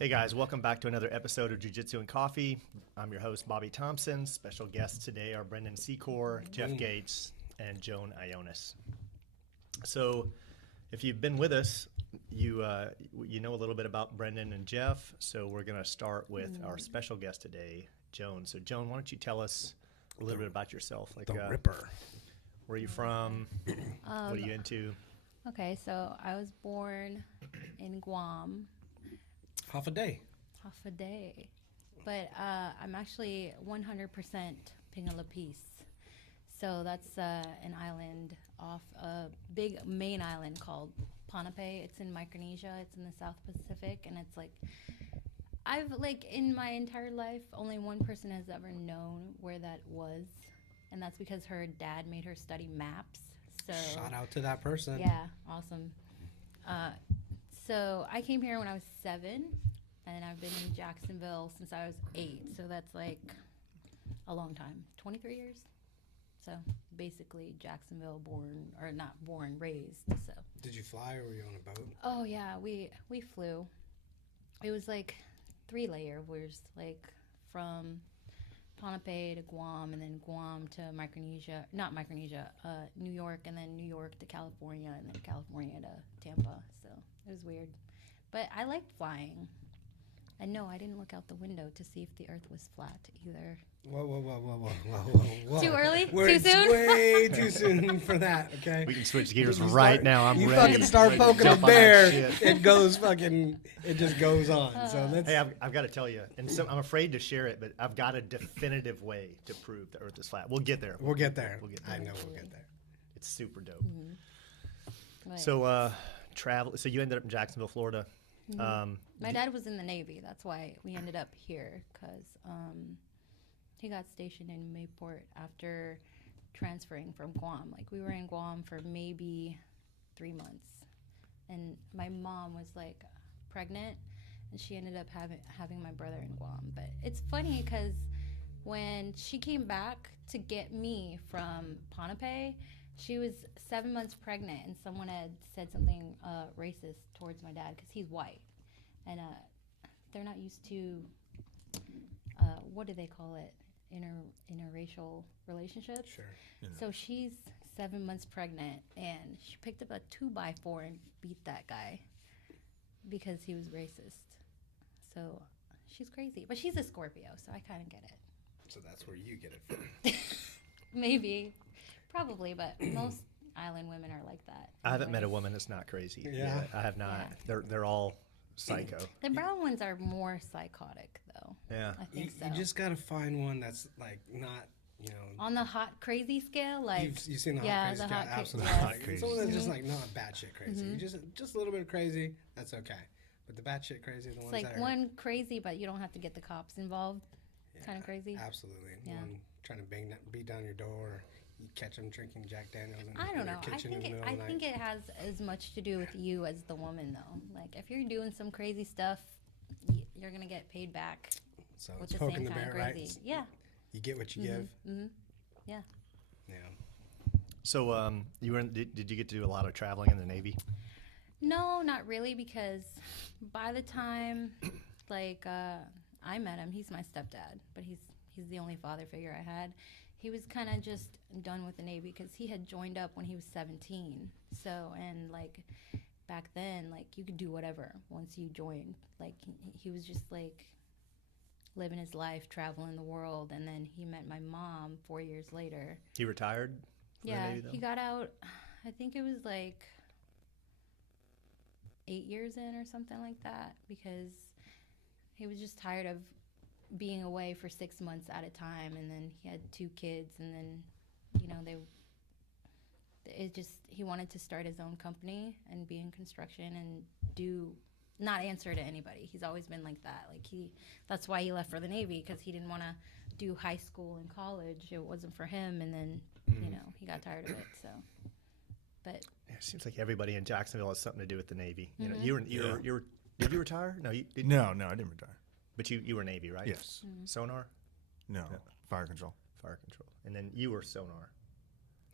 Hey guys, welcome back to another episode of Jiu-Jitsu and Coffee. I'm your host, Bobby Thompson. Special guests today are Brenden Secor, Jeff Gates, and Joan Ionis. So if you've been with us, you know a little bit about Brenden and Jeff. So we're going to start with our special guest today, Joan. So Joan, why don't you tell us a little bit about yourself? Like the Ripper. Where are you from? What are you into? Okay, so I was born in Guam. Half a day. Half a day. But I'm actually 100% Pingalapis. So that's an island off a big main island called Ponape. It's in Micronesia. It's in the South Pacific. And it's like, in my entire life, only one person has ever known where that was. And that's because her dad made her study maps. So shout out to that person. Yeah, awesome. So I came here when I was 7, and I've been in Jacksonville since I was 8. So that's like a long time, 23 years. So basically Jacksonville raised. So. Did you fly or were you on a boat? Oh yeah, we flew. It was like 3 layers, like from Ponape to Guam, and then Guam to New York, and then New York to California, and then California to Tampa. So it was weird. But I liked flying. And no, I didn't look out the window to see if the earth was flat either. Whoa. Too early? Too soon? Way too soon for that, okay? We can switch gears right now. I'm you ready. Fucking start ready poking a jump on that bear, shit. it just goes on. So that's Hey, I've got to tell you, and so I'm afraid to share it, but I've got a definitive way to prove the Earth is flat. We'll get there. We'll get there. I know we'll get there. It's super dope. Right. So travel. So you ended up in Jacksonville, Florida. My dad was in the Navy. That's why we ended up here, because he got stationed in Mayport after transferring from Guam. Like, we were in Guam for maybe 3 months. And my mom was, like, pregnant, and she ended up having my brother in Guam. But it's funny because when she came back to get me from Ponape, she was 7 months pregnant, and someone had said something racist towards my dad because he's white. And they're not used to, what do they call it, interracial relationships. Sure. So she's 7 months pregnant, and she picked up a 2x4 and beat that guy because he was racist. So she's crazy. But she's a Scorpio, so I kind of get it. So that's where you get it from. Maybe. Probably, but most island women are like that. I haven't met a woman that's not crazy. Yeah. I have not. Yeah. They're all psycho. The brown ones are more psychotic, though. Yeah. I think so. You just got to find one that's, like, not, on the hot crazy scale, like... You've seen the hot crazy scale? Absolutely. Yes. Hot crazy. Someone that's just, like, not batshit crazy. You just a little bit crazy, that's okay. But the batshit crazy, the It's ones like that are... one crazy, but you don't have to get the cops involved. Yeah, kind of crazy. Absolutely. Yeah. One trying to beat down your door. You catch them drinking Jack Daniels in I don't know. their kitchen in the middle I of the think night. it has as much to do with you as the woman, though. Like, if you're doing some crazy stuff, you're gonna get paid back So with it's the poking same the kind bear, of right? crazy. Yeah. You get what you give. Yeah. Yeah. So did you get to do a lot of traveling in the Navy? No, not really, because by the time, I met him, he's my stepdad, but he's the only father figure I had. He was kind of just done with the Navy because he had joined up when he was 17. So, and, like, back then, like, you could do whatever once you joined. Like, he was just, like, living his life, traveling the world, and then he met my mom 4 years later. He retired from the Navy, though? He got out, I think it was, like, 8 years in or something like that, because he was just tired of being away for 6 months at a time, and then he had 2 kids, and then he wanted to start his own company and be in construction and not answer to anybody. He's always been like that. Like, that's why he left for the Navy, because he didn't want to do high school and college. It wasn't for him, and then he got tired of it. So, but It seems like everybody in Jacksonville has something to do with the Navy. You know, you were. Did you retire? No, you didn't. No, I didn't retire. But you were Navy, right? Yes. Sonar, No. Fire control. fire control, and then you were sonar.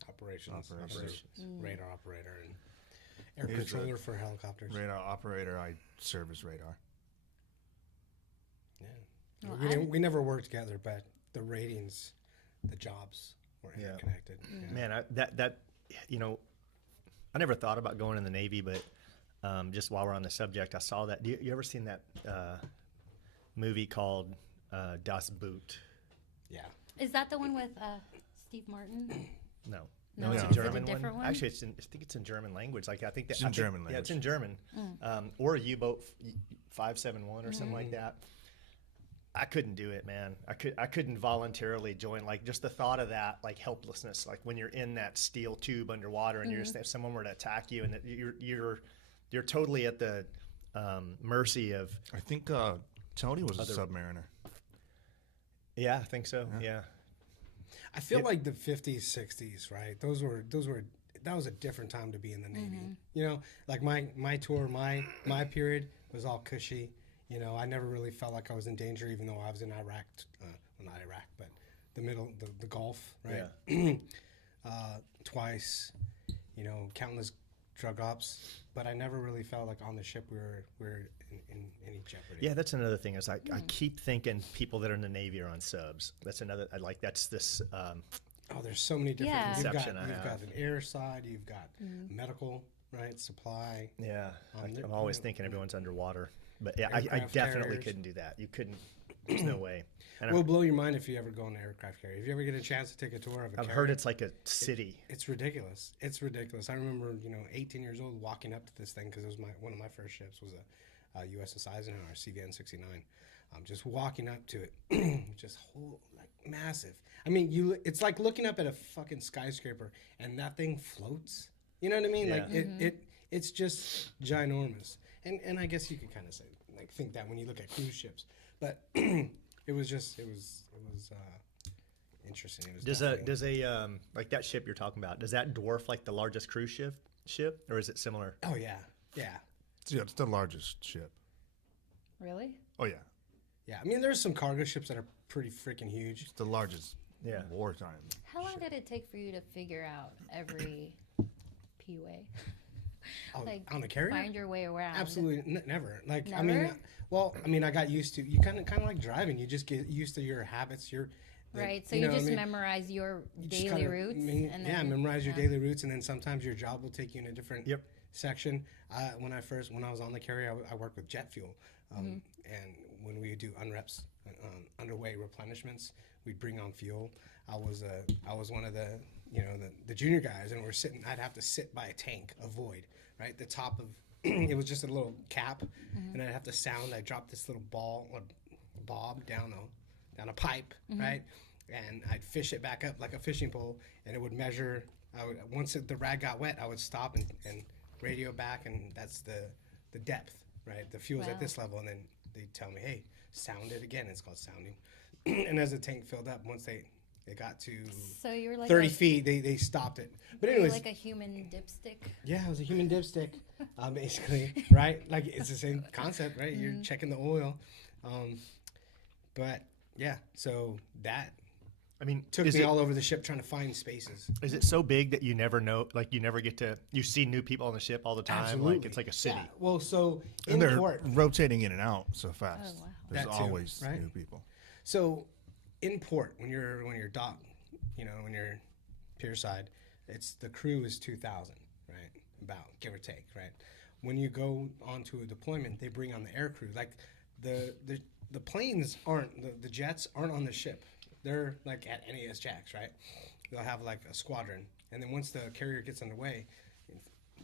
Operations. Operations. Radar operator and air He's controller for helicopters. Radar operator. I service radar. Yeah. Well, We never worked together, but the ratings, the jobs were Yeah. interconnected. Yeah. Man, that I never thought about going in the Navy, but just while we're on the subject, I saw that. You ever seen that movie called Das Boot? Yeah. Is that the one with Steve Martin? No. No, it's is a it a German different one? Actually, I think it's in German language. Like I think that It's in German Yeah, it's language. in German, or U-boat 571 or something like that. I couldn't do it, man. I couldn't voluntarily join. Like just the thought of that, like helplessness, like when you're in that steel tube underwater and you're just, if someone were to attack you and that you're totally at the mercy of. I think Tony was a submariner. Yeah, I think so. Yeah. I feel like the 50s, 60s, right? That was a different time to be in the Navy. You know, like my tour, my period was all cushy. You know, I never really felt like I was in danger, even though I was in Iraq, well, not Iraq, but the Gulf, right? Yeah. Twice, you know, countless drug ops, but I never really felt like on the ship we were in any jeopardy. Yeah, that's another thing is I keep thinking people that are in the Navy are on subs. That's another, that's this. Oh, there's so many different. Yeah. You've got Perception I you've have. got an air side, you've got medical, right? Supply. Yeah, there- I'm always you know, thinking everyone's underwater. But yeah, I aircraft definitely carriers. couldn't do that. You couldn't. There's no way. And Will blow your mind if you ever go on an aircraft carrier. If you ever get a chance to take a tour of a I've carrier, heard it's like a city. it's ridiculous. It's ridiculous. I remember, 18 years old walking up to this thing because it was one of my first ships was a USS Eisenhower CVN 69. Just walking up to it, just whole like massive. I mean, it's like looking up at a fucking skyscraper and that thing floats. You know what I mean? Yeah. Like it's just ginormous. And I guess you could kind of say think that when you look at cruise ships, but it was interesting. It was Does a like that ship you're talking about? Does that dwarf like the largest cruise ship, or is it similar? Oh yeah. It's the largest ship. Really? Oh yeah, Yeah, I mean, there's some cargo ships that are pretty freaking huge. it's the largest. Yeah. Wartime. How long did it take for you to figure out every P-way? Oh, Like, on the carrier? Find your way around. Absolutely never. Like, I mean, Never? I got used to. You kind of like driving. You just get used to your habits. Right, so you know what I just mean? memorize your You just daily kinda routes. And yeah, then, memorize your daily routes, and then sometimes your job will take you in a different Yep. section. When I was on the carrier, I worked with jet fuel, and when we would do unreps, underway replenishments, we'd bring on fuel. I was one of the the junior guys, and I'd have to sit by a tank, a void, right? The top of it was just a little cap, and I'd have to sound. I dropped this little ball or bob down a pipe, right? And I'd fish it back up like a fishing pole, and it would measure. Once the rag got wet, I would stop and radio back, and that's the depth, right? The fuel's Wow. at this level, and then they'd tell me, hey, sound it again. It's called sounding. And as the tank filled up, once they got to So you were like 30 feet, they stopped it. But anyways, like a human dipstick. yeah, it was a human dipstick, basically, right? Like it's the same concept, right? You're checking the oil, but yeah. So that I mean, took me all over the ship trying to find spaces. Is it so big that you never know? Like you never get to. You see new people on the ship all the time. Absolutely, Like it's like a city. Yeah. Well, so And in they're port, rotating in and out so fast. Oh, wow. There's That too, always right? new people. so in port when you're dock, when you're pier side, it's the crew is 2,000, right? About give or take, right? When you go onto a deployment, they bring on the air crew. Like the planes aren't the jets aren't on the ship. They're like at NAS Jacks, right? They'll have like a squadron, and then once the carrier gets underway,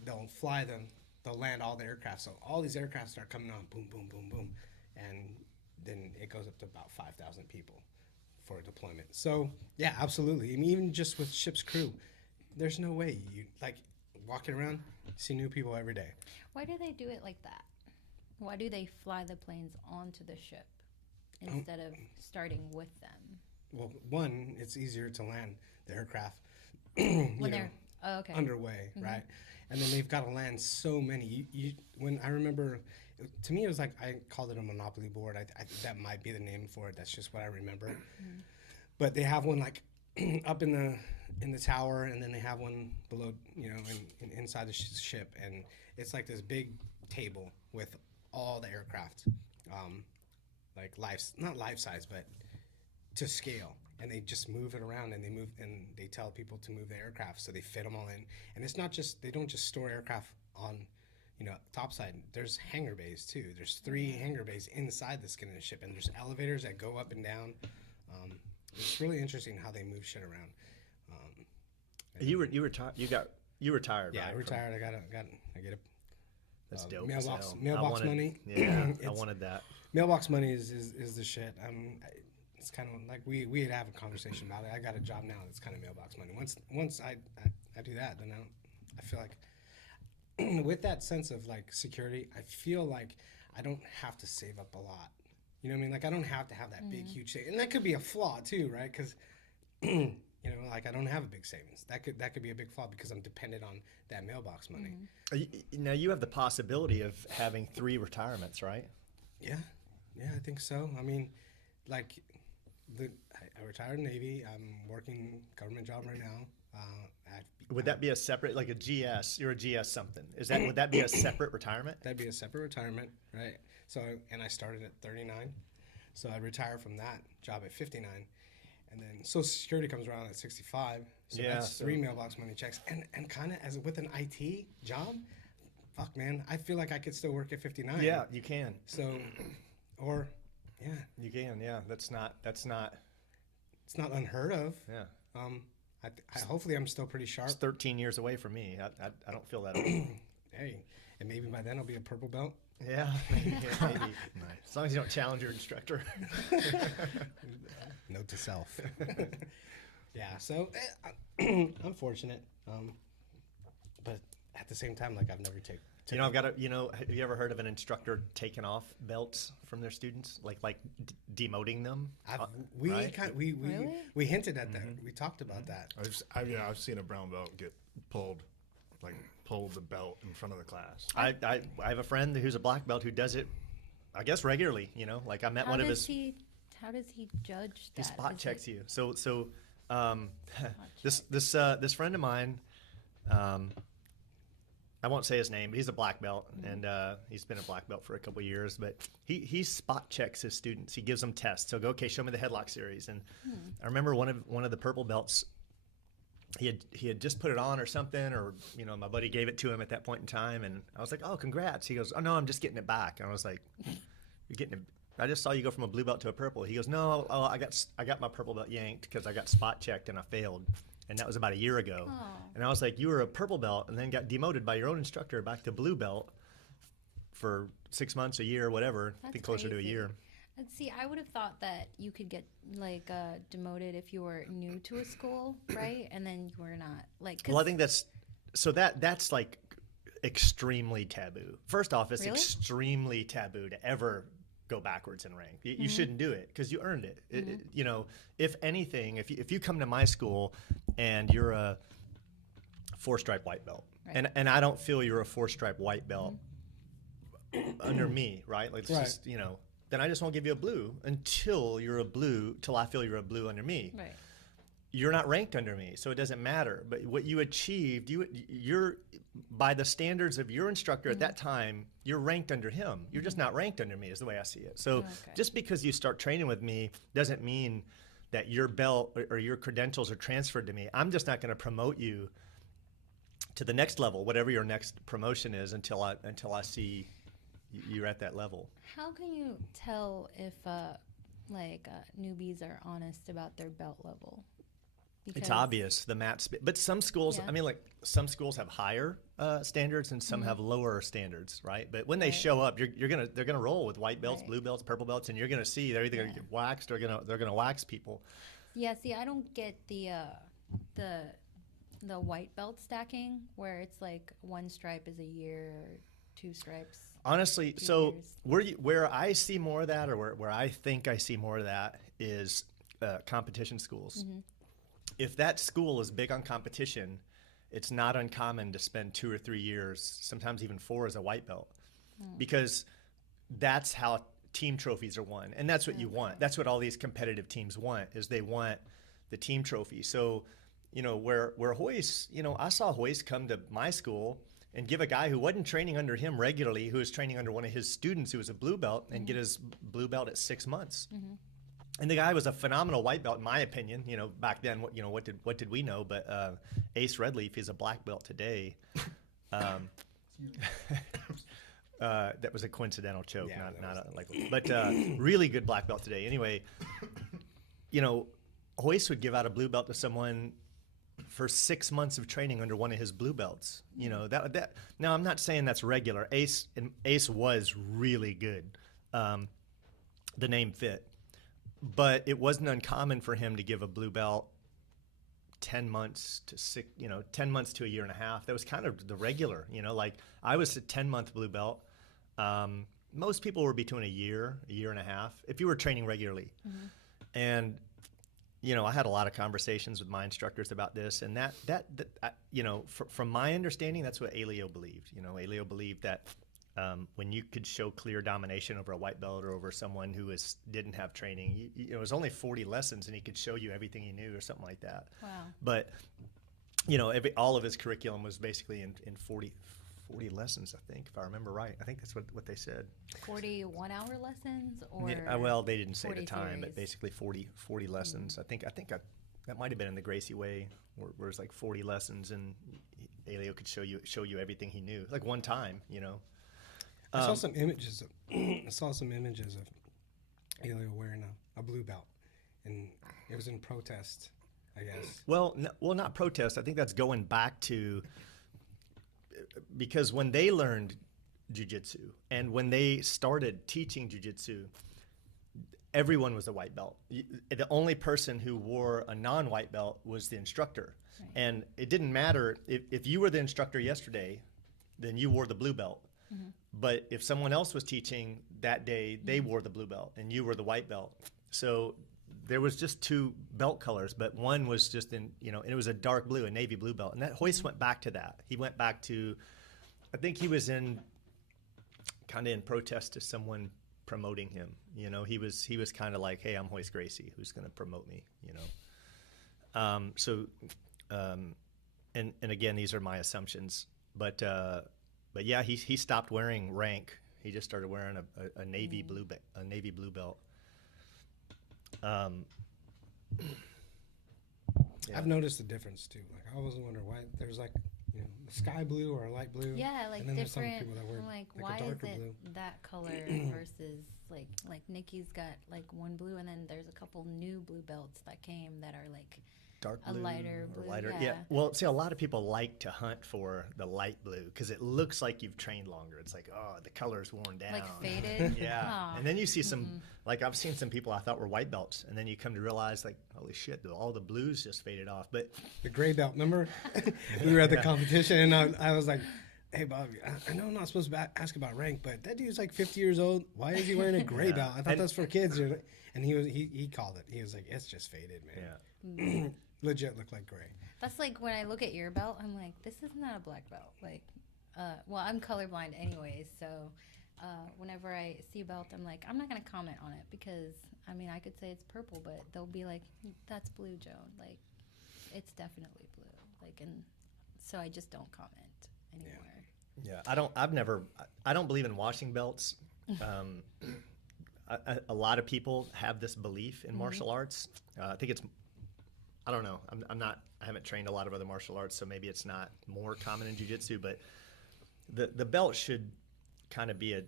they'll fly them. They'll land all the aircraft. So all these aircraft start coming on, boom, boom, boom, boom, and then it goes up to about 5,000 people for a deployment. So yeah, absolutely. I mean, even just with ship's crew, there's no way you like walking around, see new people every day. Why do they do it like that? Why do they fly the planes onto the ship instead of starting with them? Well, one, it's easier to land the aircraft When they're okay. underway, right? And then they've got to land so many. When I remember, to me, it was like I called it a monopoly board. I that might be the name for it. That's just what I remember. But they have one like up in the tower, and then they have one below, inside the ship, and it's like this big table with all the aircraft. like not life size, but to scale. And they just move it around, and they tell people to move the aircraft so they fit them all in. And it's not just, they don't just store aircraft on, topside. There's hangar bays too. There's 3 hangar bays inside the skin of the ship, and there's elevators that go up and down. It's really interesting how they move shit around. You retired. You retired. Yeah, right? I retired. I get a That's dope. mailbox I money. Yeah, I wanted that. Mailbox money is the shit. It's kind of like we had have a conversation about it. I got a job now that's kind of mailbox money. Once I do that, then I feel like with that sense of like security, I feel like I don't have to save up a lot. You know what I mean? Like I don't have to have that big huge savings, and that could be a flaw too, right? Because like I don't have a big savings. That could be a big flaw because I'm dependent on that mailbox money. Now you have the possibility of having 3 retirements, right? Yeah, I think so. I mean, like. I retired Navy. I'm working government job right now. Would that be a separate, like a GS? You're a GS something. Would that be a separate retirement? That'd be a separate retirement, right? So, and I started at 39. So I retired from that job at 59. And then Social Security comes around at 65. So that's 3 mailbox money checks. And kind of as with an IT job, fuck man, I feel like I could still work at 59. Yeah, you can. So, or... Yeah, you can. Yeah, that's not. It's not unheard of. Yeah. Hopefully I'm still pretty sharp. It's 13 years away from me. I don't feel that. Hey, and maybe by then I'll be a purple belt. Yeah, maybe. Nice. As long as you don't challenge your instructor. Note to self. Yeah. So I'm fortunate, but at the same time, like I've never taken. I've got a. Have you ever heard of an instructor taking off belts from their students, like demoting them? We hinted at that. We talked about that. I've seen a brown belt get pulled the belt in front of the class. I have a friend who's a black belt who does it, I guess regularly. Like I met one of his. How does he judge that? He spot checks you. So this friend of mine. I won't say his name, but he's a black belt, and he's been a black belt for a couple of years. But he spot checks his students. He gives them tests. He'll go, okay, show me the headlock series. And I remember one of the purple belts. He had just put it on or something, or my buddy gave it to him at that point in time, and I was like, oh, congrats. He goes, oh no, I'm just getting it back. And I was like, you're getting it. I just saw you go from a blue belt to a purple. He goes, no, I got my purple belt yanked because I got spot checked and I failed. And that was about a year ago. Oh. And I was like, you were a purple belt and then got demoted by your own instructor back to blue belt for 6 months, a year, whatever. I think closer to a year. And see, I would have thought that you could get demoted if you were new to a school, right? And then you were not Well, I think that's like extremely taboo. First off, it's extremely taboo to ever go backwards in rank. You shouldn't do it because you earned it. If anything, if you come to my school and you're a 4-stripe white belt, right. and I don't feel you're a 4-stripe white belt under me, right? Like it's just then I just won't give you a blue until you're a blue, till I feel you're a blue under me. Right. You're not ranked under me, so it doesn't matter. But what you achieved, you're by the standards of your instructor at that time, you're ranked under him. You're just not ranked under me, is the way I see it. So just because you start training with me doesn't mean that your belt or your credentials are transferred to me. I'm just not going to promote you to the next level, whatever your next promotion is, until I see you're at that level. How can you tell if newbies are honest about their belt level? Because it's obvious, the mat but some schools, I mean, like some schools have higher standards and some have lower standards, right? But when they show up, they're gonna roll with white belts, blue belts, purple belts, and you're gonna see they're either gonna get waxed or they're gonna wax people. Yeah, see, I don't get the white belt stacking where it's like 1 stripe is a year, 2 stripes. Honestly, so where I see more of that, or where I think I see more of that, is competition schools. If that school is big on competition, it's not uncommon to spend 2 or 3 years, sometimes even 4 as a white belt, because that's how team trophies are won, and that's what you want. That's what all these competitive teams want, is they want the team trophy. So, where Hoist, I saw Hoist come to my school, and give a guy who wasn't training under him regularly, who was training under one of his students who was a blue belt, and get his blue belt at 6 months. And the guy was a phenomenal white belt, in my opinion. You know, back then, what did we know? But Ace Redleaf is a black belt today. That was a coincidental choke, Yeah, not a, like, but really good black belt today. Anyway, you know, Hoist would give out a blue belt to someone for 6 months of training under one of his blue belts. You know, that now I'm not saying that's regular. Ace was really good. The name fit, but it wasn't uncommon for him to give a blue belt 10 months to 10 months to a year and a half. That was kind of the regular, you know, like I was a 10-month blue belt. Most people were between a year and a half, if you were training regularly. And, you know, I had a lot of conversations with my instructors about this, and that you know, from my understanding, that's what Elio believed. You know, Elio believed that when you could show clear domination over a white belt or over someone who didn't have training, it was only 40 lessons, and he could show you everything he knew or something like that. Wow. But, you know, all of his curriculum was basically in 40 lessons, I think, if I remember right. I think that's what they said. 40 1-hour lessons, or Yeah, well, they didn't say the 40 time, series? but basically 40 lessons. I think that might have been in the Gracie way, where it's like 40 lessons, and Elio could show you everything he knew, like one time, you know. I saw some images of Elio wearing a blue belt, and it was in protest, I guess. Well, not protest. I think that's going back to, because when they learned jiu-jitsu and when they started teaching jiu-jitsu, everyone was a white belt. The only person who wore a non-white belt was the instructor. Right. And it didn't matter if you were the instructor yesterday, then you wore the blue belt. But if someone else was teaching that day, they wore the blue belt and you were the white belt. So there was just two belt colors, but one was just in, you know, and it was a dark blue, a navy blue belt. And that Hoist went back to that. He went back to, I think he was kind of in protest to someone promoting him. You know, he was kind of like, hey, I'm Hoist Gracie, who's going to promote me, you know. And again, these are my assumptions, but yeah, he stopped wearing rank. He just started wearing a navy blue belt. Yeah. I've noticed the difference too. Like I always wonder why there's like, you know, sky blue or a light blue. Yeah, like and then there's some different. people that wear I'm like, a why is darker it blue. that color versus like Nikki's got like one blue, and then there's a couple new blue belts that came that are like Dark a blue lighter or blue, lighter. yeah. Well, see, a lot of people like to hunt for the light blue because it looks like you've trained longer. It's like, oh, the color's worn down. like faded. Yeah. Aw. And then you see some, like I've seen some people I thought were white belts, and then you come to realize, like, holy shit, all the blues just faded off. But The gray belt, remember? We were at the competition, and I was like, hey, Bobby, I know I'm not supposed to ask about rank, but that dude's like 50 years old. Why is he wearing a gray belt? I thought that's for kids. And he called it. He was like, it's just faded, man. yeah. Legit looked like gray. That's like when I look at your belt, I'm like, this is not a black belt. Like, well, I'm colorblind anyways, so whenever I see a belt, I'm like, I'm not gonna comment on it because I mean, I could say it's purple, but they'll be like, that's blue, Joan. Like, it's definitely blue. Like, and so I just don't comment anymore. Yeah, I don't believe in washing belts. A lot of people have this belief in martial arts. I think I don't know. I haven't trained a lot of other martial arts, so maybe it's not more common in jiu-jitsu, but the belt should kind of be a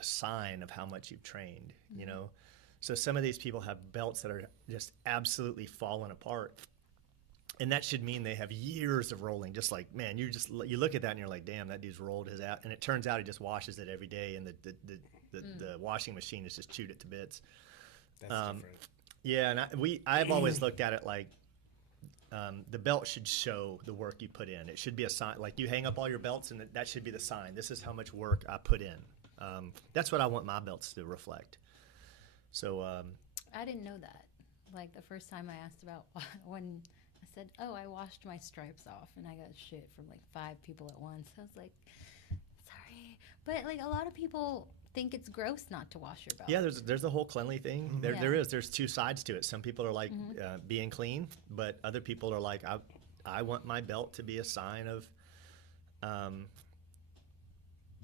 sign of how much you've trained, you know? So some of these people have belts that are just absolutely falling apart. And that should mean they have years of rolling. Just like, man, you look at that and you're like, damn, that dude's rolled his out. And it turns out he just washes it every day, and the washing machine is just chewed it to bits. That's different. Yeah, and I've always looked at it like the belt should show the work you put in. It should be a sign. Like you hang up all your belts, and that should be the sign. This is how much work I put in. That's what I want my belts to reflect. So I didn't know that. Like the first time I asked about when I said, "Oh, I washed my stripes off," and I got shit from like 5 people at once. I was like, "Sorry," but like a lot of people think it's gross not to wash your belt. yeah, there's the whole cleanly thing. There's 2 sides to it. Some people are like being clean, but other people are like, I want my belt to be a sign of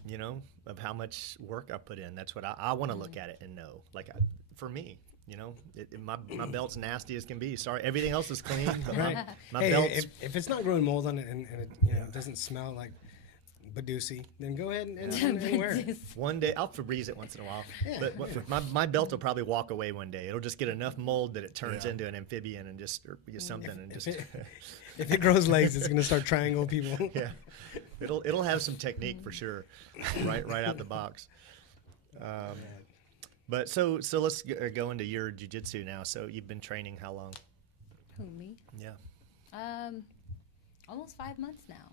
you know, of how much work I put in. That's what I want to look at it and know. Like for me, you know, my belt's nasty as can be. Sorry, everything else is clean. But Right. my Hey, belt's if it's not growing mold on it and it doesn't smell like Badusi, then go ahead and wear it. one day I'll Febreze it once in a while. Yeah, But my belt will probably walk away one day. It'll just get enough mold that it turns Yeah. into an amphibian and just or something and just If it grows legs, it's gonna start triangle people. yeah. It'll have some technique for sure, right out the box. But so let's go into your jiu-jitsu now. So you've been training how long? Who, me? Yeah, Almost 5 months now.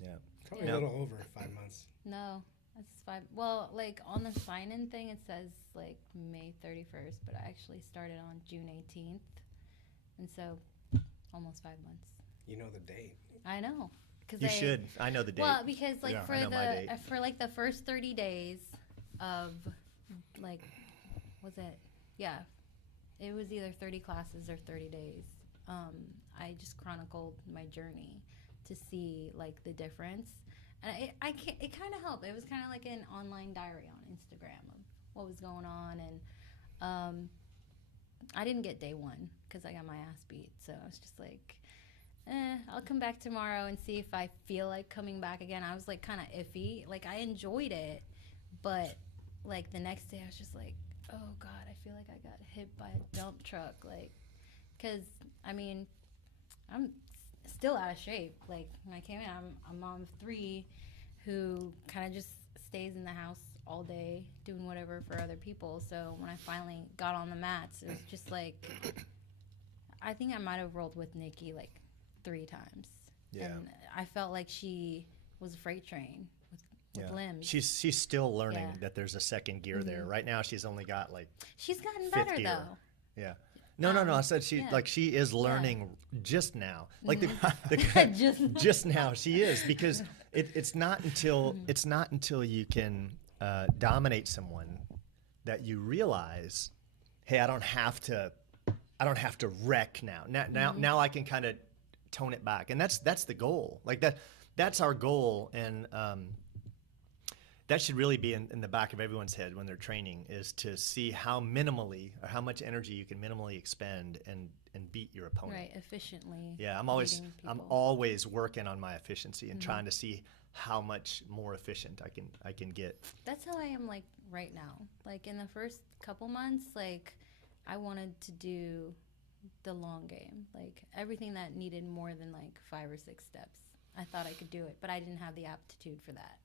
yeah. Probably Yeah. a little over 5 months. No, that's 5. Well, like on the sign-in thing, it says like May 31st, but I actually started on June 18th, and so almost 5 months. You know the date. I know. You should. I know the date. Well, because like Yeah, for I know my date. for like the first 30 days of like, was it? Yeah, it was either 30 classes or 30 days. I just chronicled my journey to see like the difference, and it kind of helped. It was kind of like an online diary on Instagram of what was going on, and I didn't get day one because I got my ass beat. So I was just like, I'll come back tomorrow and see if I feel like coming back again. I was like kind of iffy. Like I enjoyed it, but like the next day I was just like, oh God, I feel like I got hit by a dump truck. Like, cause I mean, I'm still out of shape. Like when I came in, I'm a mom of 3 who kind of just stays in the house all day doing whatever for other people. So when I finally got on the mats, it was just like, I think I might have rolled with Nikki like 3 times. Yeah. And I felt like she was a freight train with limbs. She's still learning Yeah. that there's a second gear there. Right now, she's only got like She's gotten 5th better gear. though. Yeah. No. I said she yeah. she is learning just now. Like Just just now she is, because it's not until you can dominate someone that you realize, hey, I don't have to wreck now. Now I can kind of tone it back, and that's the goal. Like that's our goal, and that should really be in the back of everyone's head when they're training, is to see how minimally or how much energy you can minimally expend and beat your opponent. Right, efficiently. Yeah, I'm beating people. always working on my efficiency and trying to see how much more efficient I can get. That's how I am like right now. Like in the first couple months, like I wanted to do the long game. Like everything that needed more than like 5 or 6 steps. I thought I could do it, but I didn't have the aptitude for that.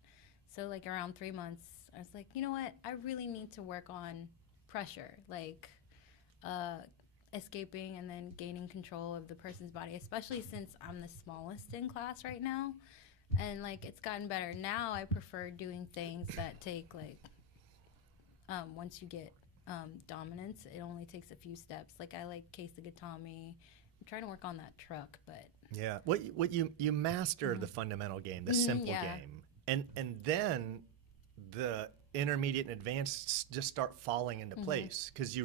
So like around 3 months, I was like, you know what? I really need to work on pressure, like escaping and then gaining control of the person's body, especially since I'm the smallest in class right now. And like it's gotten better. Now I prefer doing things that take like, once you get dominance, it only takes a few steps. Like I like Keisagatami. I'm trying to work on that truck, but Yeah. What you master the fundamental game, the simple yeah. game. And then the intermediate and advanced just start falling into place, because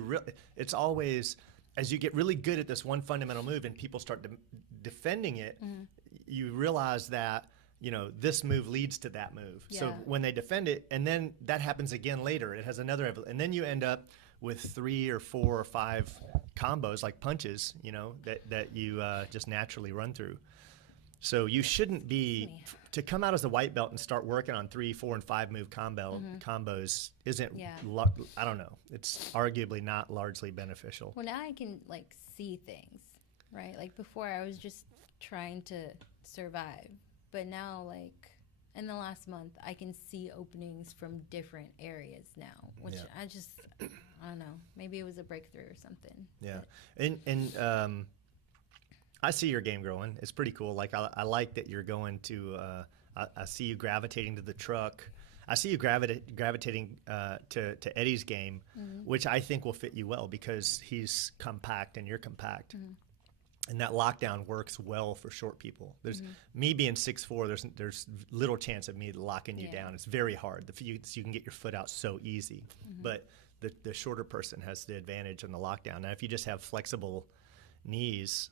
it's always, as you get really good at this one fundamental move and people start defending it, you realize that this move leads to that move. Yeah. So when they defend it, and then that happens again later, it has another, and then you end up with 3 or 4 or 5 combos, like punches, that you just naturally run through. So you shouldn't be, to come out as a white belt and start working on 3, 4, and 5 move combos isn't, Yeah. I don't know, it's arguably not largely beneficial. well, now I can like see things, right? Like before I was just trying to survive, but now like in the last month I can see openings from different areas now, which Yeah. I don't know, maybe it was a breakthrough or something. Yeah, and I see your game growing. It's pretty cool. Like I like that you're going to. I see you gravitating to the truck. I see you gravitating to Eddie's game, which I think will fit you well because he's compact and you're compact. And that lockdown works well for short people. There's me being 6'4". There's little chance of me locking you down. It's very hard. You can get your foot out so easy, but the shorter person has the advantage on the lockdown. Now, if you just have flexible knees,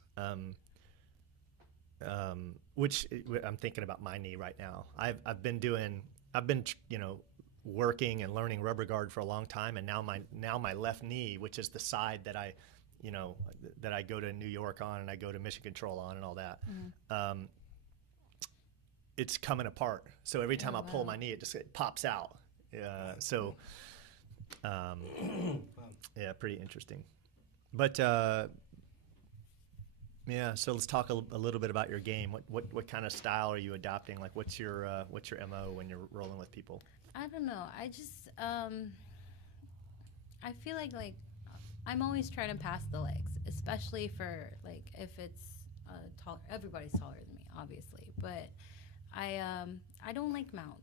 which I'm thinking about my knee right now. I've been doing I've been working and learning rubber guard for a long time, and now my left knee, which is the side that I go to New York on and I go to mission control on and all that, it's coming apart. So every time I pull my knee, it pops out. Yeah, pretty interesting. But so let's talk a little bit about your game. What kind of style are you adopting? Like, what's your MO when you're rolling with people? I don't know. I just I feel like I'm always trying to pass the legs, especially for like if it's everybody's taller than me, obviously. But I don't like mount.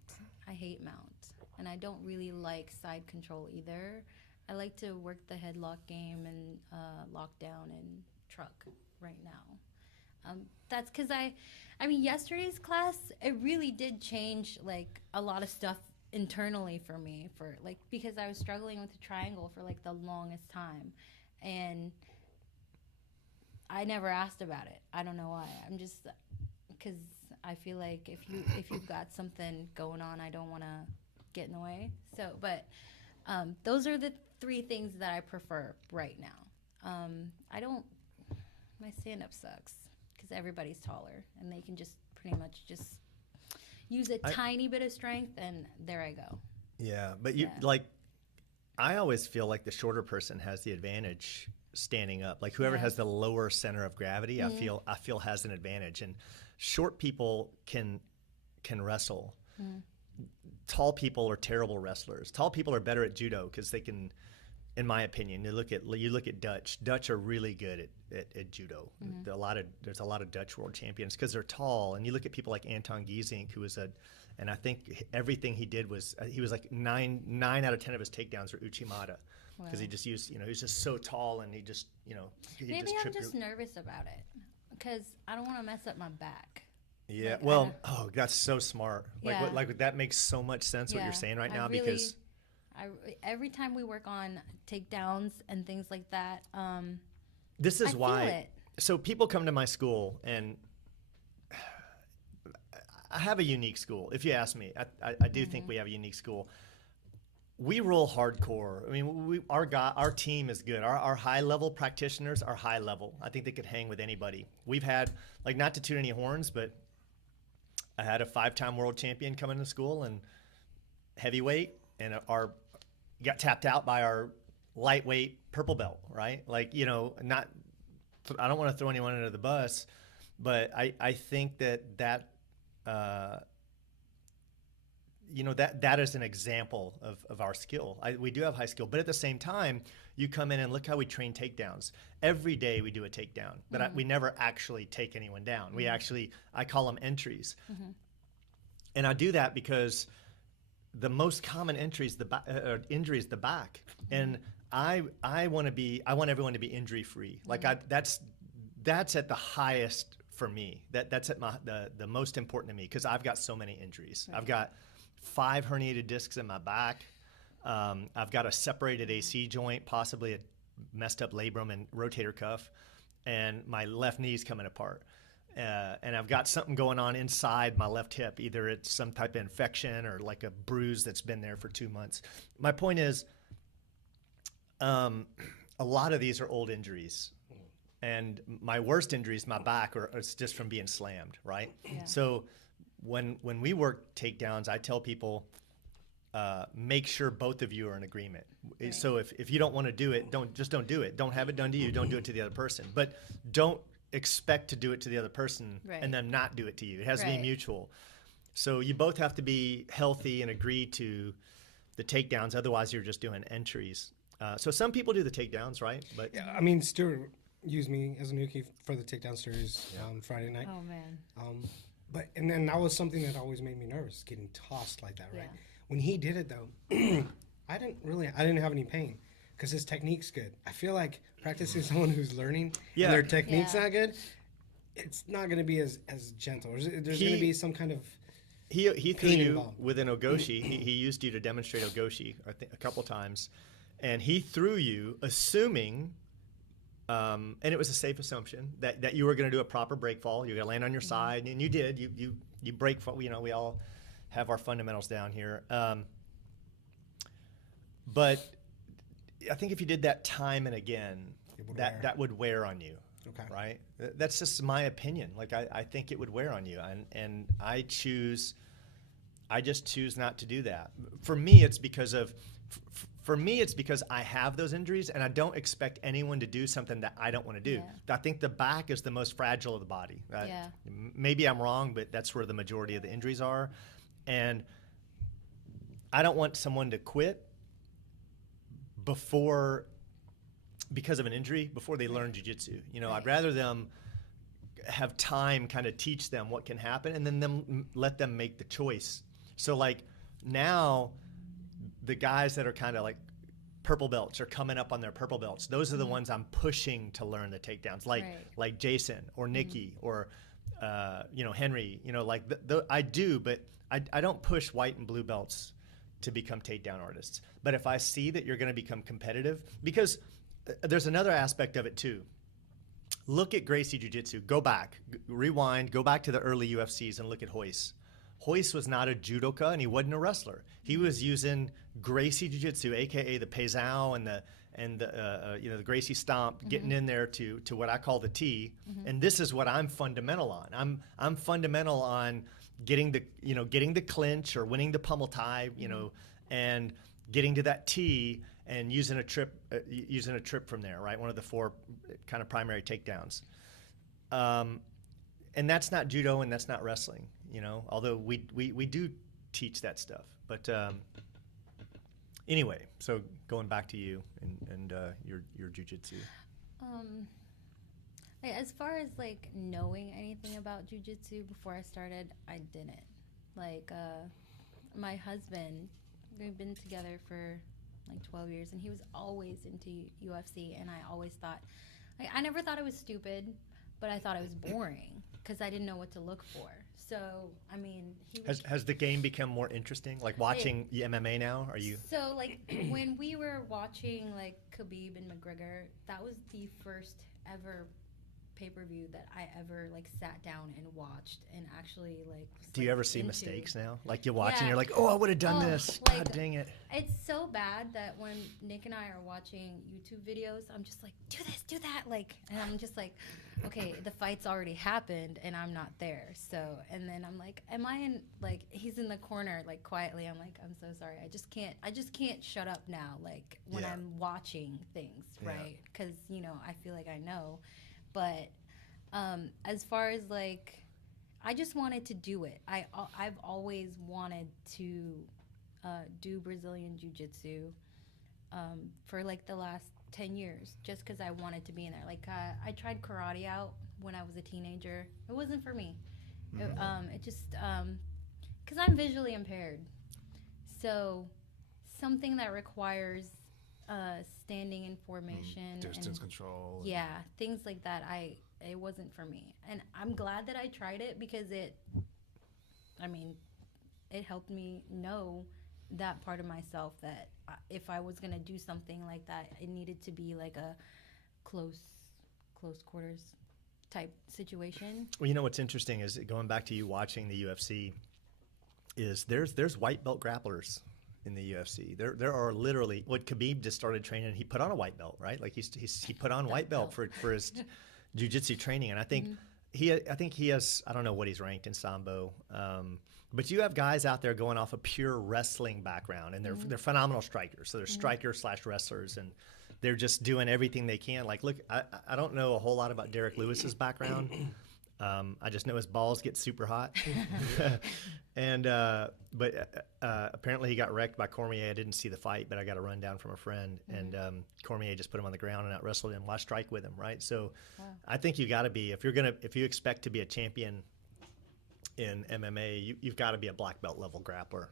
I hate mount, and I don't really like side control either. I like to work the headlock game and lockdown and truck right now. That's because I mean, yesterday's class, it really did change like a lot of stuff internally for me, because I was struggling with the triangle for like the longest time, and I never asked about it. I don't know why. I'm just because I feel like if you've got something going on, I don't want to get in the way. So, but those are the 3 things that I prefer right now. My stand-up sucks because everybody's taller and they can just pretty much just use a tiny bit of strength and there I go. Yeah, but I always feel like the shorter person has the advantage standing up. Like whoever has the lower center of gravity, I feel has an advantage. And short people can wrestle. Tall people are terrible wrestlers. Tall people are better at judo because they can, in my opinion, you look at Dutch. Dutch are really good at judo. There's a lot of Dutch world champions because they're tall. And you look at people like Anton Giesink, who was and I think everything he did was he was like 9 out of 10 of his takedowns were Uchimata because he just used he was just so tall and he just maybe I'm just nervous about it because I don't want to mess up my back. Yeah, that's so smart. Like that makes so much sense what you're saying right now because every time we work on takedowns and things like that, this is why. Feel it. So people come to my school, and I have a unique school. If you ask me, I do think we have a unique school. We roll hardcore. I mean, our team is good. Our high level practitioners are high level. I think they could hang with anybody. We've had not to toot any horns, but I had a 5-time world champion come into school and heavyweight, and got tapped out by our lightweight purple belt, right? I don't want to throw anyone under the bus, but I think that that is an example of our skill. We do have high skill, but at the same time, you come in and look how we train takedowns. Every day we do a takedown, but we never actually take anyone down. We I call them entries. And I do that because the most common injury is the back. And I want everyone to be injury free. That's at the highest for me. That's at the most important to me because I've got so many injuries. Right. I've got 5 herniated discs in my back. I've got a separated AC joint, possibly a messed up labrum and rotator cuff, and my left knee's coming apart. And I've got something going on inside my left hip. Either it's some type of infection or like a bruise that's been there for 2 months. My point is, a lot of these are old injuries. And my worst injuries, my back, it's just from being slammed, right? Yeah. So when we work takedowns, I tell people, make sure both of you are in agreement. Right. So if you don't want to do it, don't do it. Don't have it done to you. Don't do it to the other person. But don't expect to do it to the other person and then not do it to you. It has to be mutual. So you both have to be healthy and agree to the takedowns. Otherwise, you're just doing entries. So some people do the takedowns, right? But yeah, I mean, Stuart used me as a nuki for the takedown series Friday night. Oh man. And then that was something that always made me nervous, getting tossed like that, right? Yeah. When he did it though, I didn't have any pain because his technique's good. I feel like practicing someone who's learning and their technique's not good, it's not going to be as gentle. There's going to be some kind of he threw you involved with an ogoshi. He used you to demonstrate ogoshi, I think, a couple times, and he threw you assuming. And it was a safe assumption that you were going to do a proper break fall. You're going to land on your side, and you did. You break fall. We all have our fundamentals down here. But I think if you did that time and again, that would wear on you. Okay. Right? That's just my opinion. Like, I think it would wear on you. And I just choose not to do that. For me, it's because I have those injuries, and I don't expect anyone to do something that I don't want to do. Yeah. I think the back is the most fragile of the body. Yeah. Maybe I'm wrong, but that's where the majority of the injuries are. And I don't want someone to quit because of an injury before they learn jiu-jitsu. You know, Right. I'd rather them have time kind of teach them what can happen, and then let them make the choice. So like now, the guys that are kind of like purple belts are coming up on their purple belts. Those are the ones I'm pushing to learn the takedowns, like Jason or Nikki or Henry. You know, like I do, but I don't push white and blue belts to become takedown artists. But if I see that you're going to become competitive, because there's another aspect of it too. Look at Gracie Jiu-Jitsu. Go back, rewind, go back to the early UFCs and look at Hoist. Hoist was not a judoka and he wasn't a wrestler. He was using Gracie Jiu-Jitsu, aka the Peizao and the Gracie stomp, getting in there to what I call the T. And this is what I'm fundamental on. I'm fundamental on getting the clinch or winning the pummel tie, and getting to that T and using a trip from there, right? One of the 4 kind of primary takedowns. And that's not judo and that's not wrestling, although we do teach that stuff. But anyway, so going back to you and your jiu-jitsu. As far as like knowing anything about jiu-jitsu before I started, I didn't. Like my husband, we've been together for like 12 years, and he was always into UFC, and I always thought, I never thought it was stupid, but I thought it was boring because I didn't know what to look for. So, I mean, Has the game become more interesting? Like watching MMA now? Are you? So, like, when we were watching, like, Khabib and McGregor, that was the first ever pay-per-view that I ever, like, sat down and watched and actually, like... Do you ever see mistakes now? Like, you watch and you're like, oh, I would have done this. Like, God dang it. It's so bad that when Nick and I are watching YouTube videos, I'm just like, do this, do that, like, and I'm just like, okay, the fight's already happened and I'm not there. So, and then I'm like, am I in, like, he's in the corner, like, quietly. I'm like, I'm so sorry. I just can't shut up now, like, when I'm watching things, right? Because, I feel like I know. But as far as, like, I just wanted to do it. I've always wanted to do Brazilian Jiu-Jitsu for, like, the last 10 years just because I wanted to be in there. Like, I tried karate out when I was a teenager. It wasn't for me. It just because I'm visually impaired. So something that requires standing in formation, distance control. Yeah, things like that. It wasn't for me, and I'm glad that I tried it because it helped me know that part of myself that if I was gonna do something like that, it needed to be like a close quarters type situation. Well, what's interesting is going back to you watching the UFC is there's white belt grapplers in the UFC. There are literally, what Khabib just started training, he put on a white belt, right? Like he put on white belt for his jiu-jitsu training, and I think he has, I don't know what he's ranked in Sambo, but you have guys out there going off a pure wrestling background, and they're phenomenal strikers. So they're strikers / wrestlers, and they're just doing everything they can. Like, look, I don't know a whole lot about Derek Lewis's background. I just know his balls get super hot. But apparently he got wrecked by Cormier. I didn't see the fight, but I got a rundown from a friend. And Cormier just put him on the ground and out wrestled him. Why strike with him, right? So I think you got to be, if you expect to be a champion in MMA, you've got to be a black belt level grappler.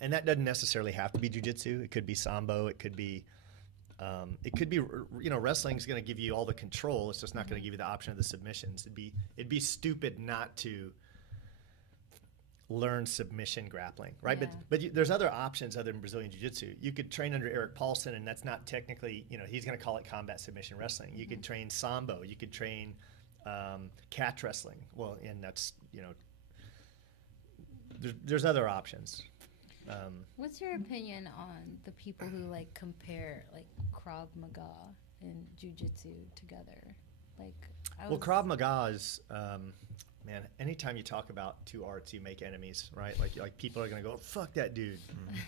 And that doesn't necessarily have to be jiu-jitsu. It could be Sambo. It could be wrestling is going to give you all the control. It's just not going to give you the option of the submissions. It'd be stupid not to learn submission grappling, right? Yeah. But there's other options other than Brazilian Jiu-Jitsu. You could train under Eric Paulson, and that's not technically, he's going to call it combat submission wrestling. You could train Sambo. You could train catch wrestling. Well, and that's, there's other options. What's your opinion on the people who like compare like Krav Maga and Jiu-Jitsu together? Like, Well, Krav Maga is, man, anytime you talk about two arts, you make enemies, right? Like people are going to go, fuck that dude.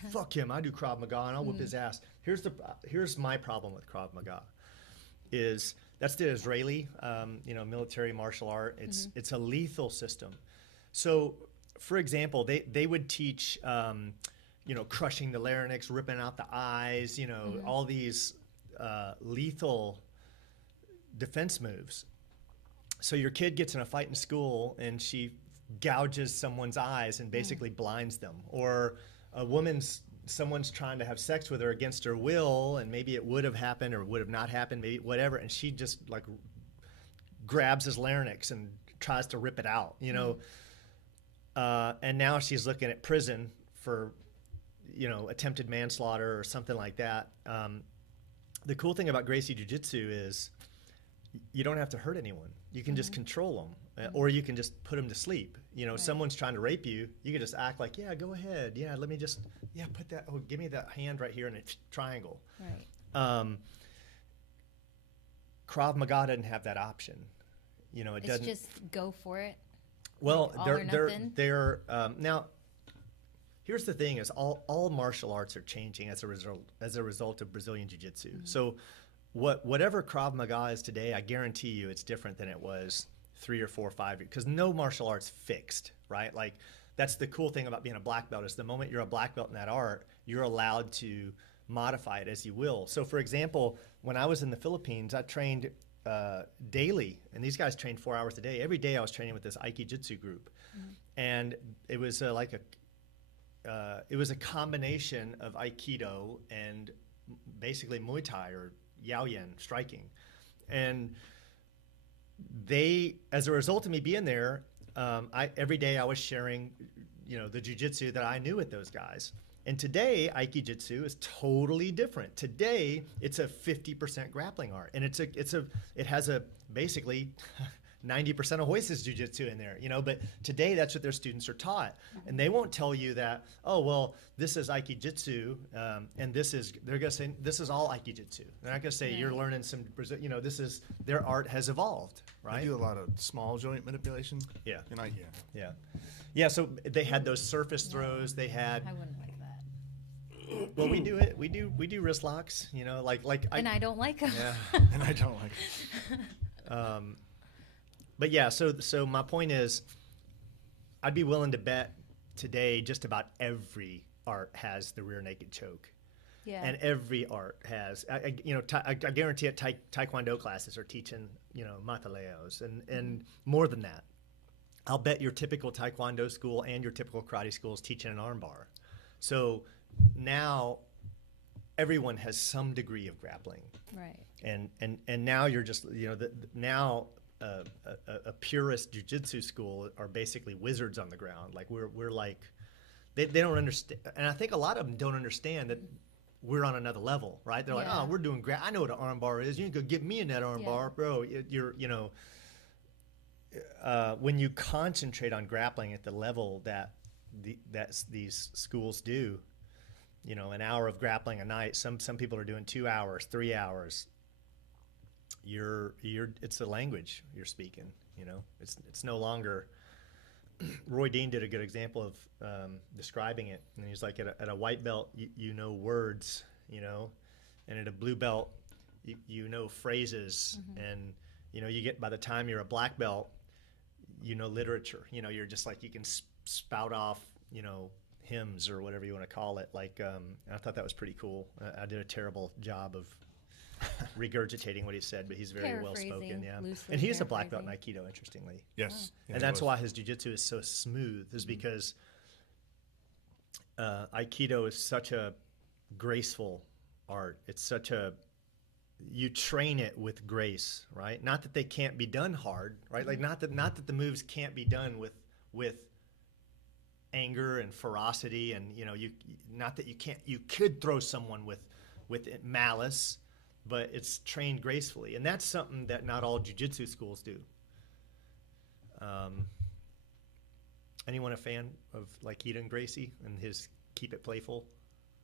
Fuck him. I do Krav Maga and I'll whoop his ass. Here's my problem with Krav Maga is that's the Israeli, military martial art. It's a lethal system. So, for example, they would teach, crushing the larynx, ripping out the eyes, all these lethal defense moves. So your kid gets in a fight in school and she gouges someone's eyes and basically blinds them. Or someone's trying to have sex with her against her will, and maybe it would have happened or would have not happened, maybe whatever, and she just like grabs his larynx and tries to rip it out, and now she's looking at prison for, attempted manslaughter or something like that. The cool thing about Gracie Jiu-Jitsu is you don't have to hurt anyone. You can just control them, or you can just put them to sleep. Someone's trying to rape you, you can just act like, yeah, go ahead. Yeah, let me just, put that, give me that hand right here in a triangle. Right. Krav Maga doesn't have that option. It It's doesn't. just go for it. Well, Like all or nothing? they're now. Here's the thing: is all martial arts are changing as a result of Brazilian Jiu-Jitsu. So, whatever Krav Maga is today, I guarantee you, it's different than it was 3 or 4 or 5 years. Because no martial art's fixed, right? Like that's the cool thing about being a black belt is the moment you're a black belt in that art, you're allowed to modify it as you will. So, for example, when I was in the Philippines, I trained daily, and these guys trained 4 hours a day. Every day I was training with this Aikijitsu group, and it was it was a combination of Aikido and basically Muay Thai or Yaoyan striking, and as a result of me being there, every day I was sharing, the jiu-jitsu that I knew with those guys. And today, Aikijitsu is totally different. Today, it's a 50% grappling art, and it has a basically 90% of Hoist is jiu-jitsu in there, But today, that's what their students are taught, and they won't tell you that. Oh, well, this is Aikijitsu, and they're gonna say this is all Aikijitsu. They're not gonna say you're learning some, this is their art has evolved, right? They do a lot of small joint manipulation. Yeah. Yeah. So they had those surface throws. They had. I wouldn't like that. Well, we do it. We do wrist locks. And I don't like them. Yeah. And I don't like it. But yeah, so my point is, I'd be willing to bet today just about every art has the rear naked choke. Yeah. And every art has, I guarantee it. Taekwondo classes are teaching, mataleos and more than that. I'll bet your typical Taekwondo school and your typical karate school is teaching an armbar. So now everyone has some degree of grappling. Right. And now you're just, now a purist jiu-jitsu school are basically wizards on the ground. Like we're like, they don't understand. And I think a lot of them don't understand that we're on another level, right? They're like, oh, we're doing great. I know what an armbar is. You can go get me in that armbar, bro. When you concentrate on grappling at the level that these schools do, an hour of grappling a night. Some people are doing 2 hours, 3 hours. It's a language you're speaking. It's no longer. Roy Dean did a good example of describing it, and he's like, at a white belt, you know words, and at a blue belt, you know phrases, and you get, by the time you're a black belt, literature. You're just like, you can spout off, hymns or whatever you want to call it. Like, I thought that was pretty cool. I did a terrible job of regurgitating what he said, but he's very well spoken. Yeah, and he's a black belt in Aikido, interestingly. Yes. Yeah, and that's why his jiu-jitsu is so smooth, is because Aikido is such a graceful art. It's such you train it with grace, right? Not that they can't be done hard, right? Like not that the moves can't be done with anger and ferocity, and not that you could throw someone with malice, but it's trained gracefully, and that's something that not all jiu-jitsu schools do. Anyone a fan of like Eden Gracie and his keep it playful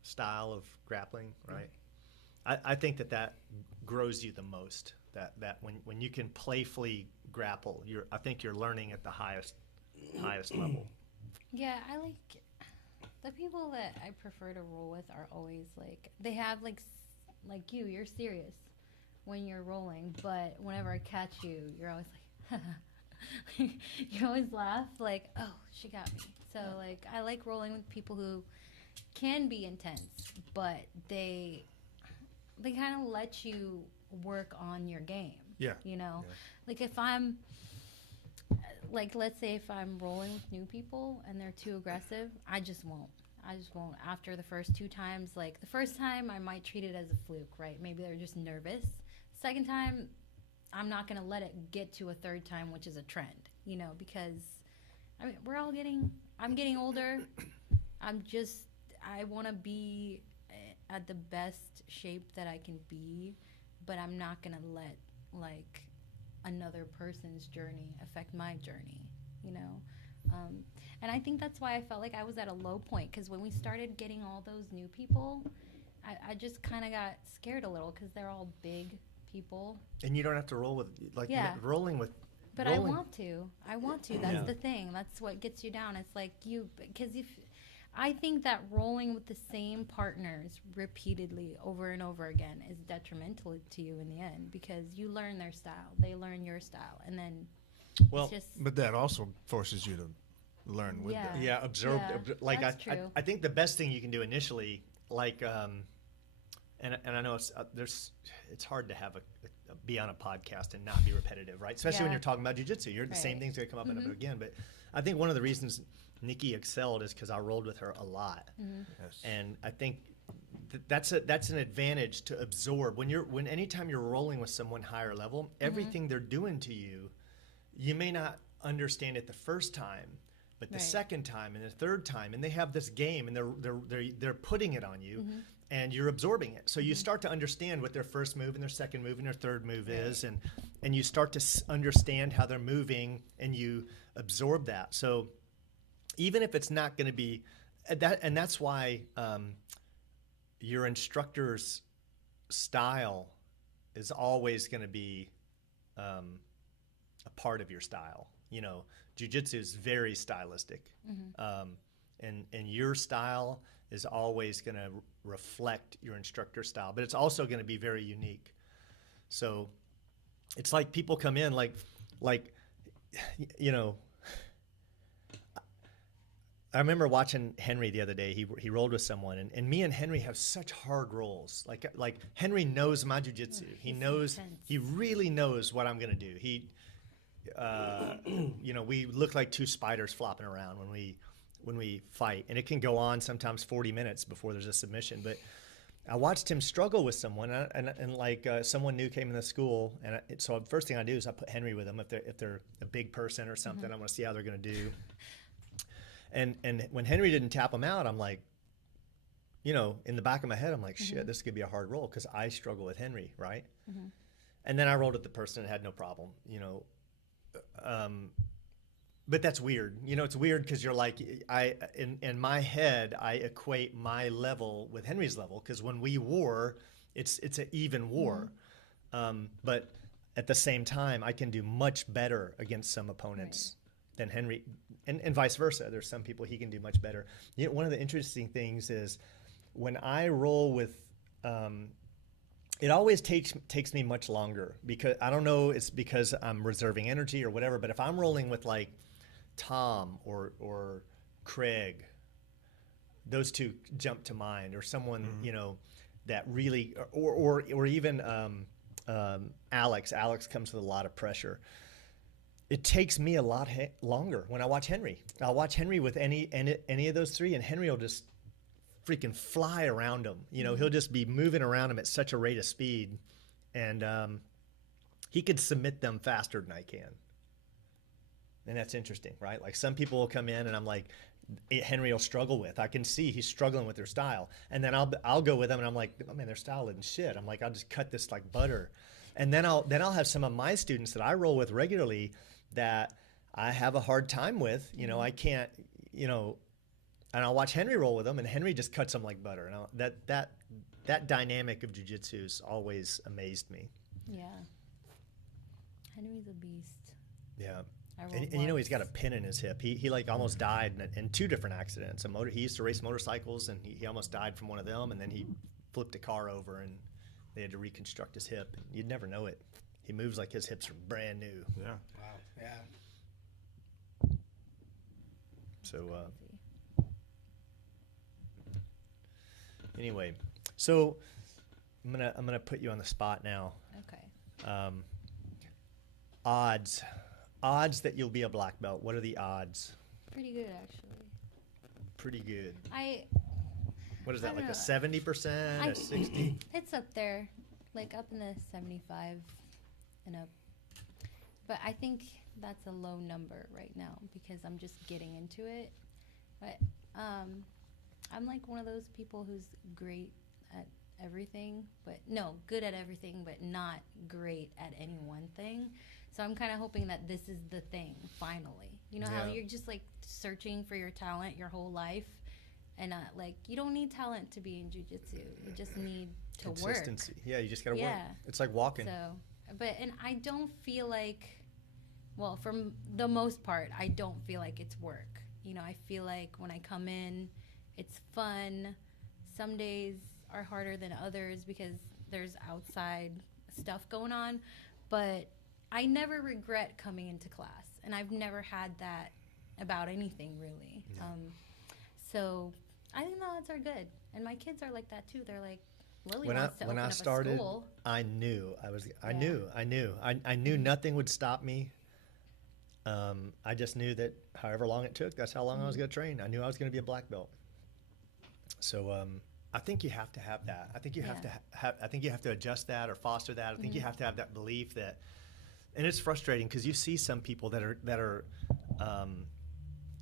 style of grappling, right? I think that grows you the most. That when you can playfully grapple, I think you're learning at the highest level. Yeah, I like the people that I prefer to roll with are always like they have like you're serious when you're rolling, but whenever I catch you, you're always like you always laugh like, oh, she got me. So like I like rolling with people who can be intense, but they kind of let you work on your game. Yeah. You know, Yeah. like if I'm like, let's say if I'm rolling with new people and they're too aggressive, I just won't. After the first 2 times, like the first time I might treat it as a fluke, right? Maybe they're just nervous. Second time, I'm not going to let it get to a third time, which is a trend, you know, because I mean, I'm getting older. I want to be at the best shape that I can be, but I'm not going to let like another person's journey affect my journey, you know? And I think that's why I felt like I was at a low point, because when we started getting all those new people, I just kind of got scared a little because they're all big people. And you don't have to roll with like rolling with. But rolling. I want to. That's the thing. That's what gets you down. It's like because I think that rolling with the same partners repeatedly over and over again is detrimental to you in the end, because you learn their style, they learn your style, and then Well, it's just But that also forces you to learn with Yeah. them. Yeah, observe. Yeah, Like that's I true. think the best thing you can do initially, like, and I know it's hard to have be on a podcast and not be repetitive, right? Especially when Yeah. you're talking about jiu-jitsu. The same Right. thing's gonna come up and over again. But I think one of the reasons Nikki excelled is because I rolled with her a lot, Yes. and I think that's an advantage to absorb anytime you're rolling with someone higher level. Everything they're doing to you, you may not understand it the first time, but the Right. second time and the third time, and they have this game, and they're putting it on you, and you're absorbing it. So you start to understand what their first move and their second move and their third move is, and you start to understand how they're moving, and you absorb that. So even if it's not going to be that, and that's why your instructor's style is always going to be a part of your style. You know, jiu-jitsu is very stylistic, and your style is always going to reflect your instructor's style, but it's also going to be very unique. So it's like people come in like you know. I remember watching Henry the other day. He rolled with someone, and me and Henry have such hard rolls. Like Henry knows my jiu-jitsu. He really knows what I'm gonna do. You know, we look like 2 spiders flopping around when we fight, and it can go on sometimes 40 minutes before there's a submission. But I watched him struggle with someone, and someone new came in the school, and so the first thing I do is I put Henry with them if they're a big person or something. I want to see how they're gonna do. And when Henry didn't tap him out, I'm like, you know, in the back of my head, I'm like, shit, this could be a hard roll because I struggle with Henry, right? And then I rolled with the person and had no problem, you know. But that's weird. You know, it's weird because you're like, in my head, I equate my level with Henry's level, because when we war, it's an even war. But at the same time, I can do much better against some opponents than Henry, and vice versa. There's some people he can do much better. You know, one of the interesting things is when I roll with, it always takes me much longer, because I don't know, it's because I'm reserving energy or whatever, but if I'm rolling with like Tom or Craig, those two jump to mind, or someone, you know, that really, or even Alex comes with a lot of pressure. It takes me a lot longer when I watch Henry. I'll watch Henry with any of those 3, and Henry will just freaking fly around him. You know, he'll just be moving around him at such a rate of speed, and he could submit them faster than I can. And that's interesting, right? Like some people will come in, and I'm like, Henry will struggle with. I can see he's struggling with their style, and then I'll go with them, and I'm like, oh man, their style isn't shit. I'm like, I'll just cut this like butter, and then I'll have some of my students that I roll with regularly that I have a hard time with. You know, I can't, you know, and I'll watch Henry roll with him, and Henry just cuts them like butter. And that dynamic of jiu-jitsu's always amazed me. Yeah. Henry's a beast. Yeah. I rolled And you know, he's got a once. pin in his hip. He like almost died in 2 different accidents. He used to race motorcycles, and he almost died from one of them, and then he flipped a car over, and they had to reconstruct his hip. You'd never know it. He moves like his hips are brand new. Yeah. Wow. Yeah. So Crazy. anyway, so I'm gonna put you on the spot now. Okay. Odds that you'll be a black belt. What are the odds? Pretty good, actually. Pretty good. What is I that, like don't a know. 70%, a 60? It's up there, like up in the 75 and up. But I think that's a low number right now because I'm just getting into it. But I'm like one of those people who's great at everything, good at everything, but not great at any one thing. So I'm kind of hoping that this is the thing, finally. You know how Yeah. you're just like searching for your talent your whole life? And like, you don't need talent to be in jiu-jitsu. You just need to work. Consistency. Yeah, you just gotta work. Yeah. It's like walking. So, and I don't feel like, well, for the most part, I don't feel like it's work. You know, I feel like when I come in, it's fun. Some days are harder than others because there's outside stuff going on. But I never regret coming into class. And I've never had that about anything, really. Yeah. So I think the odds are good. And my kids are like that, too. They're like, Lily When wants to open I up started, a school. I knew I Yeah. knew nothing would stop me. I just knew that however long it took, that's how long I was going to train. I knew I was going to be a black belt. So I think you have to have that. I think you have to I think you have to adjust that or foster that. I think you have to have that belief that, and it's frustrating because you see some people that are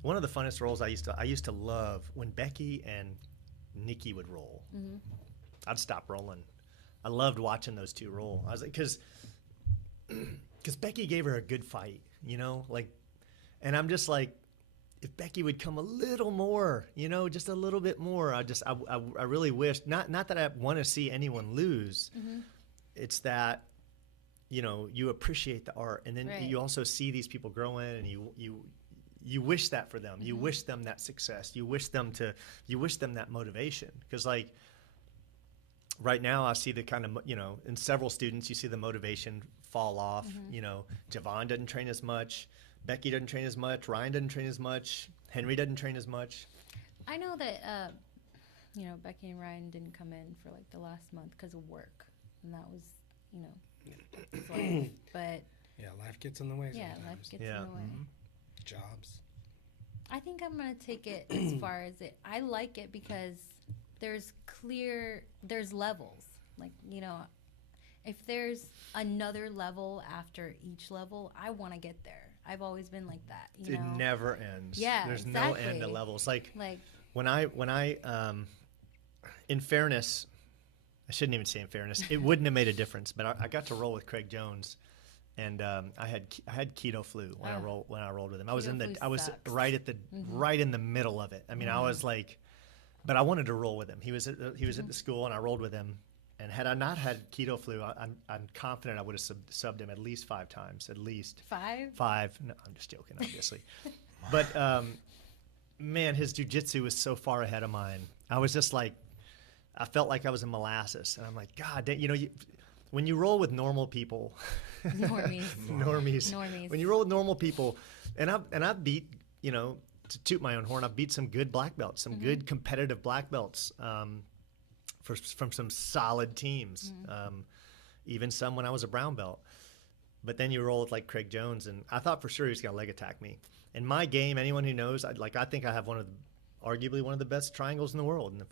one of the funnest rolls I used to love when Becky and Nikki would roll. Mm-hmm. I'd stop rolling. I loved watching those two roll. I was like, because Becky gave her a good fight, you know, like, and I'm just like, if Becky would come a little more, you know, just a little bit more. I really wish, not that I want to see anyone lose. Mm-hmm. It's that, you know, you appreciate the art, and then Right. you also see these people growing, and you wish that for them. You wish them that success. You wish them that motivation. Because like right now, I see the kind of, you know, in several students, you see the motivation fall off. You know, Javon doesn't train as much. Becky doesn't train as much. Ryan doesn't train as much. Henry doesn't train as much. I know that, you know, Becky and Ryan didn't come in for like the last month because of work. And that was, you know, it's life. But Yeah, life gets in the way yeah, sometimes. life gets Yeah. in the way. Jobs. I think I'm going to take it as far as it. I like it because there's levels. Like, you know, if there's another level after each level, I want to get there. I've always been like that. You It know? never ends. Yeah, There's no end to exactly. levels. Like Like, when I in fairness, I shouldn't even say in fairness, it wouldn't have made a difference. But I got to roll with Craig Jones, and I had keto flu when I rolled with him. I was Keto flu sucks. right at the right in the middle of it. I mean, I was like, but I wanted to roll with him. He was at the school, and I rolled with him. And had I not had keto flu, I'm confident I would have subbed him at least 5 times, at least. 5? 5. No, I'm just joking, obviously. But man, his jiu-jitsu was so far ahead of mine. I was just like, I felt like I was in molasses, and I'm like, God, you know, when you roll with normal people, Normies. normies. When you roll with normal people, and I've beat, you know, to toot my own horn, I've beat some good black belts, some good competitive black belts. From some solid teams, even some when I was a brown belt. But then you roll with like Craig Jones, and I thought for sure he was going to leg attack me. In my game, anyone who knows, I think I have arguably one of the best triangles in the world, and the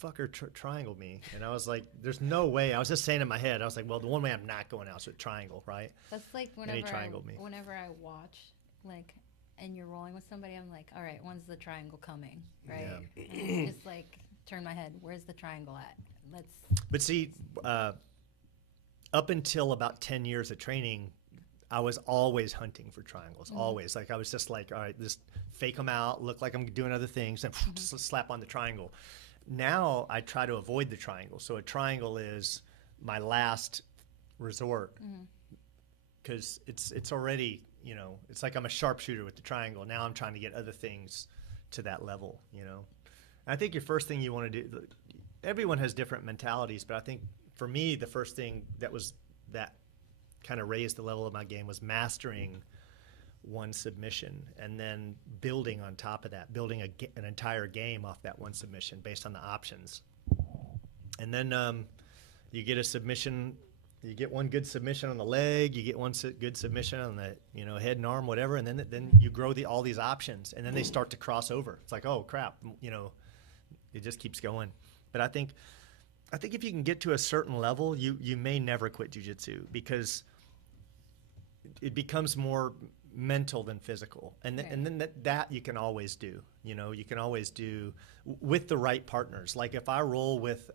fucker triangled me. And I was like, there's no way. I was just saying in my head, I was like, well, the one way I'm not going out is with triangle, right? That's like And he triangled me. whenever I watch, like, and you're rolling with somebody, I'm like, all right, when's the triangle coming, right? Yeah. And it's just like, turn my head, where's the triangle at? But see, up until about 10 years of training, I was always hunting for triangles, always. Like I was just like, all right, just fake them out, look like I'm doing other things, and just slap on the triangle. Now I try to avoid the triangle. So a triangle is my last resort because it's already, it's like I'm a sharpshooter with the triangle. Now I'm trying to get other things to that level, And I think your first thing you want to do, everyone has different mentalities, but I think for me, the first thing that kind of raised the level of my game was mastering one submission and then building on top of that, building an entire game off that one submission based on the options. And then you get a submission, you get one good submission on the leg, you get one good submission on the head and arm, whatever, and then you grow all these options, and then they start to cross over. It's like, oh crap, it just keeps going. But I think if you can get to a certain level, you may never quit jiu-jitsu because it becomes more mental than physical, and then that you can always do. You can always do with the right partners. Like if I roll with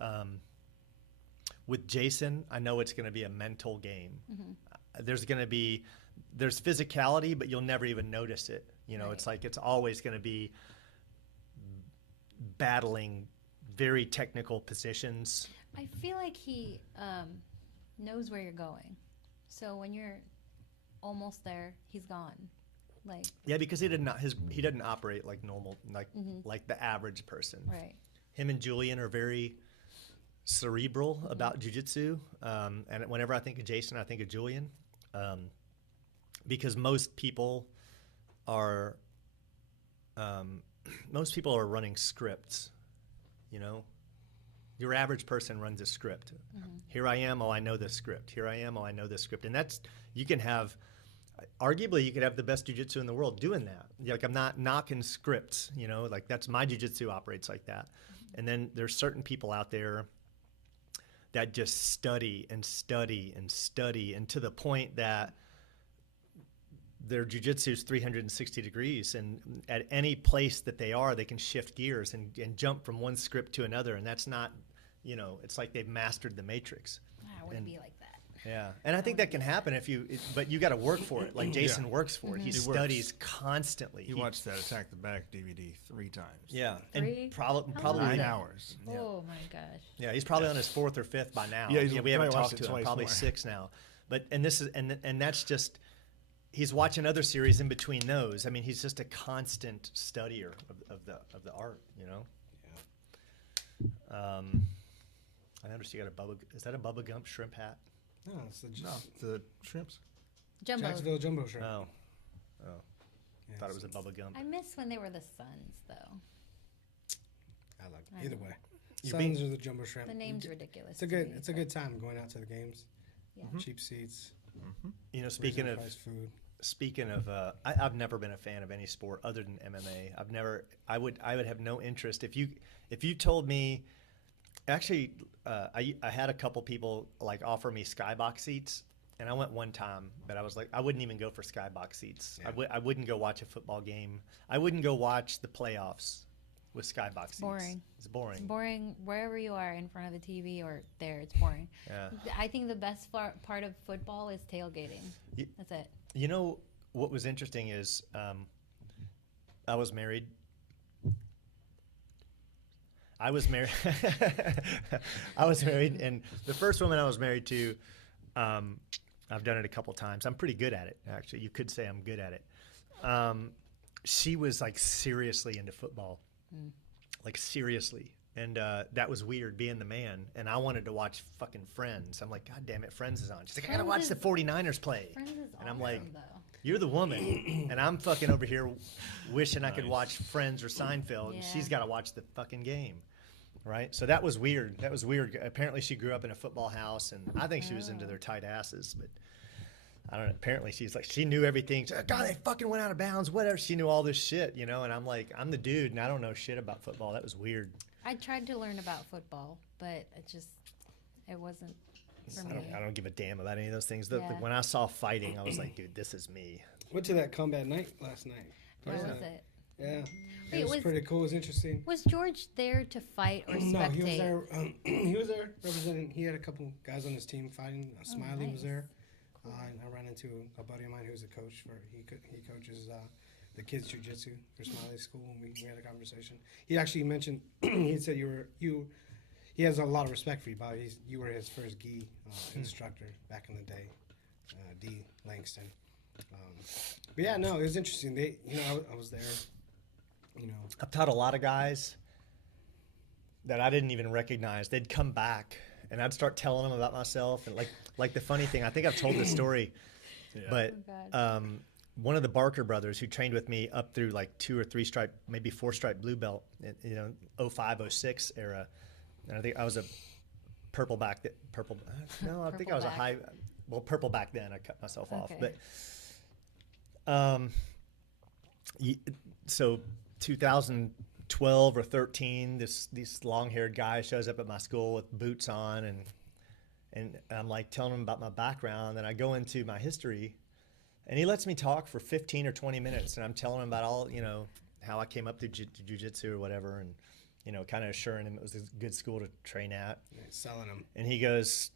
Jason, I know it's going to be a mental game. There's physicality, but you'll never even notice it. It's like it's always going to be battling very technical positions. I feel like he knows where you're going. So when you're almost there, he's gone. Yeah, because he doesn't operate like normal, like the average person. Right. Him and Julian are very cerebral about jiu-jitsu, and whenever I think of Jason, I think of Julian, because most people are running scripts. Your average person runs a script. Here I am, I know this script. Here I am, I know this script. And arguably you could have the best jiu-jitsu in the world doing that. Like I'm not knocking scripts, like that's my jiu-jitsu operates like that. And then there's certain people out there that just study and study and study, and to the point that their jiu-jitsu is 360 degrees, and at any place that they are, they can shift gears and jump from one script to another, and that's not, it's like they've mastered the matrix. I wouldn't be like that. Yeah, and I think that can happen but you got to work for it. Like Jason works for it. He studies constantly. He watched that Attack the Back DVD 3 times. Yeah, Three? and probably 9 hours. Yeah. Oh my gosh. Yeah, he's probably on his 4th or 5th by now. Yeah, we haven't talked to him. twice Probably more. 6 now. But and that's just, he's watching other series in between those. I mean, he's just a constant studier of the art. Yeah. I noticed you got is that a Bubba Gump shrimp hat? No, it's the shrimps. Jumbo. Jacksonville Jumbo Shrimp. Oh. Yeah, Thought it was a Bubba Gump. I miss when they were the Suns, though. I like I either know. way. You're Suns or the Jumbo Shrimp. The name's ridiculous. It's a to me, it's a good time going out to the games. Yeah. Cheap seats. Speaking reasonable of priced food. Speaking of, I've never been a fan of any sport other than MMA. I would have no interest if you told me. Actually, I had a couple people like offer me skybox seats, and I went one time, but I was like, I wouldn't even go for skybox seats. Yeah. I wouldn't go watch a football game. I wouldn't go watch the playoffs with skybox seats. Boring. It's boring. It's boring wherever you are, in front of the TV or there. It's boring. Yeah. I think the best part of football is tailgating. That's it. You know what was interesting is I was married. I was married, and the first woman I was married to, I've done it a couple times. I'm pretty good at it, actually. You could say I'm good at it. She was like seriously into football, like seriously, and that was weird being the man. And I wanted to watch fucking Friends. I'm like, God damn it, Friends is on. She's like, I gotta watch the 49ers play. Friends is And I'm awesome, like, though. You're the woman, and I'm fucking over here wishing I could watch Friends or Seinfeld, and Yeah. she's got to watch the fucking game, right? So that was weird. Apparently, she grew up in a football house, and I think she was into their tight asses, but I don't know. Apparently, she's like, she knew everything. She's like, God, they fucking went out of bounds, whatever. She knew all this shit, and I'm like, I'm the dude, and I don't know shit about football. That was weird. I tried to learn about football, but it wasn't for me. I don't give a damn about any of those things. Yeah. When I saw fighting, I was like, dude, this is me. Went to that combat night last night. What was it? Yeah. Wait, It was pretty cool. It was interesting. Was George there to fight or No, spectate? he was there. He was there representing. He had a couple guys on his team fighting. Smiley was nice. there. I ran into a buddy of mine who's a coach he coaches the kids jiu-jitsu for Smiley School, and we had a conversation. He actually mentioned he said he has a lot of respect for you, Bobby. You were his first gi instructor back in the day, D. Langston. But yeah, no, it was interesting. I was there. I've taught a lot of guys that I didn't even recognize. They'd come back, and I'd start telling them about myself. And like the funny thing, I think I've told this story, but one of the Barker brothers who trained with me up through like 2 or 3 stripe, maybe 4 stripe blue belt, 05, 06 era. And I think I was a purple back. No, I think I was a high. Well, purple back then. I cut myself off, but so 2012 or 13, this long-haired guy shows up at my school with boots on, and I'm like telling him about my background, and I go into my history, and he lets me talk for 15 or 20 minutes, and I'm telling him about all, how I came up through jiu-jitsu or whatever, and kind of assuring him it was a good school to train at. Yeah, selling him. And he goes,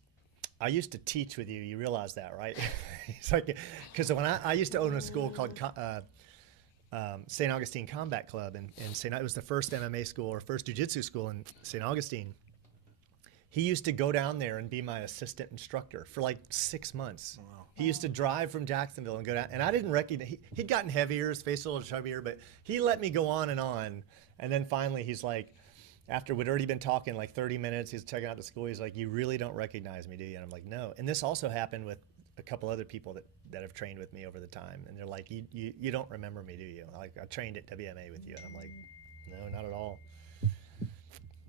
I used to teach with you. You realize that, right? He's like, because when I used to own a school called St. Augustine Combat Club, and it was the first MMA school or first jiu-jitsu school in St. Augustine. He used to go down there and be my assistant instructor for like 6 months. Wow. He used to drive from Jacksonville and go down, and I didn't recognize, he'd gotten heavier, his face a little chubbier, but he let me go on, and then finally he's like, after we'd already been talking like 30 minutes, he's checking out the school, he's like, you really don't recognize me, do you? And I'm like, no. And this also happened with a couple other people that have trained with me over the time, and they're like, you don't remember me, do you? Like, I trained at WMA with you, and I'm like, no, not at all.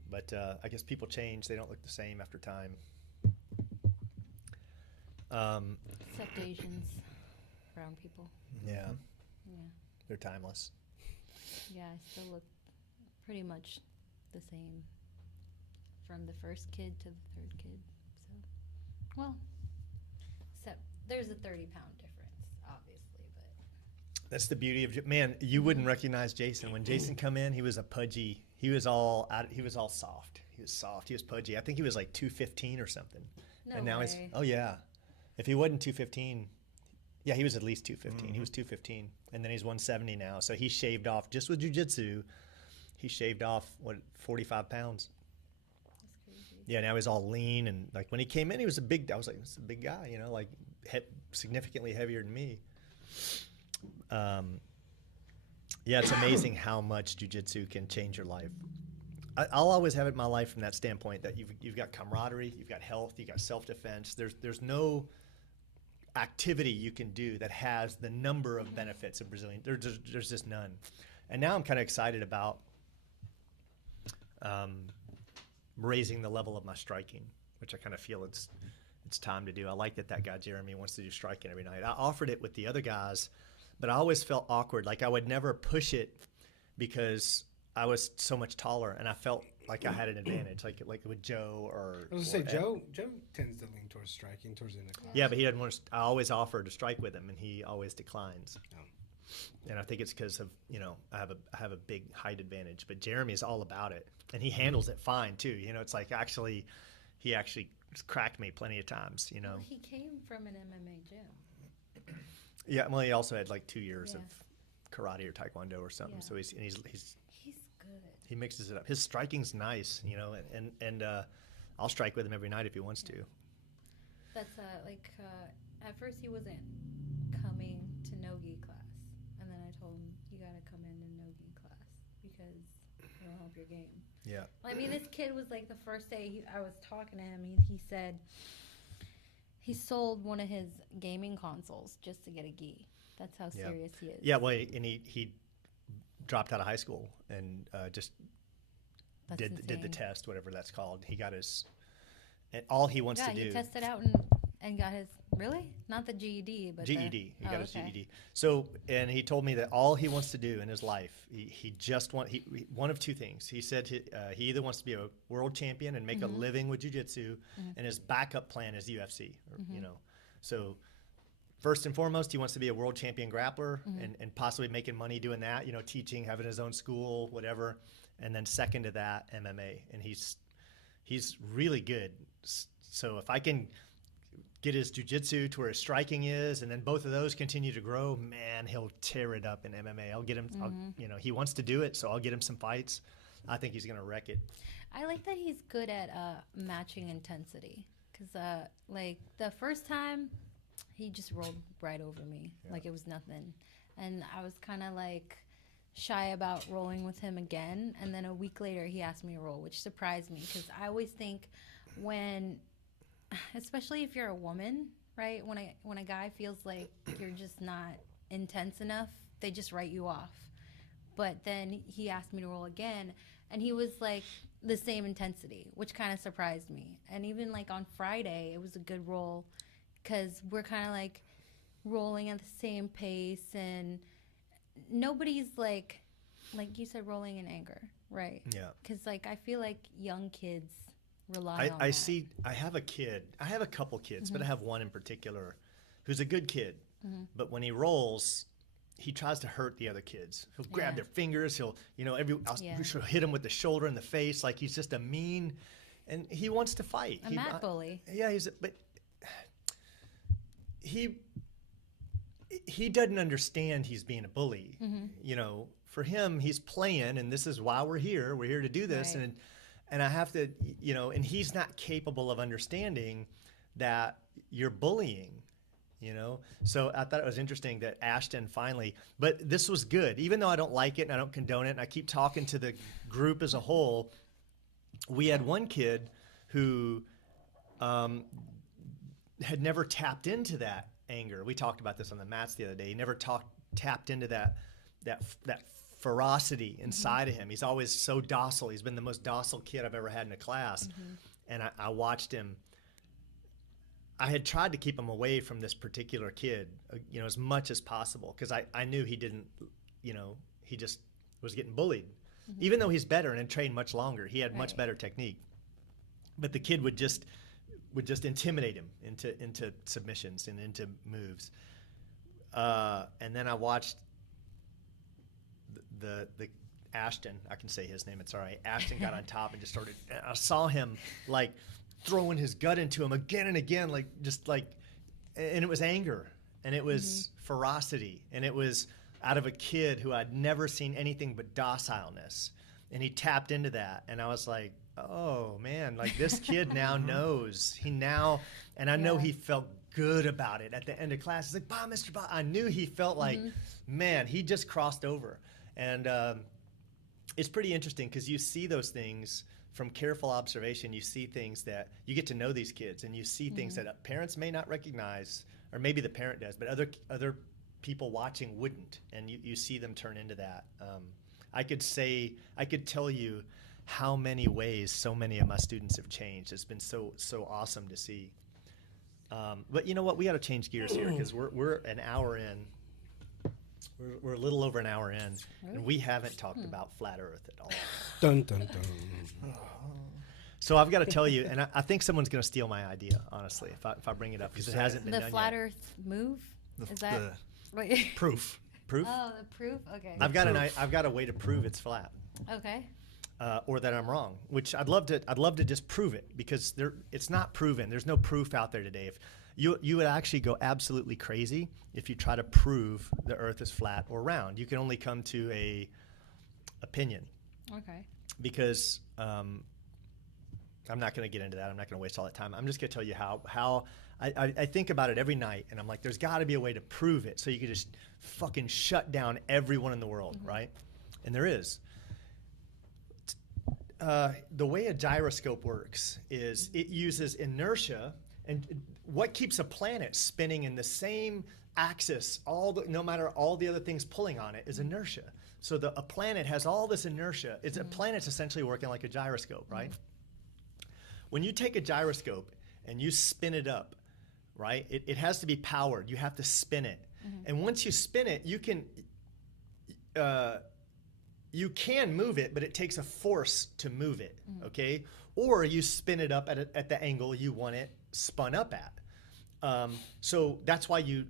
But I guess people change. They don't look the same after time. Except Asians, brown people. Yeah. Yeah. They're timeless. Yeah, I still look pretty much the same from the first kid to the third kid. So, well, except there's a 30-pound difference, obviously, but that's the beauty of you wouldn't recognize Jason. When Jason come in, he was a pudgy. He was all soft. He was soft. He was pudgy. I think he was like 215 or something. No and now way. he's yeah. If he wasn't 215, yeah, he was at least 215. He was 215, and then he's 170 now. So he shaved off just with jiu-jitsu. He shaved off 45 pounds. That's crazy. Yeah, now he's all lean, and like when he came in, he was a big. I was like, this is a big guy, like significantly heavier than me. Yeah, it's amazing how much jiu-jitsu can change your life. I'll always have it in my life from that standpoint that you've got camaraderie, you've got health, you've got self-defense. There's no activity you can do that has the number of benefits of Brazilian. There's just none. And now I'm kind of excited about raising the level of my striking, which I kind of feel it's time to do. I like that guy Jeremy wants to do striking every night. I offered it with the other guys, but I always felt awkward. Like I would never push it because I was so much taller, and I felt like I had an advantage, like with Joe or. I was gonna say Joe tends to lean towards striking towards the end of class. Yeah, but he doesn't want to. I always offer to strike with him, and he always declines. Oh. And I think it's because of I have a big height advantage, but Jeremy is all about it, and he handles it fine too. It's like he actually cracked me plenty of times. Well, he came from an MMA gym. Yeah, well, he also had like 2 years of karate or taekwondo or something. So he's good. He mixes it up. His striking's nice, and I'll strike with him every night if he wants to. That's at first he wasn't coming to no-gi class, and then I told him you gotta come in no-gi class because it'll help your game. Yeah. Well, I mean, this kid was like the first day I was talking to him. He said he sold one of his gaming consoles just to get a gi. That's how serious he is. Yeah, well, and he dropped out of high school and just did the test, whatever that's called. He got his, and all he wants to do. Yeah, he tested out and got his, really? Not the GED, but GED. He got his GED. So, and he told me that all he wants to do in his life, he one of two things. He said he either wants to be a world champion and make a living with jiu-jitsu, and his backup plan is UFC, So, first and foremost, he wants to be a world champion grappler and possibly making money doing that, teaching, having his own school, whatever. And then second to that, MMA. And he's really good. So if I can get his jiu-jitsu to where his striking is, and then both of those continue to grow, man, he'll tear it up in MMA. I'll get him, he wants to do it, so I'll get him some fights. I think he's going to wreck it. I like that he's good at matching intensity. Because, like, the first time, he just rolled right over me. Yeah. Like, it was nothing. And I was kind of, like, shy about rolling with him again. And then a week later, he asked me to roll, which surprised me. Because I always think when, especially if you're a woman, right? When a guy feels like you're just not intense enough, they just write you off. But then he asked me to roll again. And he was, like, the same intensity, which kind of surprised me. And even, like, on Friday, it was a good roll because we're kind of, like, rolling at the same pace. And nobody's, like you said, rolling in anger, right? Yeah. Because, like, I feel like young kids rely on I that. see, I have a kid. I have a couple kids, but I have one in particular who's a good kid. But when he rolls, he tries to hurt the other kids. He'll grab their fingers. He'll, she'll hit him with the shoulder in the face. Like he's just a mean, and he wants to fight. A mat bully. Yeah, but he doesn't understand he's being a bully. For him, he's playing, and this is why we're here. We're here to do this, right. and I have to, and he's not capable of understanding that you're bullying. So I thought it was interesting that Ashton finally, but this was good, even though I don't like it and I don't condone it, and I keep talking to the group as a whole. We had one kid who had never tapped into that anger. We talked about this on the mats the other day. He never tapped into that ferocity inside of him. He's always so docile. He's been the most docile kid I've ever had in a class, and I watched him. I had tried to keep him away from this particular kid, as much as possible, because I knew he didn't, he just was getting bullied. Even though he's better and had trained much longer, he had much better technique. But the kid would just intimidate him into submissions and into moves. And then I watched the Ashton. I can say his name. It's all right. Ashton got on top and just started. I saw him like throwing his gut into him again and again, and it was anger, and it was ferocity, and it was out of a kid who I'd never seen anything but docileness, and he tapped into that, and I was like, oh man, like this kid now knows. And I know he felt good about it at the end of class. He's like, "Bah, Mr. Bah." I knew he felt like, man, he just crossed over, and it's pretty interesting because you see those things. From careful observation, you see things that you get to know these kids, and you see things that parents may not recognize, or maybe the parent does, but other people watching wouldn't, and you see them turn into that. I could tell you how many ways so many of my students have changed. It's been so awesome to see. But you know what? We got to change gears here because we're an hour in. We're a little over an hour in, and we haven't talked about flat Earth at all. Dun, dun, dun. So I've got to tell you, and I think someone's going to steal my idea, honestly, if I bring it up, because it hasn't been done yet. The flat Earth move? Is that wait? Proof? Oh, the proof. Okay. I've got a way to prove it's flat. Okay. Or that I'm wrong, which I'd love to just prove it, because it's not proven. There's no proof out there today. If you would actually go absolutely crazy if you try to prove the Earth is flat or round. You can only come to a opinion. Okay. Because I'm not going to get into that. I'm not going to waste all that time. I'm just going to tell you how I think about it every night, and I'm like, there's got to be a way to prove it so you can just fucking shut down everyone in the world, right? And there is. The way a gyroscope works is it uses inertia, and what keeps a planet spinning in the same axis, no matter all the other things pulling on it, is inertia. So a planet has all this inertia. A planet's essentially working like a gyroscope, right? When you take a gyroscope and you spin it up, right, it has to be powered. You have to spin it. And once you spin it, you can move it, but it takes a force to move it, okay? Or you spin it up at the angle you want it spun up at. So that's why you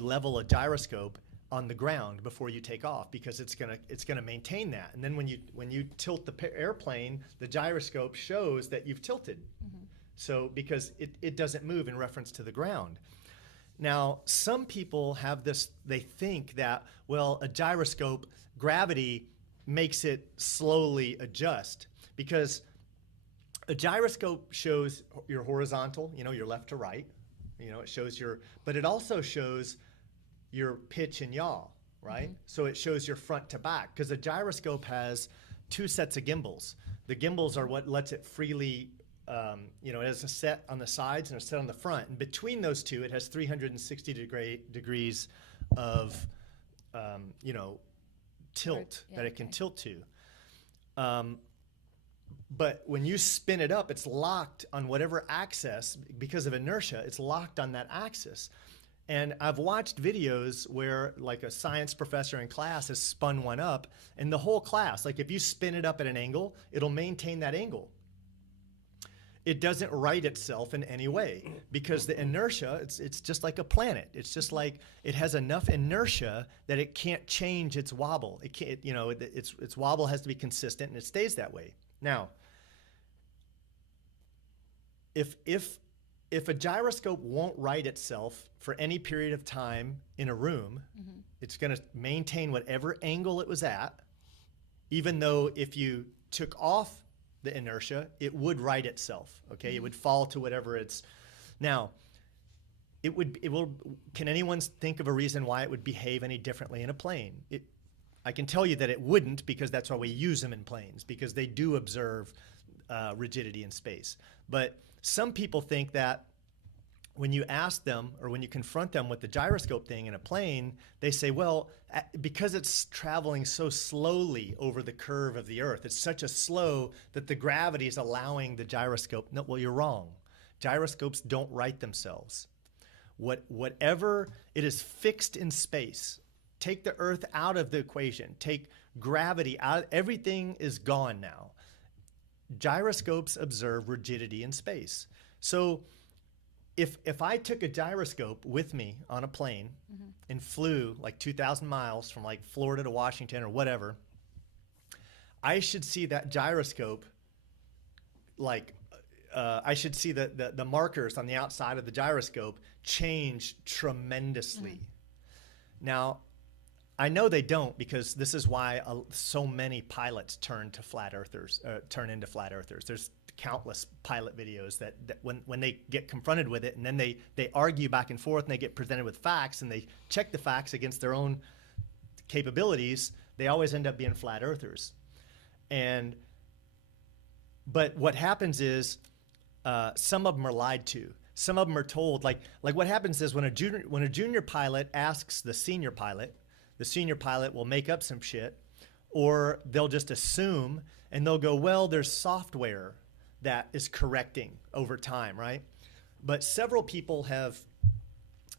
level a gyroscope on the ground before you take off, because it's gonna maintain that. And then when you tilt the airplane, the gyroscope shows that you've tilted. So because it doesn't move in reference to the ground. Now, some people have this, they think that, well, a gyroscope, gravity makes it slowly adjust, because a gyroscope shows your horizontal, your left to right, it shows but it also shows your pitch and yaw, right? So it shows your front to back, because a gyroscope has two sets of gimbals. The gimbals are what lets it freely, it has a set on the sides and a set on the front. And between those two, it has 360 degrees of, tilt that it can tilt to. But when you spin it up, it's locked on whatever axis. Because of inertia, it's locked on that axis. And I've watched videos where, like, a science professor in class has spun one up, and the whole class, like, if you spin it up at an angle, it'll maintain that angle. It doesn't right itself in any way, because the inertia, it's just like a planet. It's just like it has enough inertia that it can't change its wobble. It can't, its wobble has to be consistent, and it stays that way. Now, if a gyroscope won't right itself for any period of time in a room, it's going to maintain whatever angle it was at, even though if you took off the inertia, it would right itself, okay? It would fall to whatever it's... Now, can anyone think of a reason why it would behave any differently in a plane? I can tell you that it wouldn't, because that's why we use them in planes, because they do observe rigidity in space. But some people think that when you ask them, or when you confront them with the gyroscope thing in a plane, they say, well, because it's traveling so slowly over the curve of the Earth, it's such a slow that the gravity is allowing the gyroscope. No, well, you're wrong. Gyroscopes don't right themselves. Whatever, it is fixed in space. Take the Earth out of the equation. Take gravity out. Everything is gone now. Gyroscopes observe rigidity in space. So if I took a gyroscope with me on a plane and flew like 2,000 miles from like Florida to Washington or whatever, I should see that gyroscope, like I should see the markers on the outside of the gyroscope change tremendously. Now, I know they don't, because this is why so many pilots turn into flat earthers. There's countless pilot videos that when they get confronted with it, and then they argue back and forth, and they get presented with facts, and they check the facts against their own capabilities, they always end up being flat earthers. But what happens is some of them are lied to. Some of them are told, like what happens is when a junior pilot asks the senior pilot will make up some shit, or they'll just assume, and they'll go, well, there's software that is correcting over time, right? But several people have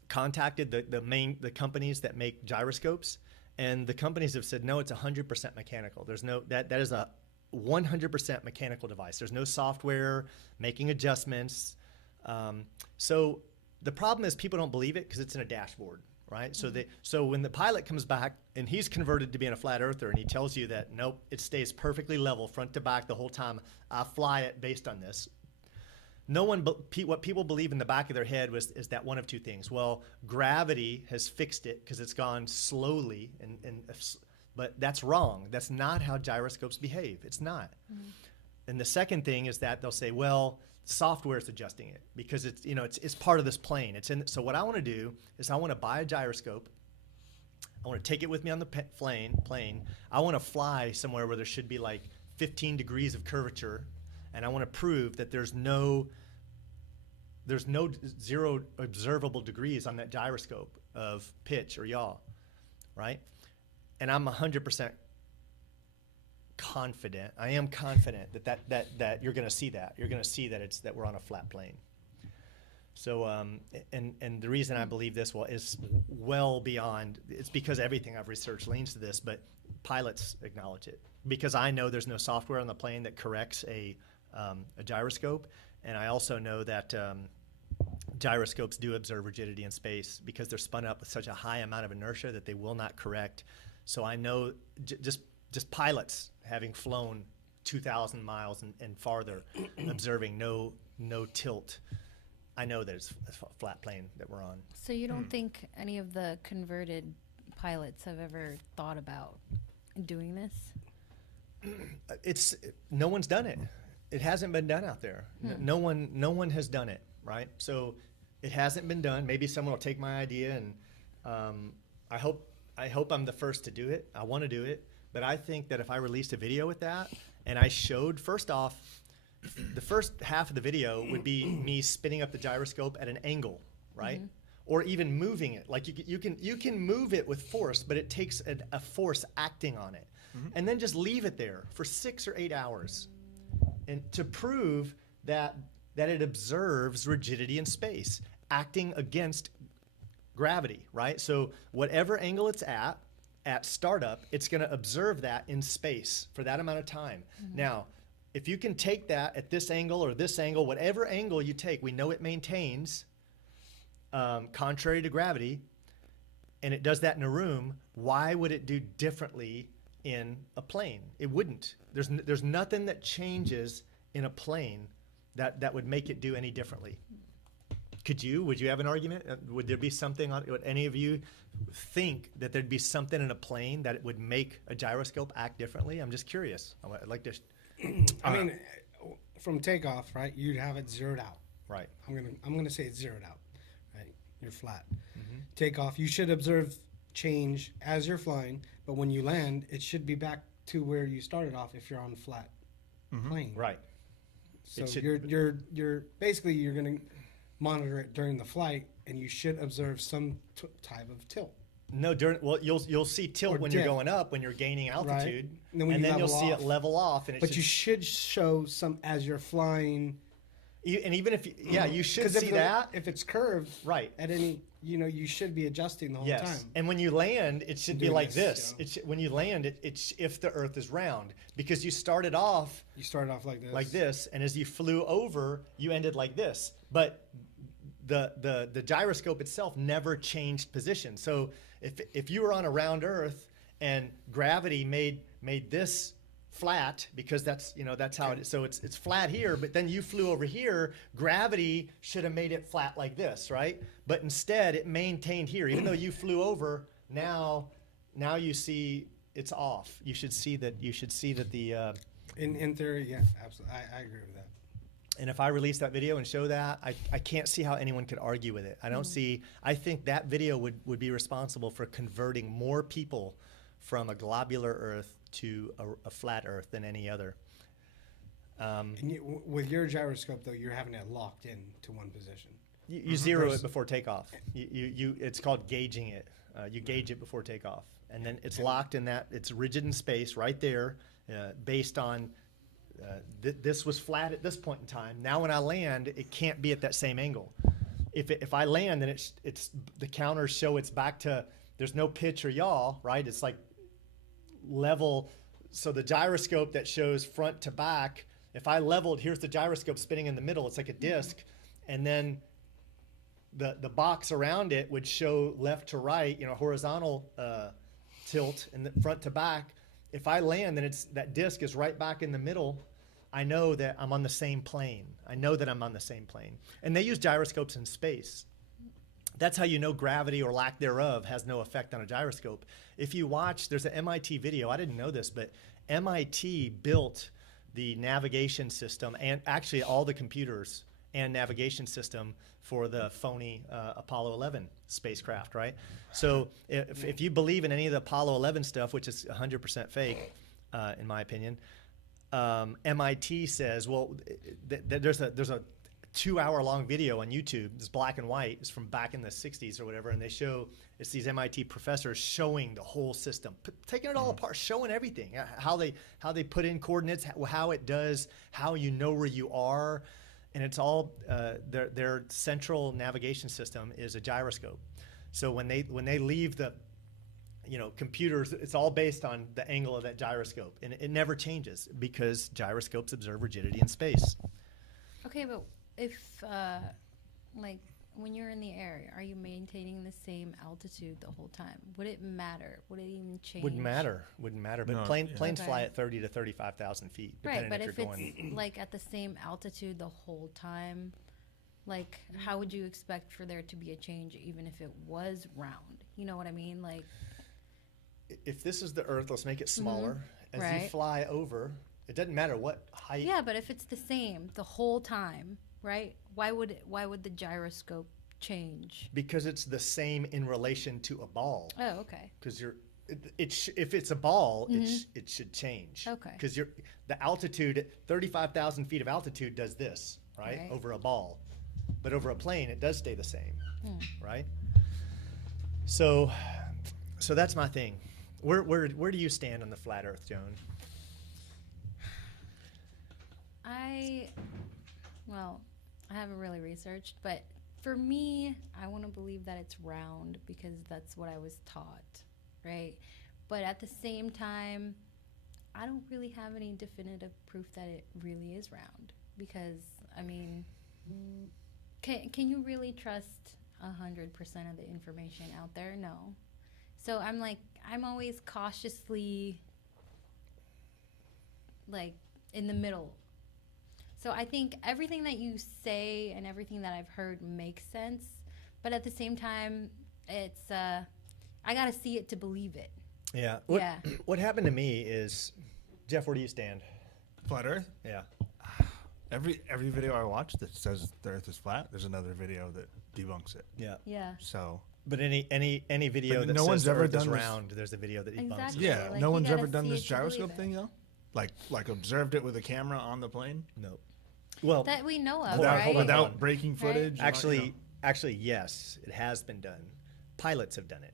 contacted the companies that make gyroscopes, and the companies have said, no, it's 100% mechanical. There's no, that is a 100% mechanical device. There's no software making adjustments. So the problem is people don't believe it because it's in a dashboard, right? So when the pilot comes back and he's converted to being a flat earther, and he tells you that, nope, it stays perfectly level front to back the whole time, I fly it based on this. What people believe in the back of their head is that one of two things. Well, gravity has fixed it because it's gone slowly, but that's wrong. That's not how gyroscopes behave. It's not. And the second thing is that they'll say, well, software is adjusting it because it's part of this plane. So what I want to do is I want to buy a gyroscope. I want to take it with me on the plane. I want to fly somewhere where there should be like 15 degrees of curvature, and I want to prove that there's no zero observable degrees on that gyroscope of pitch or yaw, right? And I'm 100% confident. I am confident that you're going to see that. You're going to see that we're on a flat plane. So and the reason I believe this is well beyond. It's because everything I've researched leans to this, but pilots acknowledge it because I know there's no software on the plane that corrects a gyroscope, and I also know that gyroscopes do observe rigidity in space because they're spun up with such a high amount of inertia that they will not correct. So I know just pilots having flown 2,000 miles and farther, observing no no tilt, I know that it's a flat plane that we're on. So you don't think any of the converted pilots have ever thought about doing this? No one's done it. It hasn't been done out there. No one has done it, right? So it hasn't been done. Maybe someone will take my idea, and I hope I'm the first to do it. I want to do it, but I think that if I released a video with that and I showed, first off, the first half of the video would be me spinning up the gyroscope at an angle, right? Or even moving it. Like you can move it with force, but it takes a force acting on it. And then just leave it there for 6 or 8 hours, and to prove that it observes rigidity in space, acting against gravity, right? So whatever angle it's at startup, it's going to observe that in space for that amount of time. Now, if you can take that at this angle or this angle, whatever angle you take, we know it maintains contrary to gravity, and it does that in a room. Why would it do differently in a plane? It wouldn't. There's nothing that changes in a plane that would make it do any differently. Would you have an argument? Would there be something would any of you think that there'd be something in a plane that it would make a gyroscope act differently? I'm just curious. I'd like to. I mean, from takeoff, right? You'd have it zeroed out. Right. I'm gonna say it's zeroed out. Right. You're flat. Takeoff. You should observe change as you're flying, but when you land, it should be back to where you started off if you're on a flat plane. Right. So you're basically you're gonna monitor it during the flight, and you should observe some type of tilt. No, you'll see tilt Or when dip. you're going up, when you're gaining altitude, Right. And then you'll see off. it level off. And But you should show some as you're flying. and even if you should 'Cause see that. if it's curved, Right. at any, you should be adjusting the whole Yes, time. and when you land, it should be Do like this, this. When you land, it's if the Earth is round, because you started off You started off like this. and as you flew over, you ended like this. But the gyroscope itself never changed position. So if you were on a round Earth and gravity made this flat, because that's how it is. So it's flat here, but then you flew over here, gravity should have made it flat like this, right? But instead it maintained here. Even though you flew over, now you see it's off. You should see that the In theory, yeah, absolutely. I agree with that. and if I release that video and show that, I can't see how anyone could argue with it. I think that video would be responsible for converting more people from a globular Earth to a flat Earth than any other. And with your gyroscope, though, you're having it locked in to one position. You zero it before takeoff. It's called gauging it. You gauge it before takeoff, and then it's locked in that. It's rigid in space right there, based on this was flat at this point in time. Now when I land, it can't be at that same angle. If I land, then it's the counters show it's back to, there's no pitch or yaw, right? It's like level. So the gyroscope that shows front to back, if I leveled, here's the gyroscope spinning in the middle. It's like a disc, and then the box around it would show left to right, horizontal tilt, and the front to back. If I land, then that disc is right back in the middle. I know that I'm on the same plane. And they use gyroscopes in space. That's how you know gravity or lack thereof has no effect on a gyroscope. If you watch, there's an MIT video. I didn't know this, but MIT built the navigation system and actually all the computers and navigation system for the phony Apollo 11 spacecraft, right? So if you believe in any of the Apollo 11 stuff, which is 100% fake, in my opinion, MIT says, well, there's a 2-hour-long video on YouTube. It's black and white. It's from back in the 60s or whatever, and it's these MIT professors showing the whole system, taking it all apart, showing everything, how they put in coordinates, how it does, how you know where you are. And it's all their central navigation system is a gyroscope. So when they leave the computers, it's all based on the angle of that gyroscope, and it never changes because gyroscopes observe rigidity in space. Okay, but if when you're in the air, are you maintaining the same altitude the whole time? Would it matter? Would it even change? Wouldn't matter. But No, planes Okay. fly at 30 to 35,000 feet, Right, depending but if if you're it's going. like at the same altitude the whole time, like how would you expect for there to be a change even if it was round? You know what I mean? Like, If this is the Earth, let's make it smaller. As you Right. fly over, it doesn't matter what height. yeah, but if it's the same the whole time, right? Why would the gyroscope change? Because it's the same in relation to a ball. Oh, okay. Because if it's a ball, it should change. Okay. Because the altitude, 35,000 feet of altitude does this, right? Right. Over a ball. But over a plane, it does stay the same, right? So that's my thing. Where do you stand on the flat Earth, Joan? I haven't really researched, but for me, I want to believe that it's round because that's what I was taught, right? But at the same time, I don't really have any definitive proof that it really is round because, I mean, can you really trust 100% of the information out there? No. So I'm always cautiously like in the middle. So I think everything that you say and everything that I've heard makes sense, but at the same time, it's I gotta see it to believe it. Yeah. Yeah. What happened to me is, Jeff, where do you stand? Flat Earth. Yeah. Every video I watch that says the Earth is flat, there's another video that debunks it. Yeah. Yeah. So But any video But that no says one's the ever Earth is done this- round, there's a video that debunks Exactly. it. yeah, Like, no you one's gotta ever done see this it to believe gyroscope it. thing though. Like observed it with a camera on the plane No. Well, That we know of, Hold on, right? hold on. without breaking Right. footage. actually, yes, it has been done. Pilots have done it.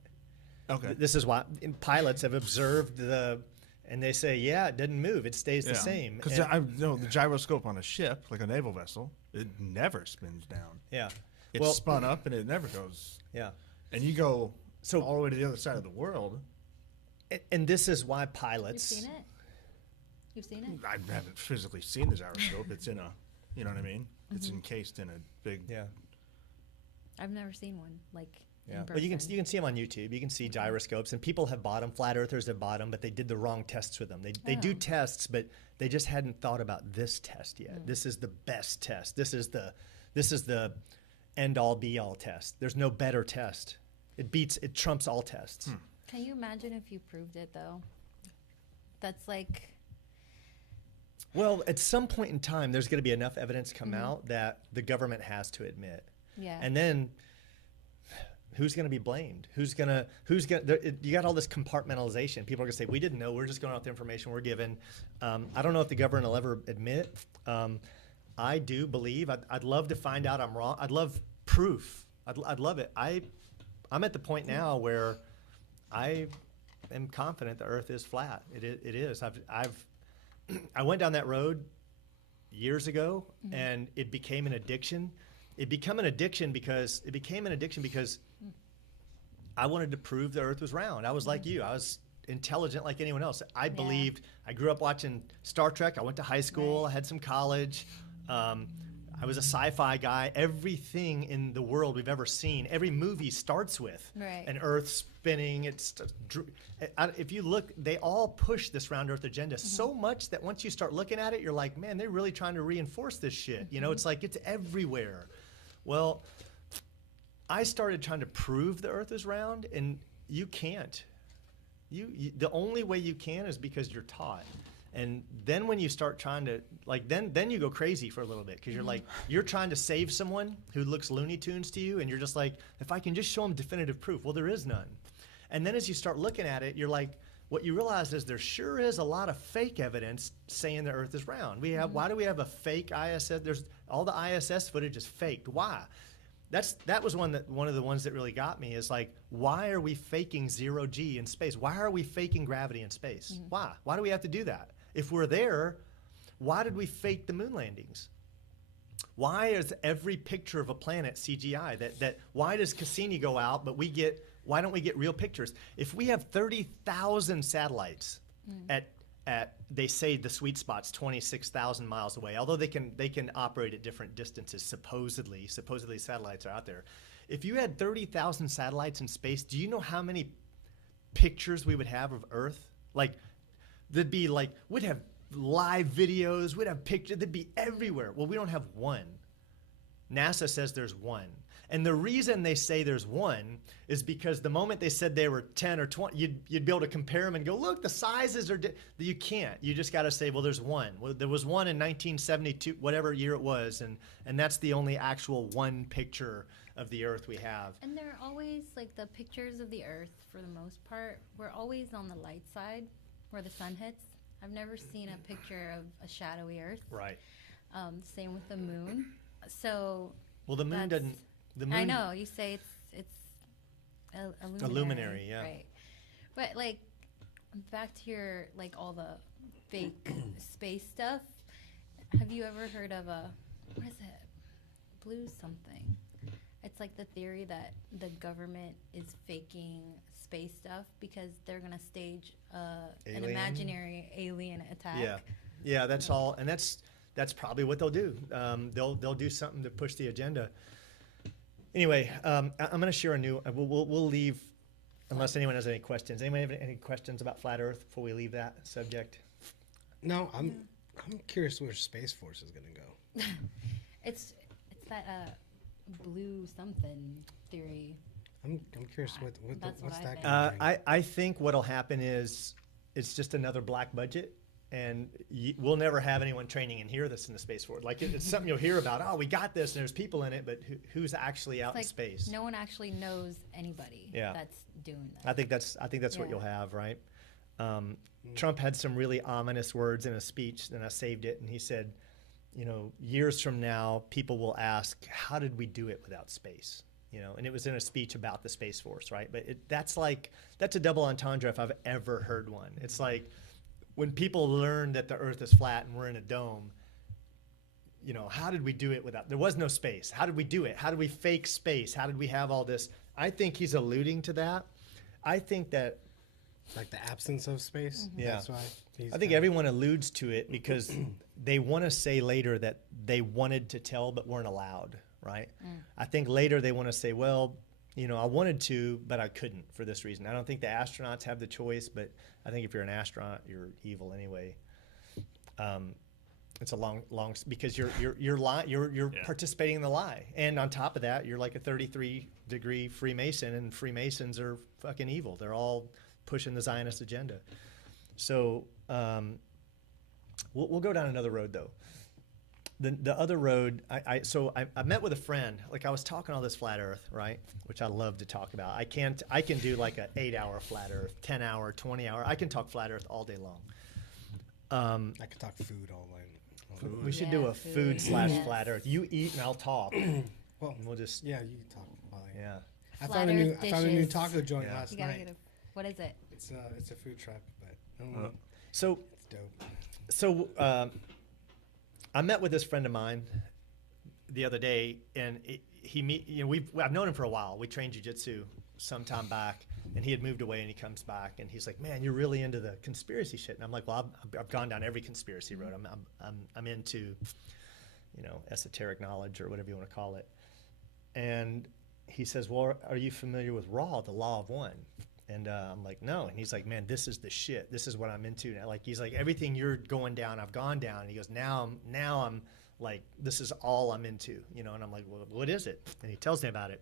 Okay. This is why pilots have observed and they say, yeah, it doesn't move. It stays the same. Because And- I know the gyroscope on a ship, like a naval vessel, it never spins down. yeah. It's Well, spun up and it never goes. yeah. And you go So- all the way to the other side of the world. And this is why You've pilots. seen it? You've seen it? I haven't physically seen the gyroscope. It's in a, you know what I mean? It's encased in a big. Yeah. I've never seen one like Yeah. in Well, you person. can see them on YouTube. You can see gyroscopes, and people have bought them. Flat Earthers have bought them, but they did the wrong tests with them. They do Oh. tests, but they just hadn't thought about this test yet. This is the best test. This is the end all be all test. There's no better test. It trumps all tests. Can you imagine if you proved it though? That's like Well, at some point in time, there's going to be enough evidence come out that the government has to admit. yeah. And then who's going to be blamed? You got all this compartmentalization. People are going to say, we didn't know. We're just going off the information we're given. I don't know if the government will ever admit. I do believe. I'd love to find out I'm wrong. I'd love proof. I'd love it. I'm at the point now where I am confident the Earth is flat. It is. I went down that road years ago, and it became an addiction. It became an addiction because I wanted to prove the Earth was round. I was like you. I was intelligent like anyone else. I believed. I grew up watching Star Trek. I went to high school. Right. I had some college. I was a sci-fi guy. Everything in the world we've ever seen, every movie starts with Right. an Earth spinning. If you look, they all push this round Earth agenda so much that once you start looking at it, you're like, man, they're really trying to reinforce this shit. You know, it's like it's everywhere. Well, I started trying to prove the Earth is round, and you can't. The only way you can is because you're taught. And then when you start trying to, like, then you go crazy for a little bit because you're like, you're trying to save someone who looks Looney Tunes to you, and you're just like, if I can just show them definitive proof, well, there is none. And then as you start looking at it, you're like, what you realize is there sure is a lot of fake evidence saying the Earth is round. Why do we have a fake ISS? There's all the ISS footage is faked. Why? That was one of the ones that really got me is like, why are we faking 0G in space? Why are we faking gravity in space? Why? Why do we have to do that? If we're there, why did we fake the moon landings? Why is every picture of a planet CGI? Why does Cassini go out, but why don't we get real pictures? If we have 30,000 satellites at they say the sweet spot's 26,000 miles away, although they can operate at different distances. Supposedly satellites are out there. If you had 30,000 satellites in space, do you know how many pictures we would have of Earth? Like, we'd have live videos, we'd have pictures, they'd be everywhere. Well, we don't have one. NASA says there's one. And the reason they say there's one is because the moment they said they were 10 or 20, you'd be able to compare them and go, look, the sizes are you can't. You just got to say, well, there's one. Well, there was one in 1972, whatever year it was, and that's the only actual one picture of the Earth we have. And they're always, like, the pictures of the Earth, for the most part, we're always on the light side where the sun hits. I've never seen a picture of a shadowy Earth. Right. Same with the moon. So... Well, the moon doesn't... The moon, I know, you say it's a luminary, yeah. Right. But, like, back to your, like, all the fake space stuff. Have you ever heard of what is it? Blue something. It's like the theory that the government is faking space stuff because they're going to stage an imaginary alien attack. Yeah. Yeah, that's all. And that's probably what they'll do. They'll do something to push the agenda. Anyway, I'm going to share a new. We'll leave, unless anyone has any questions. Anyone have any questions about flat Earth before we leave that subject? No, I'm curious where Space Force is going to go. It's that blue something theory. I'm curious what's that think. going to bring? I think what'll happen is it's just another black budget. And we'll never have anyone training and hear this in the Space Force. Like, it's something you'll hear about. Oh, we got this, and there's people in it, but who's actually out in space? No one actually knows anybody that's doing that. I think that's what you'll have, right? Trump had some really ominous words in a speech, and I saved it. And he said, years from now, people will ask, how did we do it without space? And it was in a speech about the Space Force, right? But that's a double entendre if I've ever heard one. It's like, when people learn that the Earth is flat and we're in a dome, how did we do it without? There was no space. How did we do it? How did we fake space? How did we have all this? I think he's alluding to that. I think that, like the absence of space. Yeah. That's why. I think everyone alludes to it because they want to say later that they wanted to tell but weren't allowed, right? I think later they want to say, well, I wanted to, but I couldn't for this reason. I don't think the astronauts have the choice, but I think if you're an astronaut, you're evil anyway. It's a long because you're participating in the lie, and on top of that, you're like a 33-degree Freemason, and Freemasons are fucking evil. They're all pushing the Zionist agenda. So we'll go down another road though. The other road, I met with a friend. Like, I was talking all this flat Earth, right? Which I love to talk about. I can do like an 8-hour flat Earth, 10-hour, 20-hour. I can talk flat Earth all day long. I could talk food all night. We should do a food / flat Earth. You eat and I'll talk. Well, we'll just you can talk. yeah. I found a new taco joint last night. What is it? It's a food truck, but So it's dope. So I met with this friend of mine the other day, and I've known him for a while. We trained jiu-jitsu some time back, and he had moved away, and he comes back, and he's like, "Man, you're really into the conspiracy shit." And I'm like, "Well, I've gone down every conspiracy road. I'm into, esoteric knowledge or whatever you want to call it." And he says, "Well, are you familiar with Ra, the Law of One?" And I'm like, "No." And he's like, "Man, this is the shit. This is what I'm into now." Like, he's like, "Everything you're going down, I've gone down." And he goes, now I'm like, this is all I'm into, And I'm like, "Well, what is it?" And he tells me about it.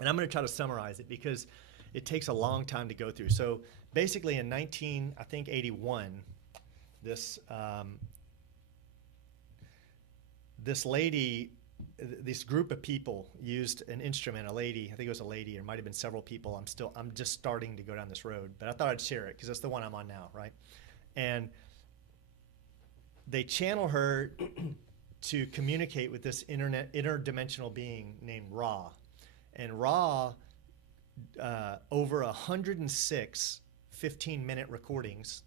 And I'm going to try to summarize it because it takes a long time to go through. So basically in 1981, this lady, this group of people used an instrument, a lady, I think it was a lady, or it might have been several people. I'm just starting to go down this road, but I thought I'd share it because that's the one I'm on now, right? And they channel her to communicate with this interdimensional being named Ra. And Ra, over 106 15-minute recordings,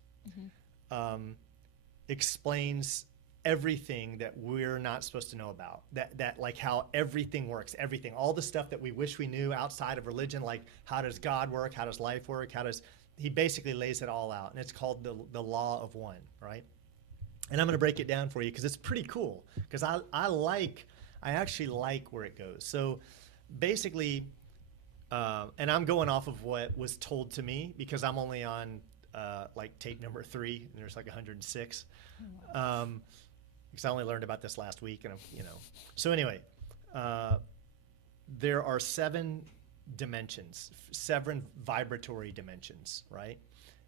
explains everything that we're not supposed to know about, that like how everything works, everything, all the stuff that we wish we knew outside of religion, like how does God work, how does life work, he basically lays it all out, and it's called the Law of One, right? And I'm going to break it down for you because it's pretty cool. Because I actually like where it goes. So basically, and I'm going off of what was told to me because I'm only on like tape number 3, and there's like 106. Because I only learned about this last week, and So anyway, there are 7 dimensions, 7 vibratory dimensions, right?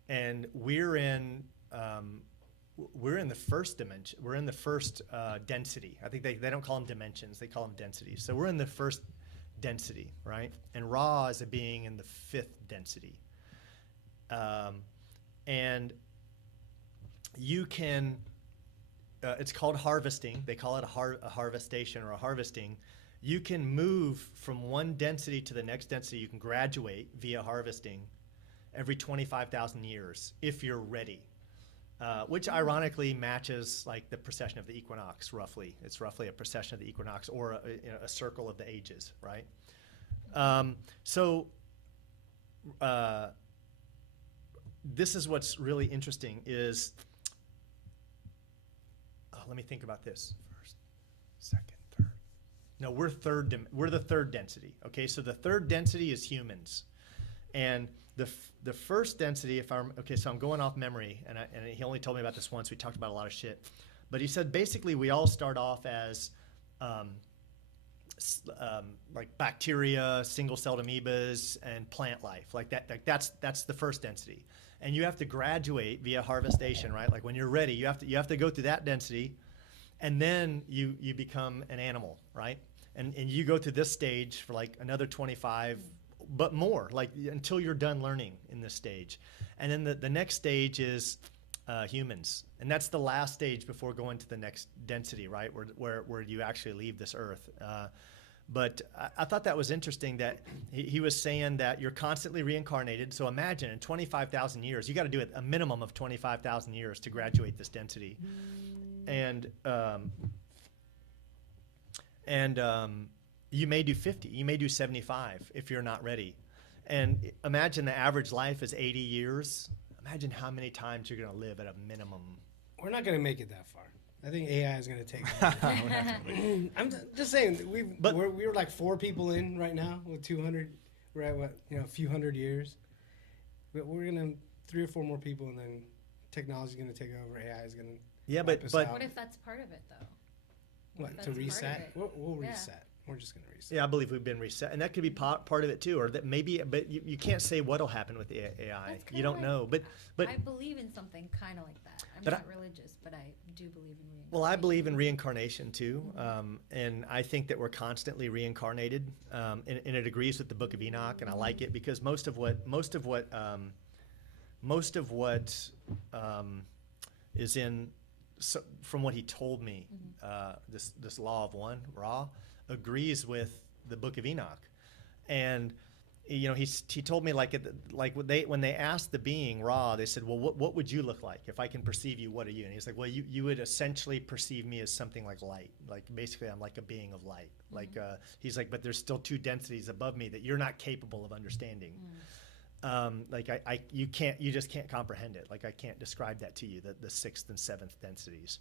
And we're in the first dimension. We're in the first density. I think they don't call them dimensions; they call them densities. So we're in the first density, right? And Ra is a being in the 5th density. And you can. It's called harvesting. They call it a harvestation or a harvesting. You can move from one density to the next density. You can graduate via harvesting every 25,000 years if you're ready, which ironically matches like the precession of the equinox, roughly. It's roughly a precession of the equinox or a circle of the ages, right? This is what's really interesting is, let me think about this. First, second, third. No, we're the 3rd density. Okay, so the 3rd density is humans, and the first density. So I'm going off memory, and he only told me about this once. We talked about a lot of shit, but he said basically we all start off as like bacteria, single-celled amoebas, and plant life. Like that. That's the first density. And you have to graduate via harvestation, right? Like when you're ready, you have to go through that density, and then you become an animal, right? And you go through this stage for like another 25, but more, like until you're done learning in this stage. And then the next stage is humans, and that's the last stage before going to the next density, right? Where you actually leave this earth. But I thought that was interesting that he was saying that you're constantly reincarnated. So imagine in 25,000 years, you got to do it a minimum of 25,000 years to graduate this density. And you may do 50, you may do 75 if you're not ready. And imagine the average life is 80 years. Imagine how many times you're going to live at a minimum. We're not going to make it that far. I think AI is going to take. I'm just saying we were like 4 people in right now with 200. We're at a few hundred years. But we're gonna 3 or 4 more people, and then technology's going to take over. AI is going to. Yeah, but what if that's part of it though? What to reset? We'll reset. We're just going to reset. Yeah, I believe we've been reset, and that could be part of it too, or that maybe. But you can't say what'll happen with the AI. You don't know. But I believe in something kind of like that. I'm not religious, but I do believe in reincarnation. Well, I believe in reincarnation too, and I think that we're constantly reincarnated, and it agrees with the Book of Enoch, and I like it because most of what is in. So from what he told me, this Law of One, Ra, agrees with the Book of Enoch, and he told me when they asked the being Ra, they said, well, what would you look like if I can perceive you? What are you? And he's like, well, you would essentially perceive me as something like light, like basically I'm like a being of light. Like he's like, but there's still 2 densities above me that you're not capable of understanding. You just can't comprehend it. Like I can't describe that to you, the 6th and 7th densities.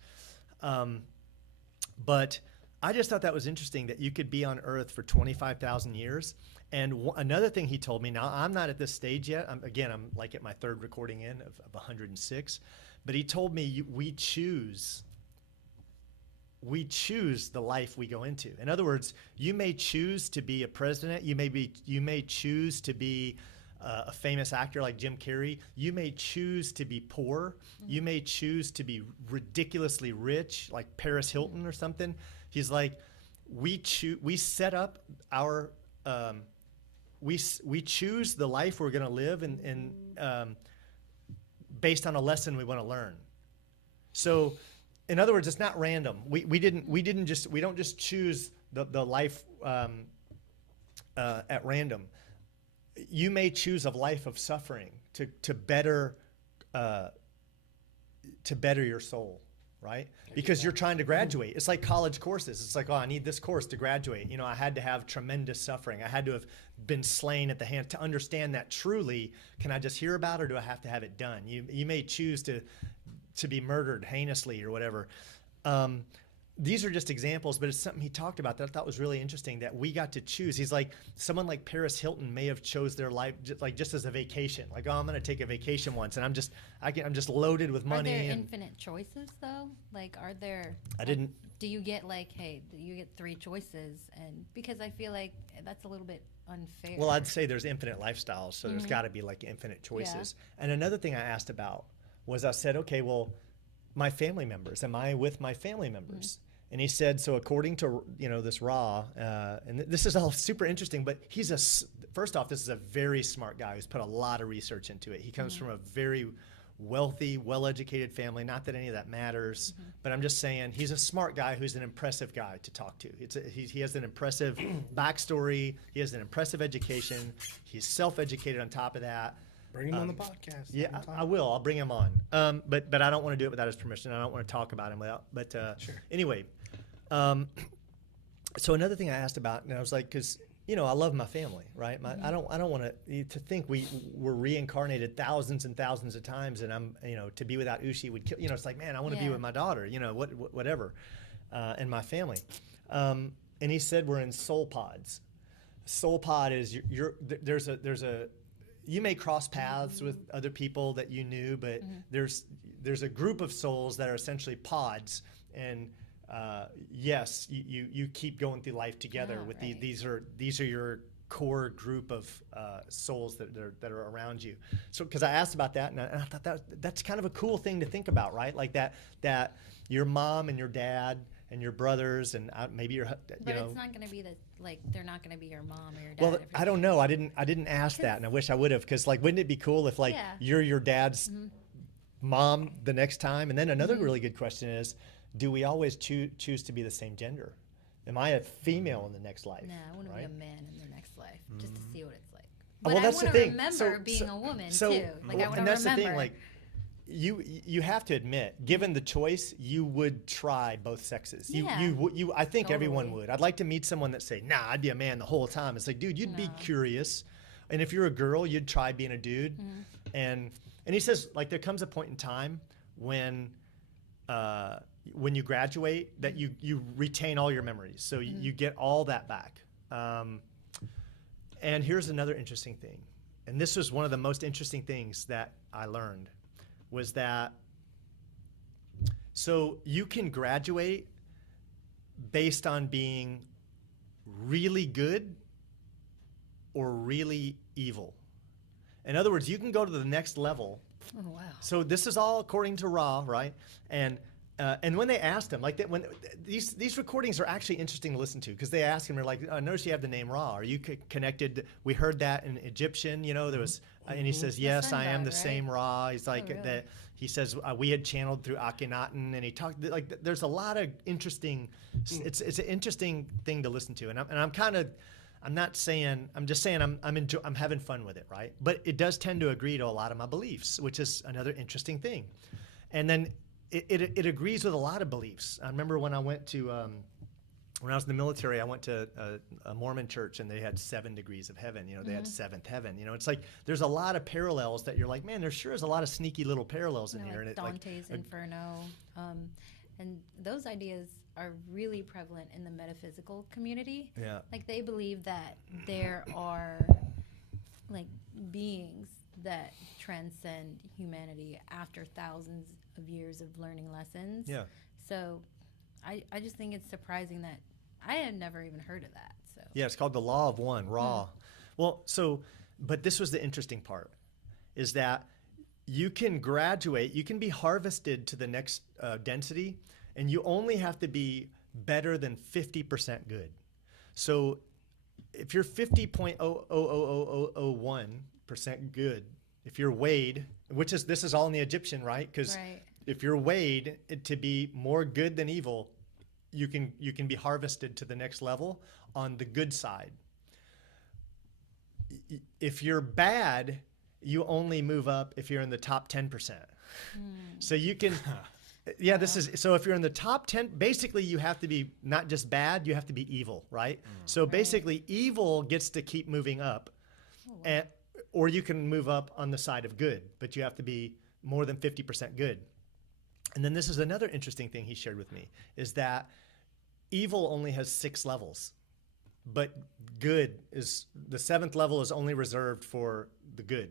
But I just thought that was interesting that you could be on Earth for 25,000 years. And another thing he told me, now I'm not at this stage yet. I'm like at my 3rd recording in of 106. But he told me we choose the life we go into. In other words, you may choose to be a president. You may choose to be a famous actor like Jim Carrey. You may choose to be poor. You may choose to be ridiculously rich, like Paris Hilton or something. He's like, we set up our, we choose the life we're going to live and based on a lesson we want to learn. So, in other words, it's not random. We don't just choose the life at random. You may choose a life of suffering to better your soul, right? Because you're trying to graduate. It's like college courses. It's like, oh, I need this course to graduate. You know, I had to have tremendous suffering. I had to have been slain at the hand to understand that truly. Can I just hear about it, or do I have to have it done? You may choose to be murdered heinously or whatever. These are just examples, but it's something he talked about that I thought was really interesting, that we got to choose. He's like, someone like Paris Hilton may have chose their life just as a vacation. Like, oh, I'm going to take a vacation once, and I'm just loaded with money. Are there and infinite choices though? Like, are there? I didn't. Do you get like, hey, you get 3 choices, and because I feel like that's a little bit unfair. Well, I'd say there's infinite lifestyles, so there's got to be like infinite choices. Yeah. And another thing I asked about was, I said, okay, well, my family members, am I with my family members? And he said, so according to, this Ra, and this is all super interesting, but first off, this is a very smart guy who's put a lot of research into it. He comes from a very wealthy, well-educated family. Not that any of that matters, but I'm just saying he's a smart guy who's an impressive guy to talk to. He has an impressive backstory. He has an impressive education. He's self-educated on top of that. Bring him on the podcast. Yeah, I will. I'll bring him on. But I don't want to do it without his permission. I don't want to talk about him without. But sure. Anyway, so another thing I asked about, and I was like, because I love my family, right? I don't want to think we're reincarnated thousands and thousands of times, and I'm to be without Ushi would kill. It's like, man, I want to be with my daughter. Whatever, and my family. And he said we're in soul pods. Soul pod is there's a you may cross paths with other people that you knew, but there's a group of souls that are essentially pods, and yes, you keep going through life together with right. these are your core group of souls that are around you. So because I asked about that, and I thought that's kind of a cool thing to think about, right? Like that your mom and your dad and your brothers and maybe your But it's not going to be they're not going to be your mom or your dad. Well, I don't know. I didn't ask that, and I wish I would have, because wouldn't it be cool if you're your dad's mom the next time? And then another really good question is, do we always choose to be the same gender? Am I a female in the next life? No, I want to be a man in the next life, just to see what it's like. But Well, that's I want the to thing. remember being a woman too. I want to remember. And that's the thing. You have to admit, given the choice, you would try both sexes. I think everyone would. I'd like to meet someone that say, nah, I'd be a man the whole time. It's like, dude, you'd be curious. And if you're a girl, you'd try being a dude. And he says, there comes a point in time when you graduate that you retain all your memories. So you get all that back. And here's another interesting thing. And this was one of the most interesting things that I learned, was that so you can graduate based on being really good or really evil. In other words, you can go to the next level. Oh, wow. So this is all according to Ra, right? And when they asked him, when these recordings are actually interesting to listen to, because they asked him, they're like, notice you have the name Ra. Are you connected? We heard that in Egyptian, there was, and he says, yes, I am the same Ra. He's like, that. He says, we had channeled through Akhenaten, and he talked, there's a lot of interesting, it's an interesting thing to listen to. I'm just saying I'm having fun with it, right? But it does tend to agree to a lot of my beliefs, which is another interesting thing. And then it agrees with a lot of beliefs. I remember when I went to, when I was in the military, I went to a Mormon church, and they had 7 degrees of heaven. They had 7th heaven. It's like there's a lot of parallels that you're like, man, there sure is a lot of sneaky little parallels in here. Like Dante's Inferno. And those ideas are really prevalent in the metaphysical community. Yeah. They believe that there are beings that transcend humanity after thousands of years of learning lessons. Yeah. So I just think it's surprising that I had never even heard of that. So yeah, it's called the Law of One, Ra. Well, but this was the interesting part, is that you can graduate, you can be harvested to the next density, and you only have to be better than 50% good. So if you're 50.00001% good, if you're weighed, this is all in the Egyptian, right? Because if you're weighed to be more good than evil, you can be harvested to the next level on the good side. If you're bad, you only move up if you're in the top 10%. So you can Yeah, this is so. If you're in the top 10, basically you have to be not just bad, you have to be evil, right? So basically, evil gets to keep moving up, and or you can move up on the side of good, but you have to be more than 50% good. And then this is another interesting thing he shared with me is that evil only has 6 levels, but good is the 7th level is only reserved for the good.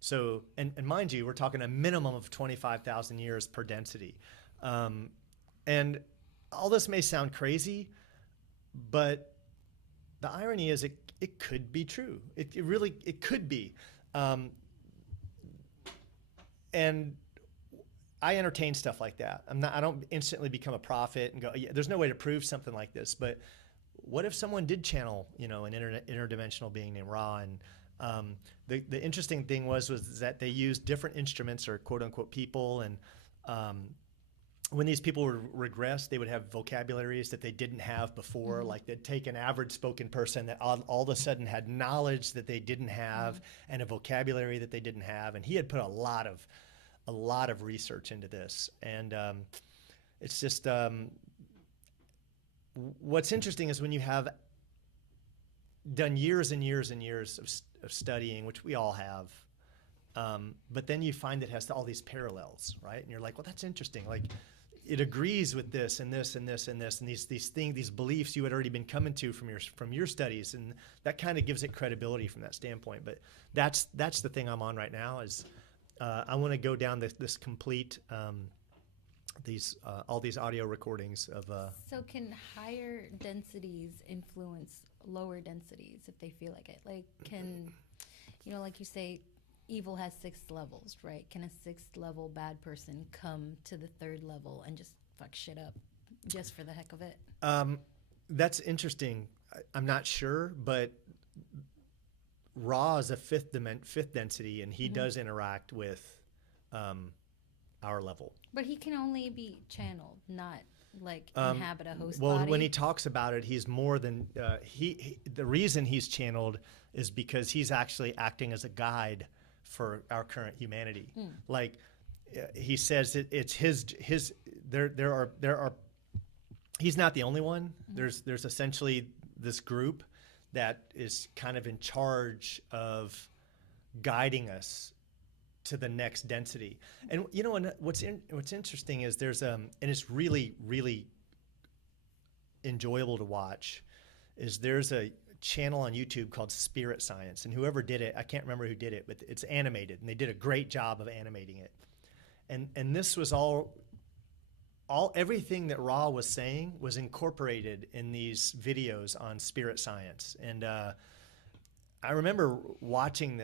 So, and mind you, we're talking a minimum of 25,000 years per density. And all this may sound crazy, but the irony is it could be true. It really could be. And I entertain stuff like that. I don't instantly become a prophet and go, yeah, there's no way to prove something like this. But what if someone did channel, an interdimensional being named Ra? And the interesting thing was that they used different instruments or quote unquote people. And when these people would regress, they would have vocabularies that they didn't have before. Like they'd take an average spoken person that all of a sudden had knowledge that they didn't have and a vocabulary that they didn't have. And he had put a lot of research into this. And it's just what's interesting is when you have done years and years and years of studying, which we all have, but then you find it has all these parallels, right? And you're like, well, that's interesting. Like, it agrees with this and this and this and this and these things, these beliefs you had already been coming to from your studies, and that kind of gives it credibility from that standpoint. But that's the thing I'm on right now is I want to go down this complete all these audio recordings of. So can higher densities influence lower densities if they feel like it? Like can, like you say, evil has 6 levels, right? Can a 6th level bad person come to the 3rd level and just fuck shit up just for the heck of it? That's interesting. I'm not sure, but Ra is a 5th density, and he does interact with our level. But he can only be channeled, not like inhabit a host well, body. when he talks about it, he's more than the reason he's channeled is because he's actually acting as a guide for our current humanity. Like he says, it's his. There are. He's not the only one. There's essentially this group that is kind of in charge of guiding us to the next density. And and what's interesting is there's and it's really, really enjoyable to watch, is there's a channel on YouTube called Spirit Science, and whoever did it, I can't remember who did it, but it's animated, and they did a great job of animating it. And this was everything that Ra was saying was incorporated in these videos on Spirit Science. And I remember watching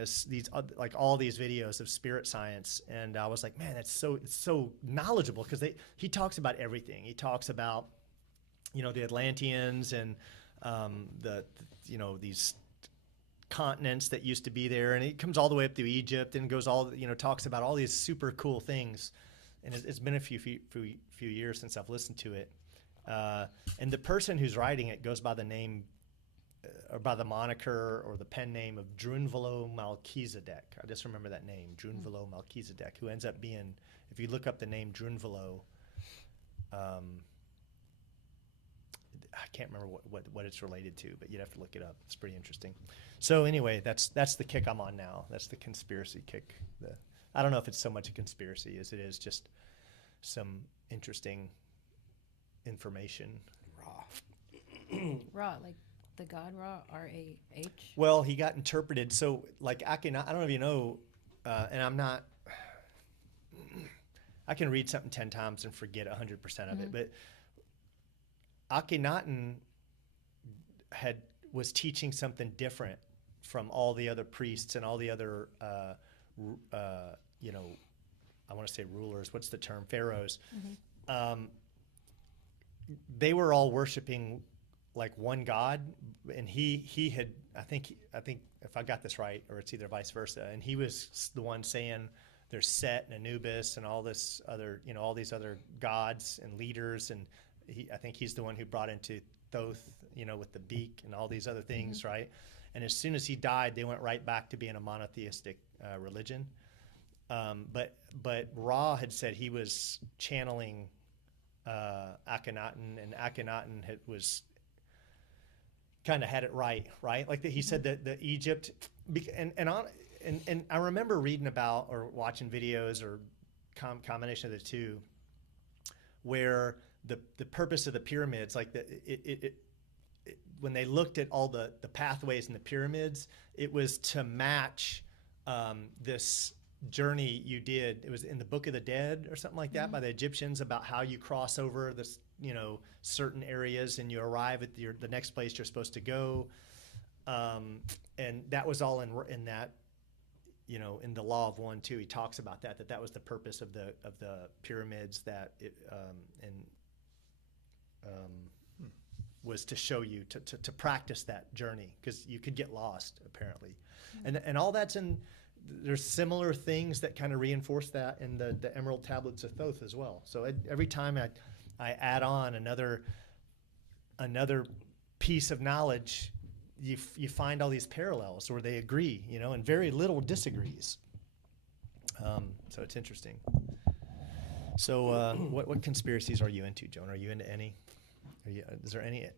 all these videos of Spirit Science, and I was like, man, it's so knowledgeable, because he talks about everything. He talks about the Atlanteans and these continents that used to be there, and it comes all the way up through Egypt and goes talks about all these super cool things. And it's been a few years since I've listened to it. And the person who's writing it goes by the name, or by the moniker or the pen name of Drunvalo Melchizedek. I just remember that name, Drunvalo Melchizedek, who ends up being, if you look up the name Drunvalo, I can't remember what it's related to, but you'd have to look it up. It's pretty interesting. So anyway, that's the kick I'm on now. That's the conspiracy kick. I don't know if it's so much a conspiracy as it is just some interesting information. Ra, like the god Ra, R-A-H? Well, he got interpreted. So like Akhenaten, I don't know if you know, and I'm not, I can read something 10 times and forget 100% of it, but Akhenaten was teaching something different from all the other priests and all the other, I want to say rulers. What's the term? Pharaohs. They were all worshiping like one god, and he had, I think if I got this right, or it's either vice versa, and he was the one saying there's Set and Anubis and all this other, all these other gods and leaders, and I think he's the one who brought into Thoth, with the beak and all these other things, right? And as soon as he died, they went right back to being a monotheistic religion. But Ra had said he was channeling Akhenaten, and Akhenaten was kind of had it right? Like he said that the Egypt, and I remember reading about or watching videos or combination of the two, where the purpose of the pyramids, like when they looked at all the pathways in the pyramids, it was to match this journey you did. It was in the Book of the Dead or something like that by the Egyptians, about how you cross over this, certain areas and you arrive at the next place you're supposed to go. And that was all in that, in the Law of One too. He talks about that was the purpose of the pyramids, that it was to show you to practice that journey, because you could get lost apparently. And all that's there's similar things that kind of reinforce that in the Emerald Tablets of Thoth as well. So every time I add on another piece of knowledge, you find all these parallels where they agree, and very little disagrees. So it's interesting. So what conspiracies are you into, Joan? Are you into any? Is there any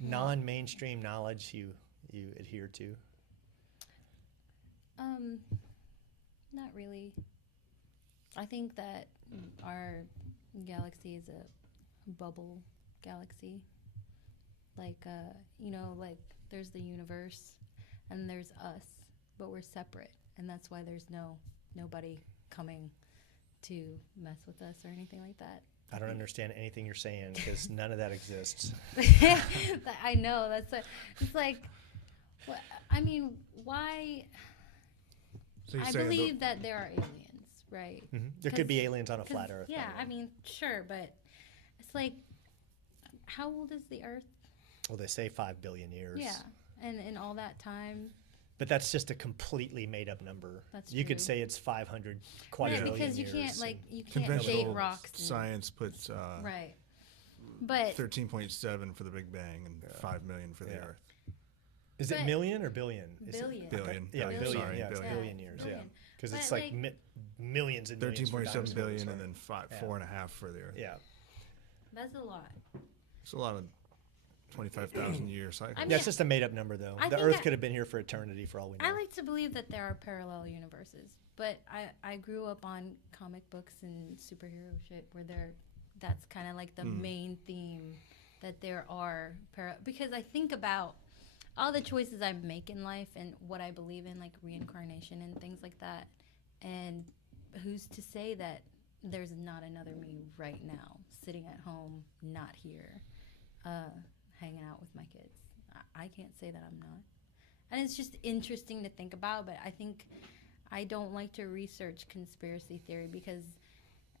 non-mainstream knowledge you adhere to? Not really. I think that our galaxy is a bubble galaxy. Like, like there's the universe and there's us, but we're separate. And that's why there's nobody coming to mess with us or anything like that. I don't understand anything you're saying, because none of that exists. I know. It's like, why? So I believe that there are aliens, right? Mm-hmm. There could be aliens on a flat Earth. Yeah, sure, but it's like, how old is the Earth? Well, they say 5 billion years. Yeah, and in all that time. But that's just a completely made-up number. That's you true. could say it's 500 quadrillion because you years. you can't date Conventional rocks. science puts Right, but 13.7 for the Big Bang and 5 million for the Yeah. Earth. Is it million or billion? Billion. Billion. Yeah, Billion, billion. sorry, Yeah, it's billion. billion years. Billion. Yeah, because But it's like millions and millions. for 13.7 dinosaurs, billion, right? and then 4.5 for the Earth. Yeah. that's a lot. It's a lot of 25,000 year cycles. I mean, Yeah, it's just a made-up number, though. I The think Earth could have been here for eternity, for all we know. I like to believe that there are parallel universes, but I grew up on comic books and superhero shit where that's kind of like the main theme, that there are because I think about all the choices I make in life and what I believe in, like reincarnation and things like that, and who's to say that there's not another me right now sitting at home, not here, hanging out with my kids. I can't say that I'm not. And it's just interesting to think about, but I think I don't like to research conspiracy theory, because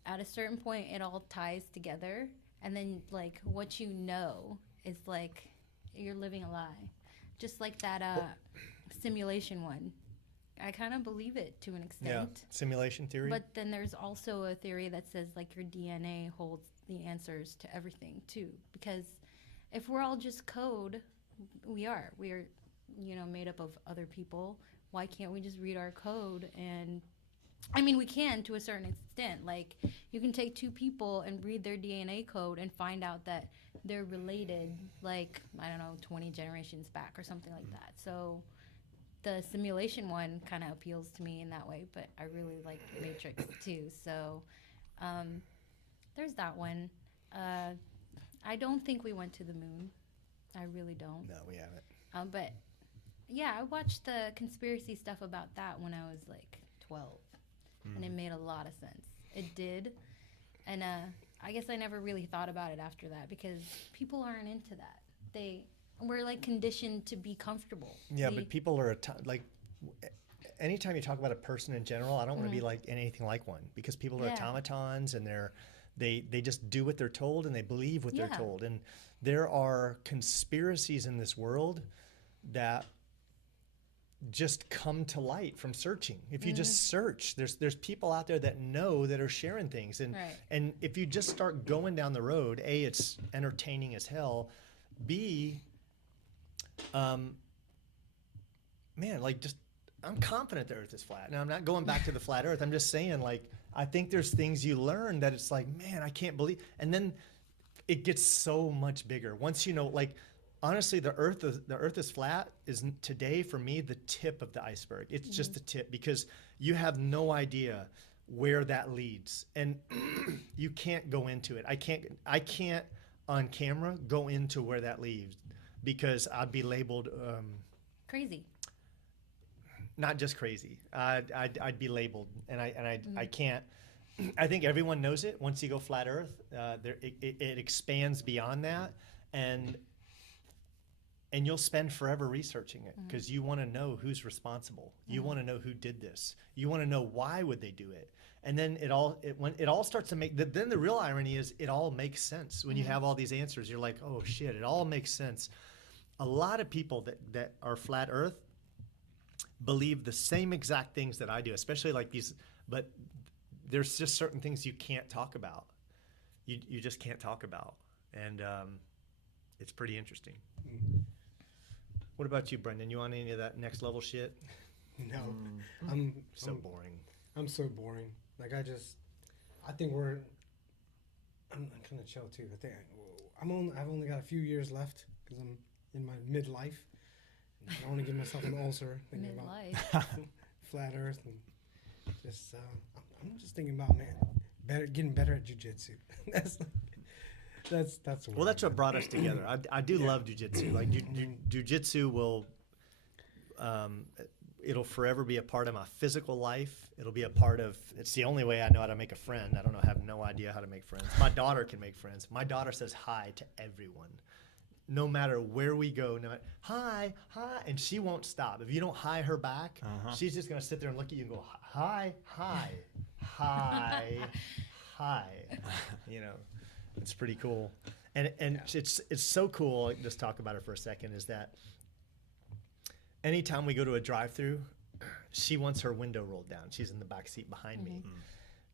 at a certain point it all ties together, and then like what you know is like you're living a lie. Just like that simulation one. I kind of believe it to an extent. Yeah, simulation theory. But then there's also a theory that says like your DNA holds the answers to everything too, because if we're all just code, we are made up of other people. Why can't we just read our code? And we can to a certain extent. Like, you can take two people and read their DNA code and find out that they're related, like, I don't know, 20 generations back or something like that. So the simulation one kind of appeals to me in that way, but I really like Matrix too. So there's that one. I don't think we went to the moon. I really don't. No, we haven't. But yeah, I watched the conspiracy stuff about that when I was like 12, and it made a lot of sense. It did, and I guess I never really thought about it after that, because people aren't into that. We're like conditioned to be comfortable. Yeah, but people are like, anytime you talk about a person in general, I don't want to be like anything like one, because people are automatons, and they just do what they're told, and they believe what they're told. And there are conspiracies in this world that just come to light from searching. If you just search, there's people out there that know, that are sharing things, and if you just start going down the road, A, it's entertaining as hell. B, man, like, just I'm confident the Earth is flat. Now, I'm not going back to the flat Earth. I'm just saying, like, I think there's things you learn that it's like, man, I can't believe. And then it gets so much bigger once you know. Like, honestly, the Earth is flat. Is today for me the tip of the iceberg. It's just the tip, because you have no idea where that leads, and you can't go into it. I can't on camera go into where that leads, because I'd be labeled Crazy. not just crazy. I'd be labeled, and I can't. I think everyone knows it. Once you go flat Earth, it expands beyond that, and you'll spend forever researching it, because you want to know who's responsible. You want to know who did this. You want to know why would they do it. And then when it all starts to make. Then the real irony is it all makes sense when you have all these answers. You're like, oh shit, it all makes sense. A lot of people that are flat Earth believe the same exact things that I do, especially like these. But there's just certain things you can't talk about. You just can't talk about, and it's pretty interesting. What about you, Brenden? You on any of that next level shit? No, I'm boring. I'm so boring. Like I think I'm kind of chill too. I think I've only got a few years left because I'm in my midlife. I don't want to give myself an ulcer thinking about flat Earth, and just I'm just thinking about, man, getting better at jiu-jitsu. That's Well, that's what brought us together. I do love jiu-jitsu. Like jiu-jitsu will, it'll forever be a part of my physical life. It'll be a part of. It's the only way I know how to make a friend. I don't know. I have no idea how to make friends. My daughter can make friends. My daughter says hi to everyone, no matter where we go. No, hi, and she won't stop. If you don't hi her back, she's just gonna sit there and look at you and go hi, hi, hi, hi. You know. It's pretty cool, and it's so cool. I'll just talk about it for a second. Is that anytime we go to a drive-through, she wants her window rolled down. She's in the back seat behind me,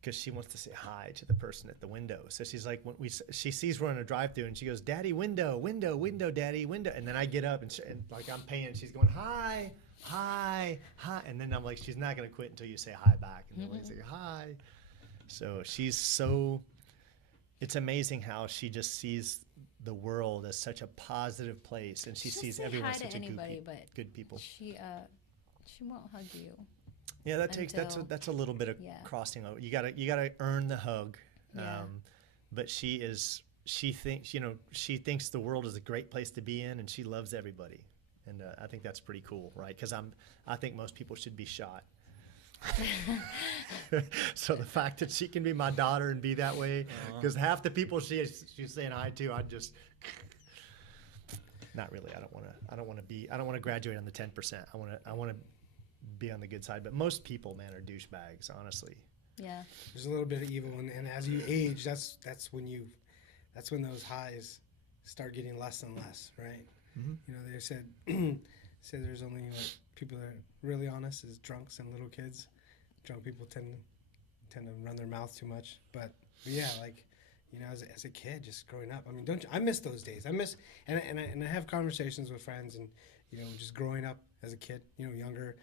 because she wants to say hi to the person at the window. So she's like, she sees we're in a drive-through, and she goes, "Daddy, window, window, window, Daddy, window." And then I get up and like I'm paying. She's going hi, hi, hi, and then I'm like, she's not gonna quit until you say hi back, and then we say hi. So she's so. It's amazing how she just sees the world as such a positive place, and she sees everyone such a good people. She won't hug you. Yeah, that's a little bit of crossing over. You gotta earn the hug. Yeah. But she thinks the world is a great place to be in, and she loves everybody, and I think that's pretty cool, right? Because I think most people should be shot. So the fact that she can be my daughter and be that way, because half the people she's saying hi to, I just not really. I don't want to graduate on the 10%. I want to be on the good side. But most people, man, are douchebags, honestly. Yeah. There's a little bit of evil, and as you age, that's when those highs start getting less and less, right? You know, they said there's only people that are really honest is drunks and little kids. Drunk people tend to run their mouth too much. But yeah, like, you know, as a kid, just growing up. I mean, I miss those days. I have conversations with friends, and you know, just growing up as a kid, you know, younger,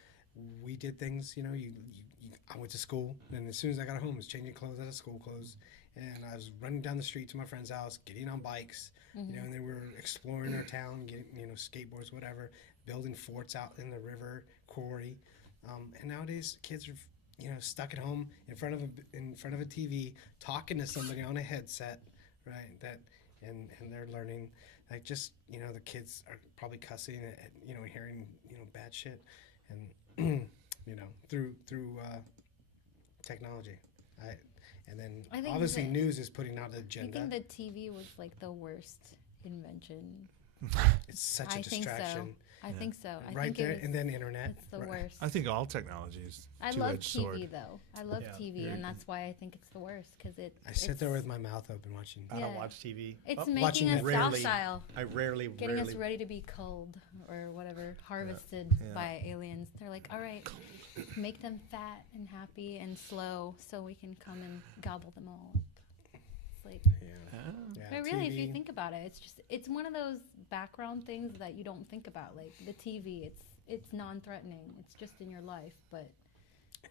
we did things. You know, I went to school, and as soon as I got home, I was changing clothes out of school clothes, and I was running down the street to my friend's house, getting on bikes. You know, and then we were exploring our town, getting, you know, skateboards, whatever, building forts out in the river, quarry. And nowadays, kids are, you know, stuck at home in front of a TV, talking to somebody on a headset, right? And they're learning, like, just, you know, the kids are probably cussing at, you know, hearing, you know, bad shit, and you know, through technology. And then obviously news is putting out an agenda. I think the TV was like the worst invention. It's such a distraction. I think so. I Right think there, and then internet. It's the worst. I think all technology is I love two-edged TV sword. though. I love TV, and that's why I think it's the worst, because I sit there with my mouth open watching. I don't watch TV. It's watching making us it. docile. I rarely Getting us ready to be culled or whatever, harvested by aliens. They're like, all right, make them fat and happy and slow so we can come and gobble them all. It's like, but really, if you think about it, it's one of those background things that you don't think about. Like the TV, it's non-threatening. It's just in your life. But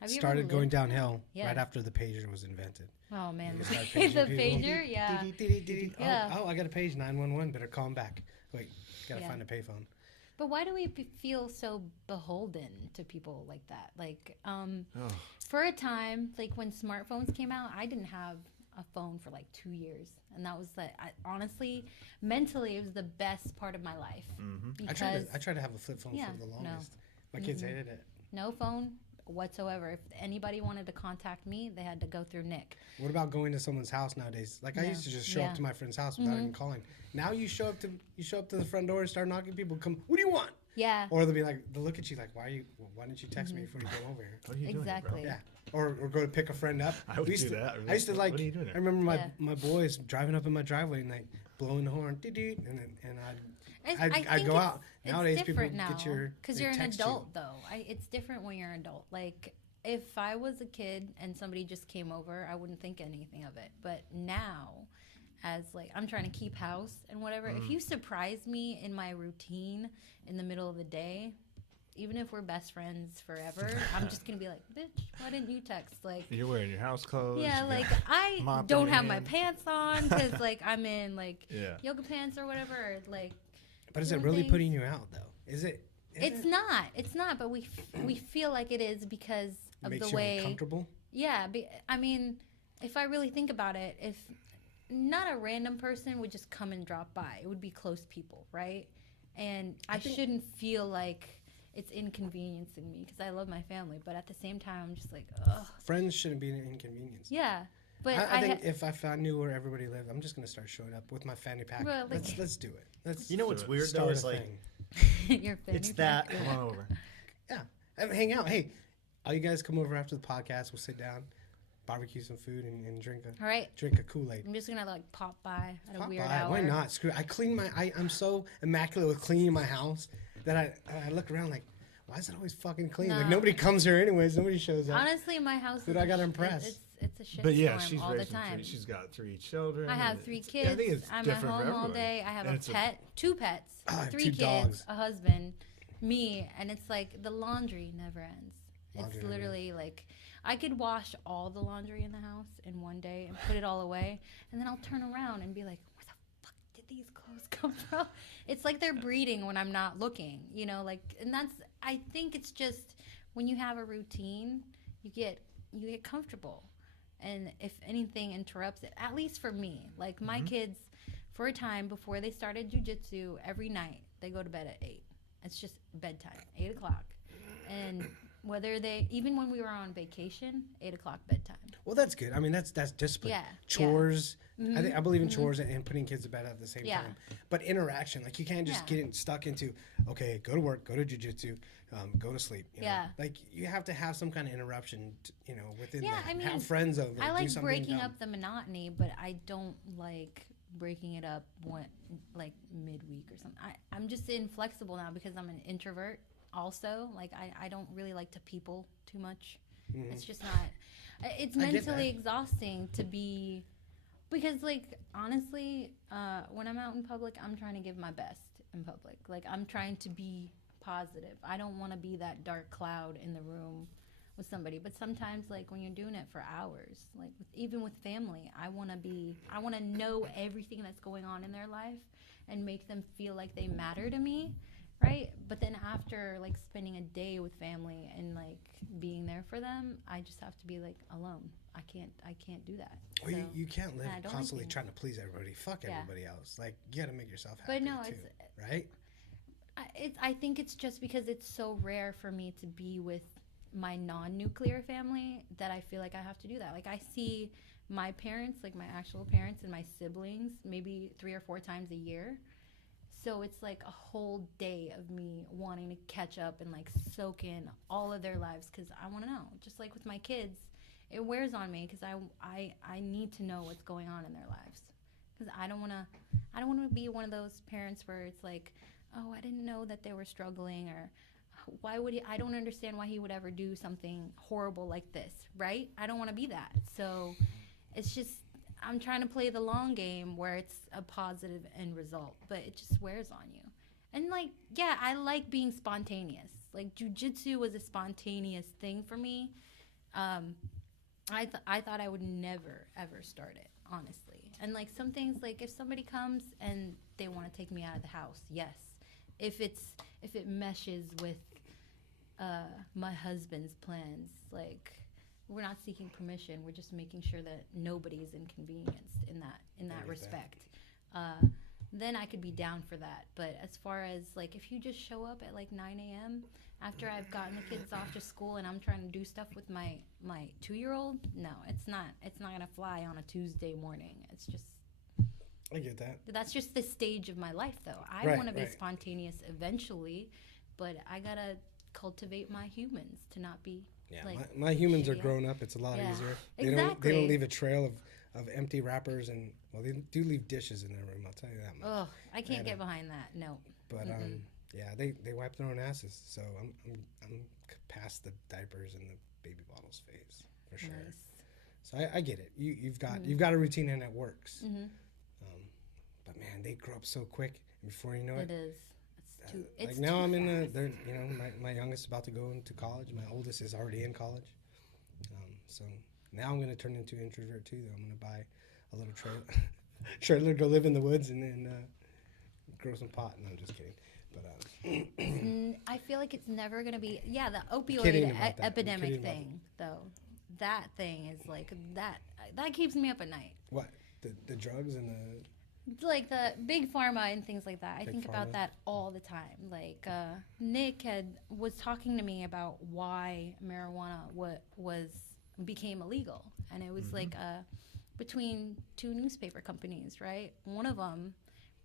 have you ever Started going lived- downhill Yeah. right after the pager was invented. Oh man, You the, start the paging people. pager, yeah. Yeah. Oh, I got a page 911. Better call him back. Wait, gotta Yeah. find a payphone. But why do we feel so beholden to people like that? Like, for a time, like when smartphones came out, I didn't have a phone for like 2 years, and that was honestly, mentally, it was the best part of my life. I tried to have a flip phone Yeah, for the no. longest. My kids hated it. No phone whatsoever. If anybody wanted to contact me, they had to go through Nick. What about going to someone's house nowadays? Like I No. used to just show Yeah. up to my friend's house without even calling. Now you show up to the front door and start knocking. People come. What do you want? Yeah, Or they'll be like, they'll look at you like, why didn't you text me before you came over here? What are you doing, exactly. Yeah. Or go to pick a friend up. I would We used do to- that. I used to like. What are you doing I there? remember Yeah. my boys driving up in my driveway and like blowing the horn, dee-dee, and I'd think go it's- out. Nowadays, it's people different now because you're an adult though. It's different when you're an adult. Like if I was a kid and somebody just came over, I wouldn't think anything of it. But now, as like I'm trying to keep house and whatever, if you surprise me in my routine in the middle of the day, even if we're best friends forever, I'm just gonna be like, bitch, why didn't you text? Like, You're wearing your house clothes. yeah, you like got I mop in don't your have my hand. pants on because like I'm in like Yeah. yoga pants or whatever. Or, like, But is it doing really things. putting you out though? Is it? It's not. It's not. But we feel like it is because of Makes the you way. uncomfortable. Yeah. I mean, if I really think about it, if not a random person would just come and drop by, it would be close people, right? And I shouldn't feel like it's inconveniencing me because I love my family. But at the same time, I'm just like, ugh. Friends shouldn't be an inconvenience. Yeah. But I think if I knew where everybody lived, I'm just gonna start showing up with my fanny pack. Well, like- Let's do it. Let's You know what's weird though start is a like thing. your family. it's that Come on over. Yeah, hang out. Hey, all you guys come over after the podcast. We'll sit down, barbecue some food, and drink All right. a Kool-Aid. I'm just gonna like pop by at a Pop weird by. hour. Why not? Screw it. I clean I'm so immaculate with cleaning my house that I look around like, why is it always fucking clean? Like No. nobody comes here anyways. Nobody shows up. Honestly, my house. Dude, is I gotta a impress. It's a shit But yeah, storm she's all the raising time. she's got 3 children. I have and 3 it's- kids. I think it's I'm at different for home all everybody. day. I have And a it's pet, 2 pets, I have 3 2 kids, dogs. a husband, me, and it's like the laundry never ends. Laundry It's never literally like I could wash all the laundry in the house in one day and put it all away, and then I'll turn around and be like, where the fuck did these clothes come from? It's like they're breeding when I'm not looking, you know, like, and I think it's just when you have a routine, you get comfortable. And if anything interrupts it, at least for me, like my kids, for a time before they started jiu-jitsu, every night they go to bed at 8. It's just bedtime, 8 o'clock. And even when we were on vacation, 8 o'clock bedtime. Well, that's good. I mean, that's discipline. Yeah, Chores. I believe in chores and putting kids to bed at the same Yeah. time. But interaction, like you can't just get stuck into, okay, go to work, go to jiu-jitsu, go to sleep. You know? Yeah. Like you have to have some kind of interruption, within Yeah, that. I mean, have friends over. I do like something breaking dumb. up the monotony, but I don't like breaking it up like midweek or something. I'm just inflexible now because I'm an introvert also. Like I don't really like to people too much. It's just not, it's I get mentally that. exhausting to be, because like honestly, when I'm out in public, I'm trying to give my best in public. Like I'm trying to be positive. I don't want to be that dark cloud in the room with somebody. But sometimes, like when you're doing it for hours, like even with family, I want to know everything that's going on in their life and make them feel like they matter to me, right? But then after like spending a day with family and like being there for them, I just have to be like alone. I can't do that. Well, So, you can't live I don't like constantly it. trying to please everybody. Fuck Yeah. everybody else. Like you got to make yourself happy But no, too, it's right? I think it's just because it's so rare for me to be with my non-nuclear family that I feel like I have to do that. Like I see my parents, like my actual parents and my siblings, maybe 3 or 4 times a year. So it's like a whole day of me wanting to catch up and like soak in all of their lives because I want to know. Just like with my kids, it wears on me because I need to know what's going on in their lives. Because I don't want to be one of those parents where it's like, oh, I didn't know that they were struggling, or why would he, I don't understand why he would ever do something horrible like this, right? I don't want to be that. So it's just, I'm trying to play the long game where it's a positive end result, but it just wears on you. And like, yeah, I like being spontaneous. Like jiu-jitsu was a spontaneous thing for me. I thought I would never ever start it, honestly. And like some things, like if somebody comes and they want to take me out of the house, yes. If it meshes with my husband's plans, like we're not seeking permission. We're just making sure that nobody's inconvenienced in that respect. Then I could be down for that. But as far as like if you just show up at like 9 a.m. after I've gotten the kids off to school and I'm trying to do stuff with my 2-year-old, no, it's not gonna fly on a Tuesday morning. It's just, I get that. that's just the stage of my life, though. I Right, want to be right. spontaneous eventually, but I gotta cultivate my humans to not be. Yeah, like, my humans are shitty. grown up. It's a lot Yeah, easier. exactly. They don't leave a trail of empty wrappers, and well, they do leave dishes in their room. I'll tell you that much. Oh, I can't And, get behind that. No. But yeah, they wipe their own asses. So I'm past the diapers and the baby bottles phase for sure. Nice. So I get it. You've got a routine and it works. Mm-hmm. But man, they grow up so quick, and before you know It it, is. It's too. It's like now too I'm in fast. the. My youngest is about to go into college. My oldest is already in college. So now I'm gonna turn into an introvert too. Though I'm gonna buy a little trailer, go live in the woods, and then grow some pot. No, I'm just kidding. But I feel like it's never gonna be. Yeah, the kidding opioid about that. I'm epidemic kidding about thing, though. That thing is like that. That keeps me up at night. what the drugs and the Like the big pharma and things like that. I Big think pharma. about that all the time. Like Nick was talking to me about why marijuana became illegal, and it was like between two newspaper companies, right? One of them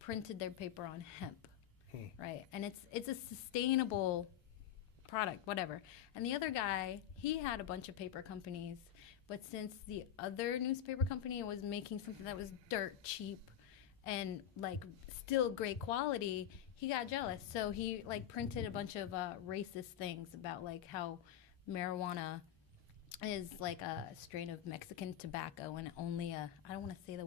printed their paper on hemp, right? And it's a sustainable product, whatever. And the other guy, he had a bunch of paper companies, but since the other newspaper company was making something that was dirt cheap and like still great quality, he got jealous. So he like printed a bunch of racist things about like how marijuana is like a strain of Mexican tobacco and only I don't want to say the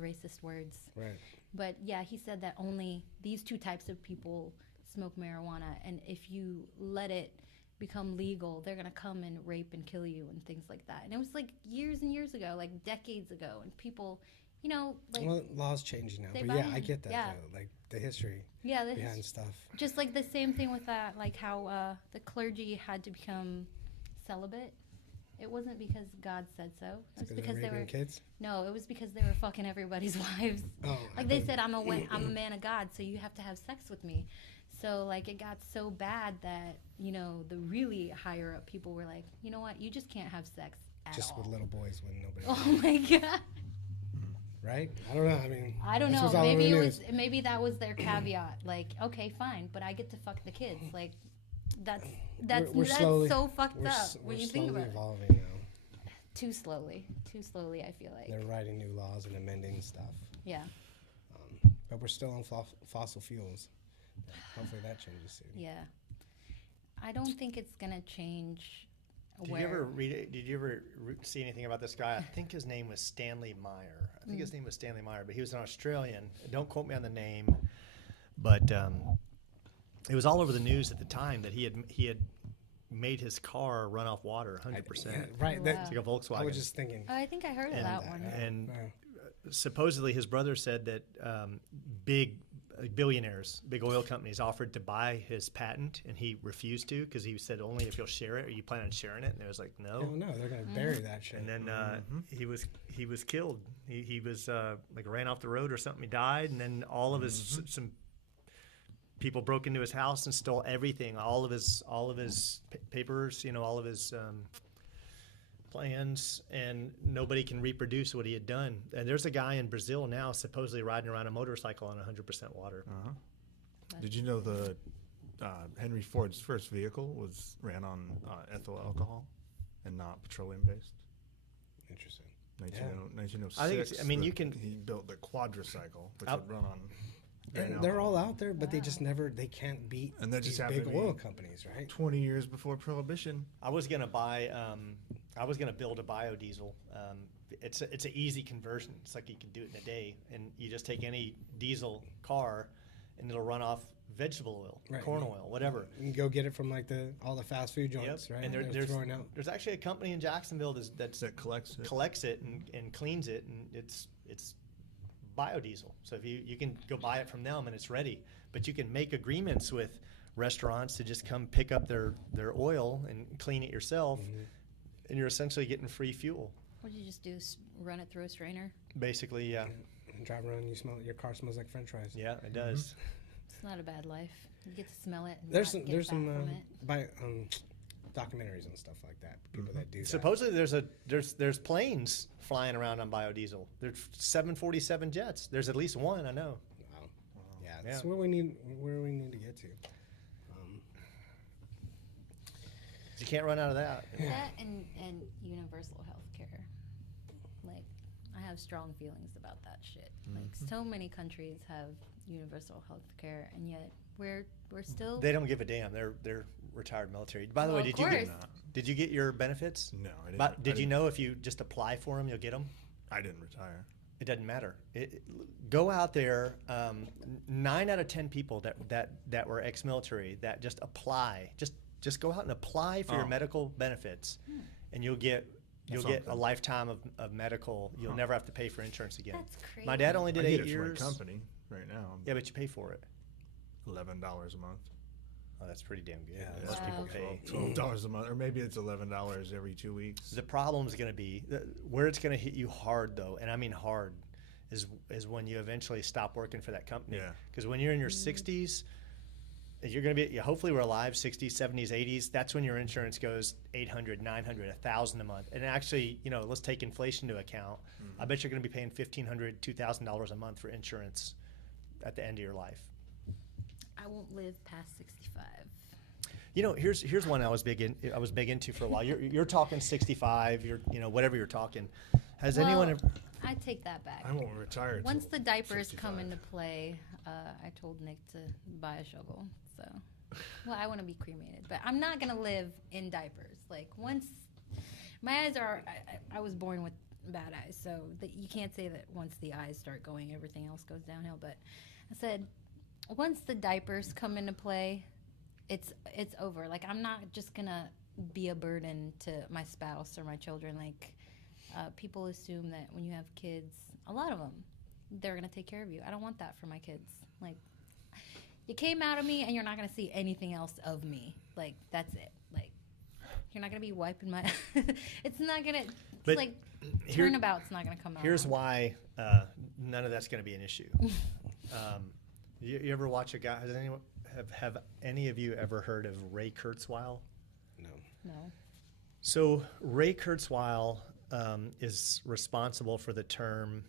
racist words. right. But yeah, he said that only these two types of people smoke marijuana, and if you let it become legal, they're gonna come and rape and kill you and things like that. And it was like years and years ago, like decades ago, and people, you know, like Well, laws changing now, they but buy yeah, I in. get that Yeah. though. Like the history yeah, behind stuff. just like the same thing with that, like how the clergy had to become celibate. It wasn't because God said so. It was because they were kids. no. It was because they were fucking everybody's wives. Oh, Like they said, I'm a man of God, so you have to have sex with me. So like it got so bad that, you know, the really higher up people were like, you know what, you just can't have sex at just all. with little boys when nobody. Oh my God. Right? I don't know. I mean, I don't this know. was all over Maybe the it news. was. Maybe that was their caveat. Like, okay, fine, but I get to fuck the kids. Like, that's We're slowly- so fucked We're, up s- when we're you think slowly about it. evolving now. Too slowly. I feel like. They're writing new laws and amending stuff. Yeah. But we're still on fossil fuels. Hopefully that changes soon. Yeah. I don't think it's gonna change. Did you ever read it? Did you ever see anything about this guy? I think his name was Stanley Meyer. I think his name was Stanley Meyer, but he was an Australian. Don't quote me on the name, but it was all over the news at the time that he had made his car run off water 100%. Yeah, right. That, It's like a Volkswagen. I was just thinking. I think I heard of that one. And Wow. supposedly his brother said that big billionaires, big oil companies offered to buy his patent, and he refused to because he said only if you'll share it. Are you planning on sharing it? And it was like, no. Oh no, they're gonna bury that shit. And then he was killed. He was like ran off the road or something. He died, and then all of his some people broke into his house and stole everything, all of his papers, you know, all of his plans, and nobody can reproduce what he had done. And there's a guy in Brazil now supposedly riding around a motorcycle on 100% water. Did you know the Henry Ford's first vehicle ran on ethyl alcohol and not petroleum based? Interesting. 1906. I think it's- I mean, you can- He built the quadricycle, which I'll- would run on. And they're all out there, but they just they can't beat And that these just happened big to be oil companies, right? 20 years before Prohibition. I was gonna build a biodiesel. It's an easy conversion. It's like you can do it in a day, and you just take any diesel car, and it'll run off vegetable oil, Right. corn oil, whatever. You can go get it from like all the fast food joints, right? And They're throwing out. there's actually a company in Jacksonville that collects it. and cleans it, and it's biodiesel. So if you can go buy it from them and it's ready, but you can make agreements with restaurants to just come pick up their oil and clean it yourself, and you're essentially getting free fuel. What did you just do? Run it through a strainer? Basically, yeah. And drive around, your car smells like French fries. Yeah, it does. It's not a bad life. You get to smell it. And There's not some get there's fat some from it. documentaries and stuff like that. People that do that. Supposedly there's planes flying around on biodiesel. There's 747 jets. There's at least one, I know. Wow. Yeah, that's where we need to get to. You can't run out of that. That and universal health care. Like, I have strong feelings about that shit. Like, so many countries have universal health care, and yet we're still... They don't give a damn. They're retired military. By the way, did you get your benefits? No, I didn't. But did you know if you just apply for them, you'll get them? I didn't retire. It doesn't matter. Go out there. 9 out of 10 people that were ex-military that just apply. Just go out and apply for your medical benefits, and you'll get a lifetime of medical. You'll never have to pay for insurance again. That's crazy. My dad only did I 8 get it years. from my company right now. Yeah, but you pay for it. $11 a month. Oh, that's pretty damn good. Yeah, Most people pay. $12 a month, or maybe it's $11 every 2 weeks. The problem is going to be where it's going to hit you hard, though, and I mean hard, is when you eventually stop working for that company. Yeah. Because when you're in your 60s, you're going to be, hopefully we're alive, 60s, 70s, 80s. That's when your insurance goes $800, $900, $1,000 a month. And actually, let's take inflation into account. I bet you're going to be paying $1,500, $2,000 a month for insurance at the end of your life. I won't live past 65. Here's one I was big into for a while. You're talking 65. Whatever you're talking. Has anyone ever? I take that back. I won't retire. Once the diapers 65. come into play, I told Nick to buy a shovel. So, well, I want to be cremated, but I'm not gonna live in diapers. Like, once my eyes are, I was born with bad eyes, so you can't say that once the eyes start going, everything else goes downhill. But I said, once the diapers come into play, it's over. Like, I'm not just gonna be a burden to my spouse or my children. Like, people assume that when you have kids, a lot of them, they're gonna take care of you. I don't want that for my kids. Like, you came out of me, and you're not gonna see anything else of me. Like, that's it. Like, you're not gonna be wiping my. It's not gonna. It's like turnabout's not gonna come out. Here's why none of that's gonna be an issue. You ever watch a guy? Have any of you ever heard of Ray Kurzweil? No. So Ray Kurzweil is responsible for the term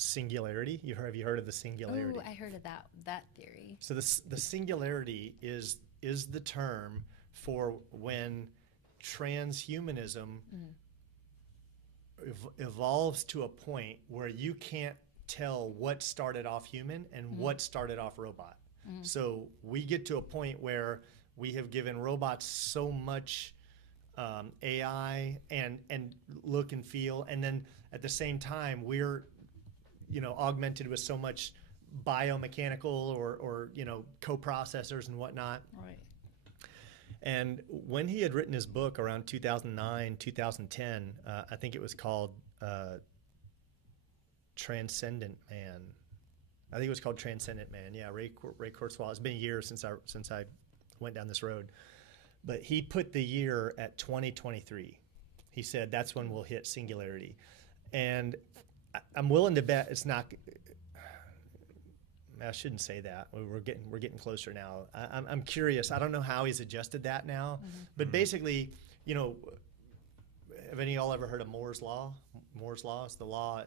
singularity. Have you heard of the singularity? Oh, I heard of that theory. So the singularity is the term for when transhumanism evolves to a point where you can't tell what started off human and what started off robot. So we get to a point where we have given robots so much AI and look and feel, and then at the same time we're augmented with so much biomechanical or coprocessors and whatnot. Right. And when he had written his book around 2009, 2010, I think it was called Transcendent Man. I think it was called Transcendent Man. Yeah, Ray Kurzweil. It's been a year since I went down this road. But he put the year at 2023. He said that's when we'll hit singularity. And I'm willing to bet it's not. I shouldn't say that. We're getting closer now. I'm curious. I don't know how he's adjusted that now. But basically, have any of y'all ever heard of Moore's Law? Moore's Law is the law,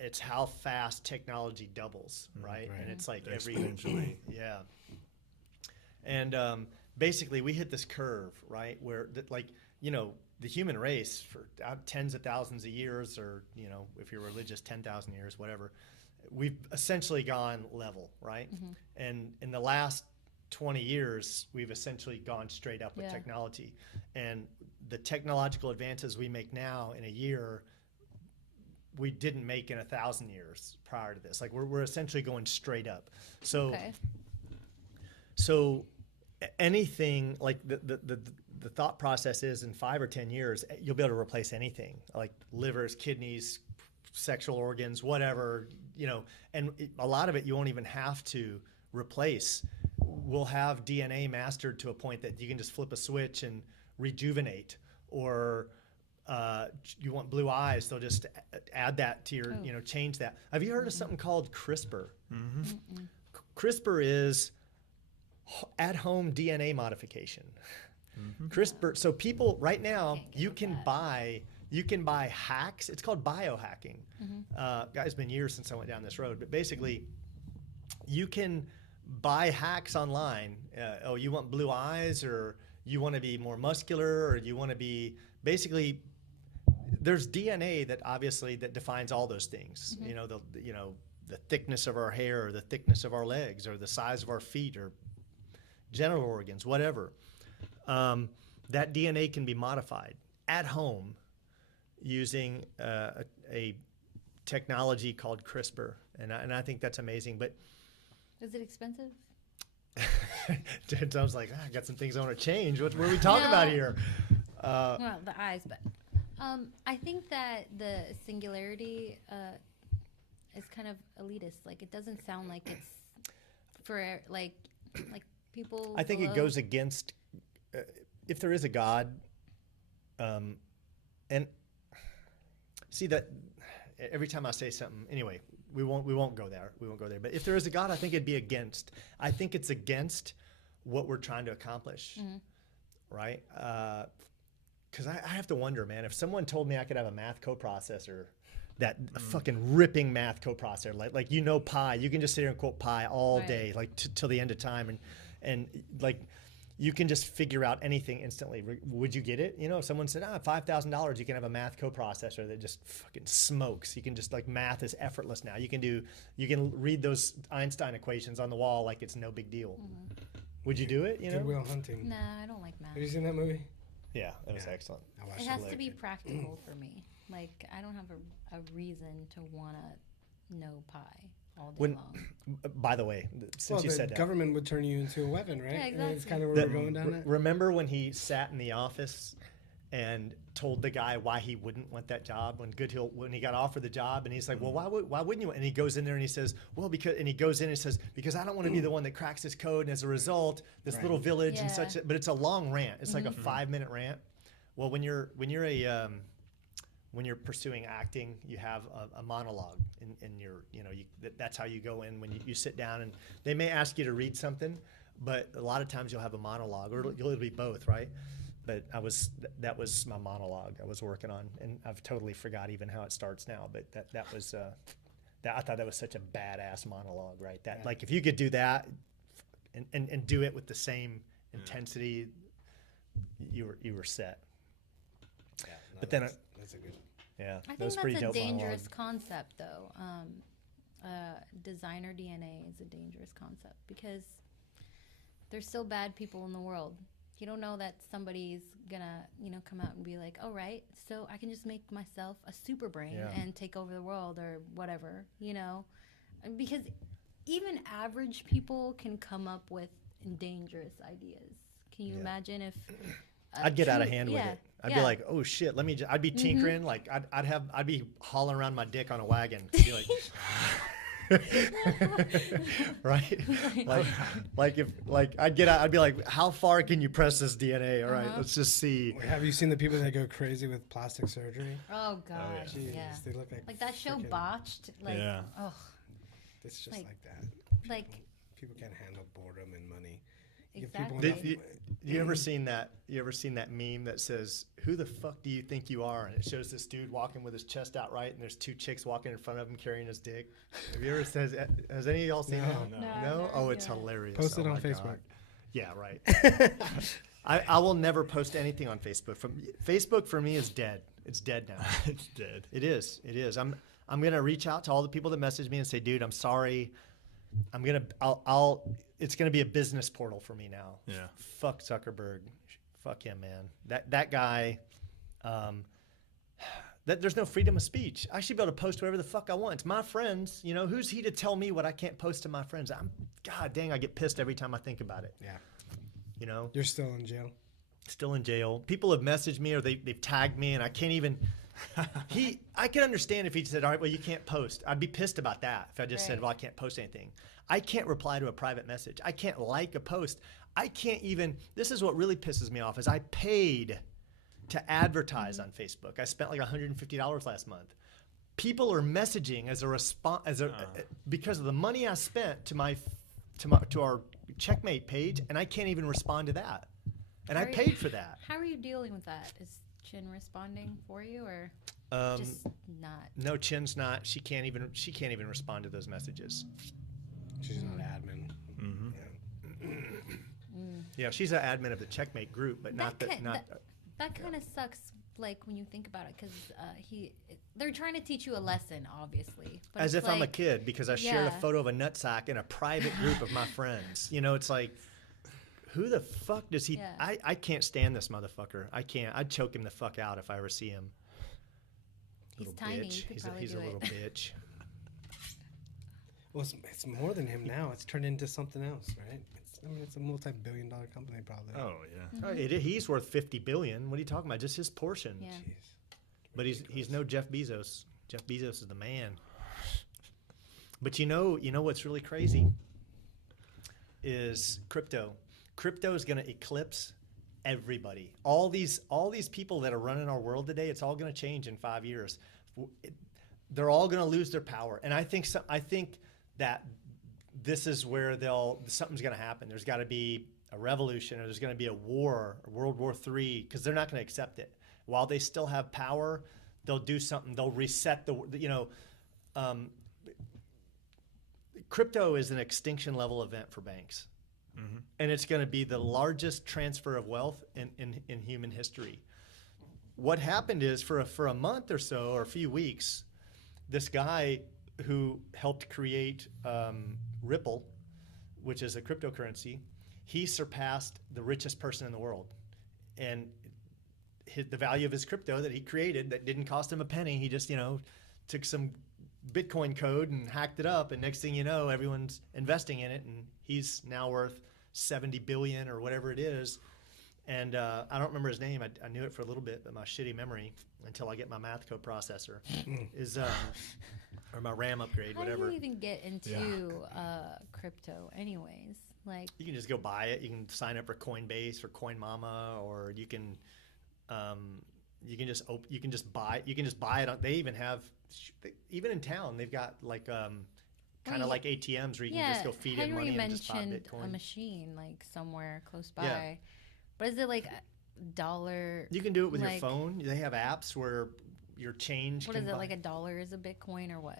it's how fast technology doubles, right? And it's like Exponentially. yeah. And basically, we hit this curve, right, where the human race for tens of thousands of years, or if you're religious, 10,000 years, whatever, we've essentially gone level, right? And in the last 20 years, we've essentially gone straight up with technology. And the technological advances we make now in a year we didn't make in 1,000 years prior to this. Like we're essentially going straight up. So Okay. so anything like the thought process is in 5 or 10 years you'll be able to replace anything like livers, kidneys, sexual organs, whatever, and a lot of it you won't even have to replace. We'll have DNA mastered to a point that you can just flip a switch and rejuvenate, or you want blue eyes, they'll just add that to your, change that. Have you heard of something called CRISPR? Mm-hmm. CRISPR is at-home DNA modification. Mm-hmm. CRISPR. So people right now, you can buy hacks. It's called biohacking. Guys, it's been years since I went down this road, but basically, you can buy hacks online. You want blue eyes, or you want to be more muscular, or you want to be basically. There's DNA that obviously that defines all those things. The thickness of our hair, or the thickness of our legs, or the size of our feet, or genital organs, whatever. That DNA can be modified at home using a technology called CRISPR, and I think that's amazing. But Is it expensive? I was like, I got some things I want to change. What are we talking about here? Well, the eyes, but I think that the singularity is kind of elitist. Like, it doesn't sound like it's for like people. I think it goes against if there is a God, and see that every time I say something, anyway, we won't go there. We won't go there. But if there is a God, I think it'd be against. I think it's against what we're trying to accomplish, right? Because I have to wonder, man, if someone told me I could have a math coprocessor, that fucking ripping math coprocessor, like pi, you can just sit here and quote pi all day, like till the end of time, and like you can just figure out anything instantly. Would you get it? If someone said, $5,000, you can have a math coprocessor that just fucking smokes. You can just math is effortless now. You can read those Einstein equations on the wall like it's no big deal. Would you do it? Good Will Hunting. Nah, I don't like math. Have you seen that movie? Yeah, it was excellent. I watched It it. has to be practical for me. Like, I don't have a reason to want to know pi all day long. By the way, since you said the that, government would turn you into a weapon, right? Yeah, exactly. It's kind of where we're going down that. remember when he sat in the office and told the guy why he wouldn't want that job when he got offered the job, and he's like, well, why wouldn't you? And he goes in there and he says, well, because I don't want to be the one that cracks this code, and as a result, this little village and such. But it's a long rant. It's like a 5-minute rant. Well, when you're pursuing acting, you have a monologue, and that's how you go in when you sit down, and they may ask you to read something, but a lot of times you'll have a monologue, or it'll be both, right? But that was my monologue I was working on, and I've totally forgot even how it starts now. But that was I thought that was such a badass monologue, right? That like if you could do that and do it with the same intensity, you were set. Yeah, no, But then that's a good. Yeah, I that was think pretty that's a dope dangerous monologue. concept, though. Designer DNA is a dangerous concept because there's still bad people in the world. You don't know that somebody's gonna, come out and be like, "All right, so I can just make myself a super brain and take over the world or whatever," because even average people can come up with dangerous ideas. Can you imagine if? I'd get out of hand with it. I'd be like, oh shit, I'd be tinkering. Like I'd be hauling around my dick on a wagon. Be like, right? I'd get out. I'd be like, how far can you press this DNA? All right, let's just see. Have you seen the people that go crazy with plastic surgery? Oh god, Jeez, yeah. they look Like that show frickin'- Botched. Like, oh, It's just like- like that. like People can't handle boredom and money. exactly. You ever seen that? You ever seen that meme that says, "Who the fuck do you think you are?" And it shows this dude walking with his chest out right, and there's 2 chicks walking in front of him carrying his dick. Have you ever has any of y'all seen that? No. Oh, it's hilarious. Post it Oh on my Facebook. God. Yeah, right. I will never post anything on Facebook. Facebook for me is dead. It's dead now. It's dead. It is. It is. I'm gonna reach out to all the people that message me and say, dude, I'm sorry. It's gonna be a business portal for me now. Yeah. Fuck Zuckerberg. Fuck him, man. That guy. that there's no freedom of speech. I should be able to post whatever the fuck I want. It's my friends. You know, who's he to tell me what I can't post to my friends? God dang, I get pissed every time I think about it. Yeah. You know? You're still in jail. Still in jail. People have messaged me or they've tagged me and I can't even. I can understand if he said, all right, well, you can't post. I'd be pissed about that if I just said, well, I can't post anything. I can't reply to a private message. I can't like a post. I can't even, this is what really pisses me off is I paid to advertise on Facebook. I spent like $150 last month. People are messaging as a response, because of the money I spent to our Checkmate page, and I can't even respond to that. And I paid for that. How are you dealing with that? Is Chin responding for you, or just not? No, Chin's not. She can't even respond to those messages. She's not admin. Mm-hmm. Yeah, she's an admin of the Checkmate group, but not that. That kind of sucks. Like when you think about it, because they're trying to teach you a lesson, obviously. But as if like, I'm a kid because I shared a photo of a nutsack in a private group of my friends. You know, it's like, who the fuck does he? Yeah. I can't stand this motherfucker. I can't. I'd choke him the fuck out if I ever see him. He's little tiny. Bitch. He's a little bitch. Well, it's more than him now. It's turned into something else, right? It's a multi-billion-dollar company, probably. Oh yeah. Mm-hmm. He's worth $50 billion. What are you talking about? Just his portion. Yeah. Jeez. But he's no Jeff Bezos. Jeff Bezos is the man. But you know what's really crazy is crypto. Crypto is going to eclipse everybody. All these people that are running our world today, it's all going to change in 5 years. They're all going to lose their power. And I think that this is where something's going to happen. There's got to be a revolution, or there's going to be a war, World War III, because they're not going to accept it. While they still have power, they'll do something. They'll reset crypto is an extinction level event for banks. Mm-hmm. And it's going to be the largest transfer of wealth in human history. What happened is for a month or so, or a few weeks, this guy who helped create Ripple, which is a cryptocurrency, he surpassed the richest person in the world. And the value of his crypto that he created, that didn't cost him a penny, he just, took some Bitcoin code and hacked it up, and next thing you know, everyone's investing in it, and he's now worth $70 billion or whatever it is. And I don't remember his name. I knew it for a little bit, but my shitty memory, until I get my math code processor, is or my RAM upgrade, whatever. How do you even get into crypto, anyways? Like, you can just go buy it. You can sign up for Coinbase or CoinMama, or you can just buy it. They even have, even in town, they've got like kind of like ATMs where you can just go feed in money and just buy Bitcoin. Henry mentioned a machine like somewhere close by. Yeah. But is it like $1? You can do it with your phone. They have apps where your change. What is it, like $1 is a Bitcoin or what?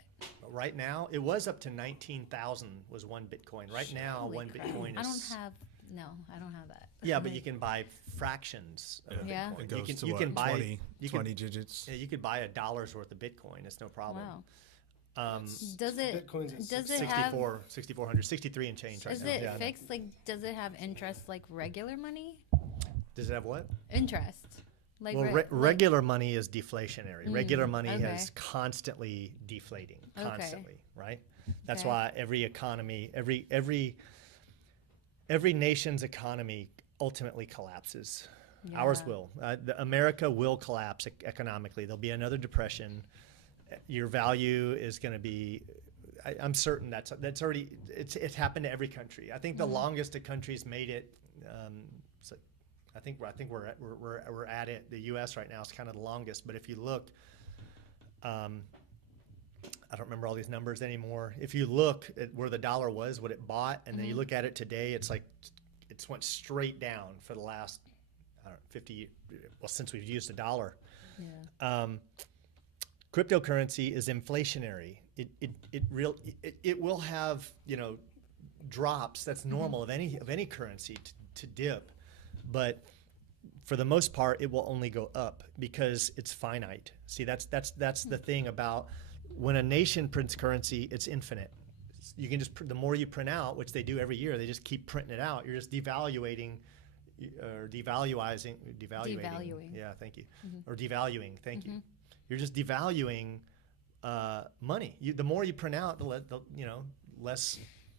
Right now, it was up to 19,000 was one Bitcoin. Right now, Holy one crap. Bitcoin is. I don't have that. Yeah, but you can buy fractions of Bitcoin. It goes you can buy 20 digits. Yeah, you could buy $1 worth of Bitcoin. It's no problem. Wow. Does it have 6,400, 63 and change right is now. Is it fixed? Like, does it have interest like regular money? Does it have what? Interest. Like, regular money is deflationary. Regular money is constantly deflating, constantly, right? That's why every economy, every nation's economy ultimately collapses. Yeah. Ours will. America will collapse economically. There'll be another depression. Your value is going to be. I'm certain that's already. It's happened to every country. I think the longest a country's made it. I think we're at it. The U.S. right now is kind of the longest. But if you look, I don't remember all these numbers anymore. If you look at where the dollar was, what it bought, and then you look at it today, it's like it's went straight down for the last 50 years. Well, since we've used the dollar. Yeah. Cryptocurrency is inflationary. It will have drops. That's normal of any currency to dip. But for the most part, it will only go up because it's finite. See, that's the thing about when a nation prints currency, it's infinite. You can just the more you print out, which they do every year, they just keep printing it out. You're just devaluing. Yeah, thank you. Or devaluing. Thank you. you're just devaluing money. The more you print out, less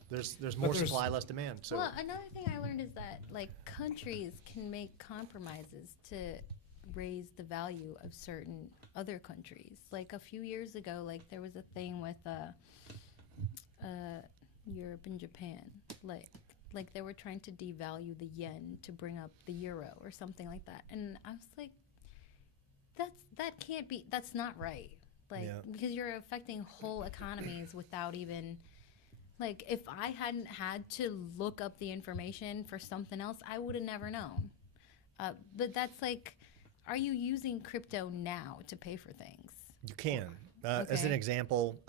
there's more supply, less demand. So well, another thing I learned is that like countries can make compromises to raise the value of certain other countries. Like a few years ago, like there was a thing with Europe and Japan, like they were trying to devalue the yen to bring up the euro or something like that, and I was like, that can't be, that's not right, like because you're affecting whole economies without even, like if I hadn't had to look up the information for something else, I would have never known. But that's like, are you using crypto now to pay for things? you can, as an example.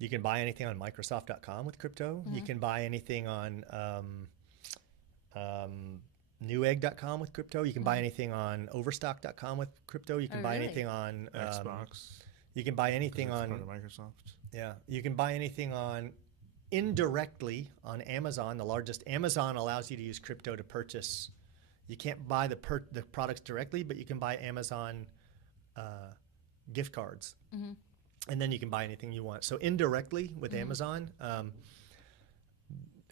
You can buy anything on Microsoft.com with crypto. You can buy anything on Newegg.com with crypto. You can buy anything on Overstock.com with crypto. You can buy anything on Xbox. You can buy anything on part of Microsoft. Yeah, you can buy anything on indirectly on Amazon. The largest Amazon allows you to use crypto to purchase. You can't buy the products directly, but you can buy Amazon gift cards. And then you can buy anything you want. So indirectly with Amazon,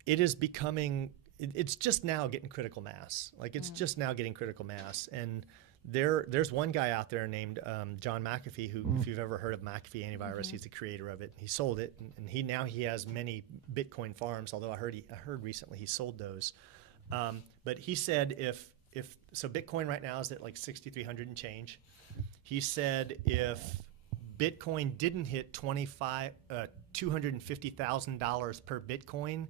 it is becoming, it's just now getting critical mass. Like it's just now getting critical mass. And there's one guy out there named John McAfee, who, if you've ever heard of McAfee Antivirus, he's the creator of it. He sold it, and he has many Bitcoin farms, although I heard recently he sold those. But he said if so Bitcoin right now is at like 6,300 and change. He said if Bitcoin didn't hit $250,000 per Bitcoin,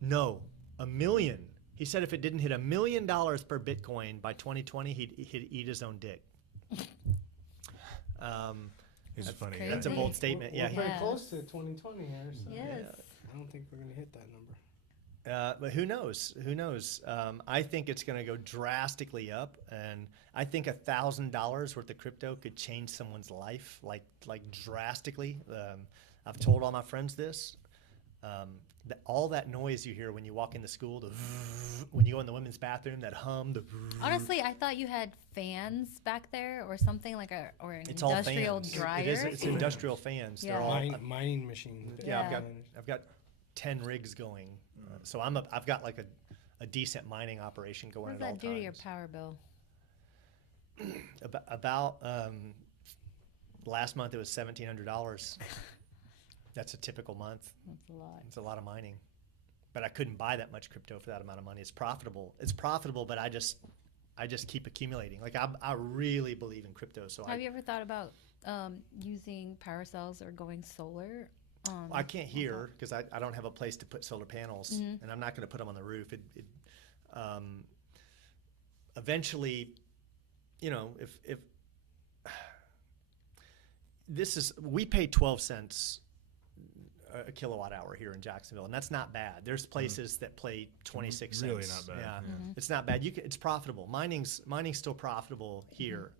no, $1 million. He said if it didn't hit $1 million per Bitcoin by 2020, he'd eat his own dick. He's funny. crazy. That's a bold statement. We're Yeah. pretty close to 2020 here. So Yes. I don't think we're going to hit that number. But who knows? Who knows? I think it's going to go drastically up, and I think $1,000 worth of crypto could change someone's life, like drastically. I've told all my friends this. All that noise you hear when you walk into school, when you go in the women's bathroom, that hum, Honestly, I thought you had fans back there or something like an it's all industrial fans. dryer. It's industrial fans. Yeah. They're all Mining machine. Yeah. I've got 10 rigs going, so I've got like a decent mining operation going What does at all that do to your times. power bill? About last month it was $1,700. That's a typical month. That's a lot. It's a lot of mining, but I couldn't buy that much crypto for that amount of money. It's profitable. But I just keep accumulating. Like I really believe in crypto. So Have you ever thought about using power cells or going solar? I can't hear because I don't have a place to put solar panels, and I'm not going to put them on the roof. Eventually, if we pay 12 cents a kilowatt hour here in Jacksonville, and that's not bad. There's places that play 26 cents. Really not bad. Yeah, Yeah. it's not bad. It's profitable. Mining's still profitable here.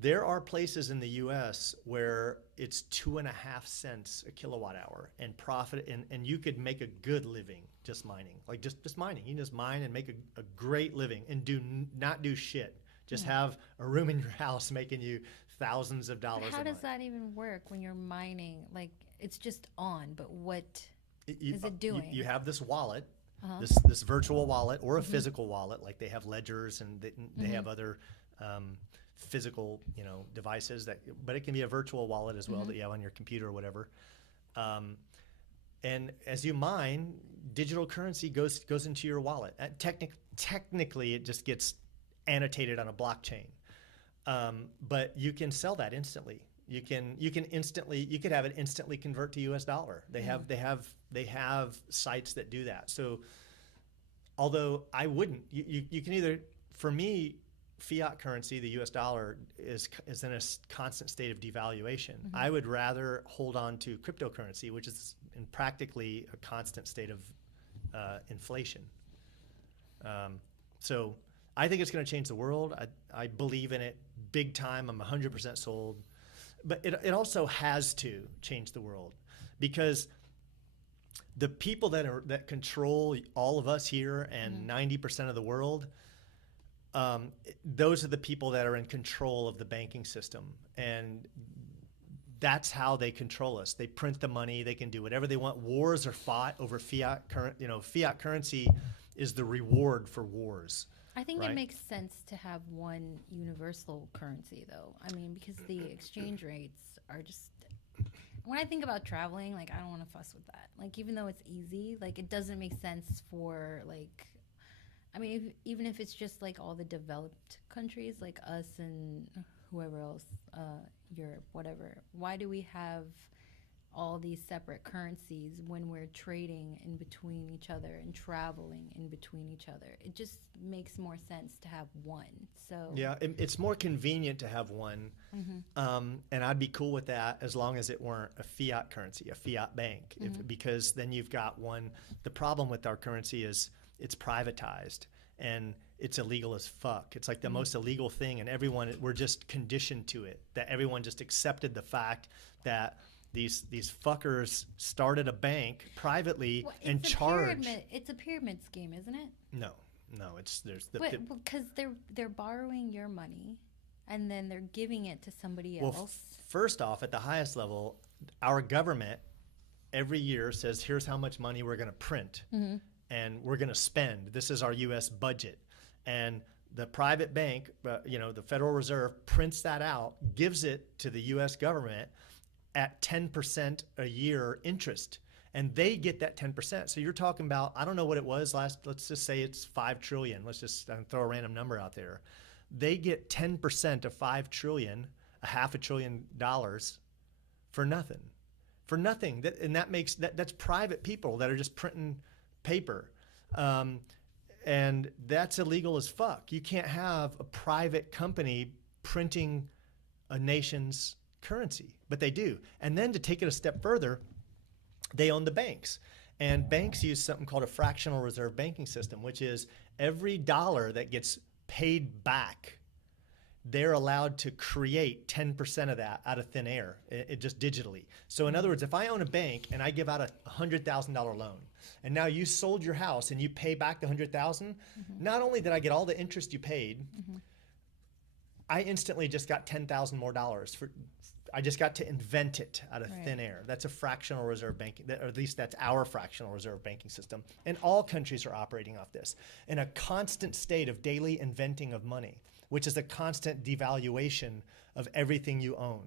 There are places in the U.S. where it's 2.5 cents a kilowatt hour and profit, and you could make a good living just mining. Like just mining. You can just mine and make a great living and not do shit. Just have a room in your house making you thousands of dollars. How a does month. that even work when you're mining? Like it's just on, but what is it doing? You have this wallet, this virtual wallet or a physical wallet, like they have ledgers and they have other physical devices but it can be a virtual wallet as well that you have on your computer or whatever. And as you mine, digital currency goes into your wallet. Technically, it just gets annotated on a blockchain, but you can sell that instantly. You could have it instantly convert to US dollar. They have sites that do that. So although I wouldn't, you can either, for me, fiat currency, the US dollar is in a constant state of devaluation. I would rather hold on to cryptocurrency, which is in practically a constant state of inflation. So I think it's going to change the world. I believe in it big time. I'm 100% sold. But it also has to change the world, because the people that control all of us here and 90% of the world, those are the people that are in control of the banking system, and that's how they control us. They print the money. They can do whatever they want. Wars are fought over fiat fiat currency is the reward for wars. I think right? it makes sense to have one universal currency, though. I mean, because the exchange rates are just. When I think about traveling, like, I don't want to fuss with that. Like, even though it's easy, like, it doesn't make sense for, like, I mean, even if it's just, like, all the developed countries, like us and whoever else, Europe, whatever. Why do we have all these separate currencies when we're trading in between each other and traveling in between each other? It just makes more sense to have one. So yeah, it's more convenient to have one, and I'd be cool with that as long as it weren't a fiat currency, a fiat bank, because then you've got one. The problem with our currency is it's privatized and it's illegal as fuck. It's like the most illegal thing, and we're just conditioned to it. That everyone just accepted the fact that these fuckers started a bank privately and charged. It's a pyramid scheme, isn't it? No, because they're borrowing your money, and then they're giving it to somebody well, else. First off, at the highest level, our government every year says, here's how much money we're going to print and we're going to spend. This is our U.S. budget. And the private bank, the Federal Reserve, prints that out, gives it to the U.S. government at 10% a year interest. And they get that 10%. So you're talking about, I don't know what it was let's just say it's 5 trillion. Let's just throw a random number out there. They get 10% of 5 trillion, $500 billion for nothing. For nothing. That's private people that are just printing paper. And that's illegal as fuck. You can't have a private company printing a nation's currency, but they do. And then to take it a step further, they own the banks. And banks use something called a fractional reserve banking system, which is every dollar that gets paid back, they're allowed to create 10% of that out of thin air, it just digitally. So in other words, if I own a bank and I give out a $100,000 loan, and now you sold your house and you pay back the $100,000, not only did I get all the interest you paid, I instantly just got $10,000 more dollars. I just got to invent it out of thin air. That's a fractional reserve banking, or at least that's our fractional reserve banking system. And all countries are operating off this in a constant state of daily inventing of money, which is a constant devaluation of everything you own.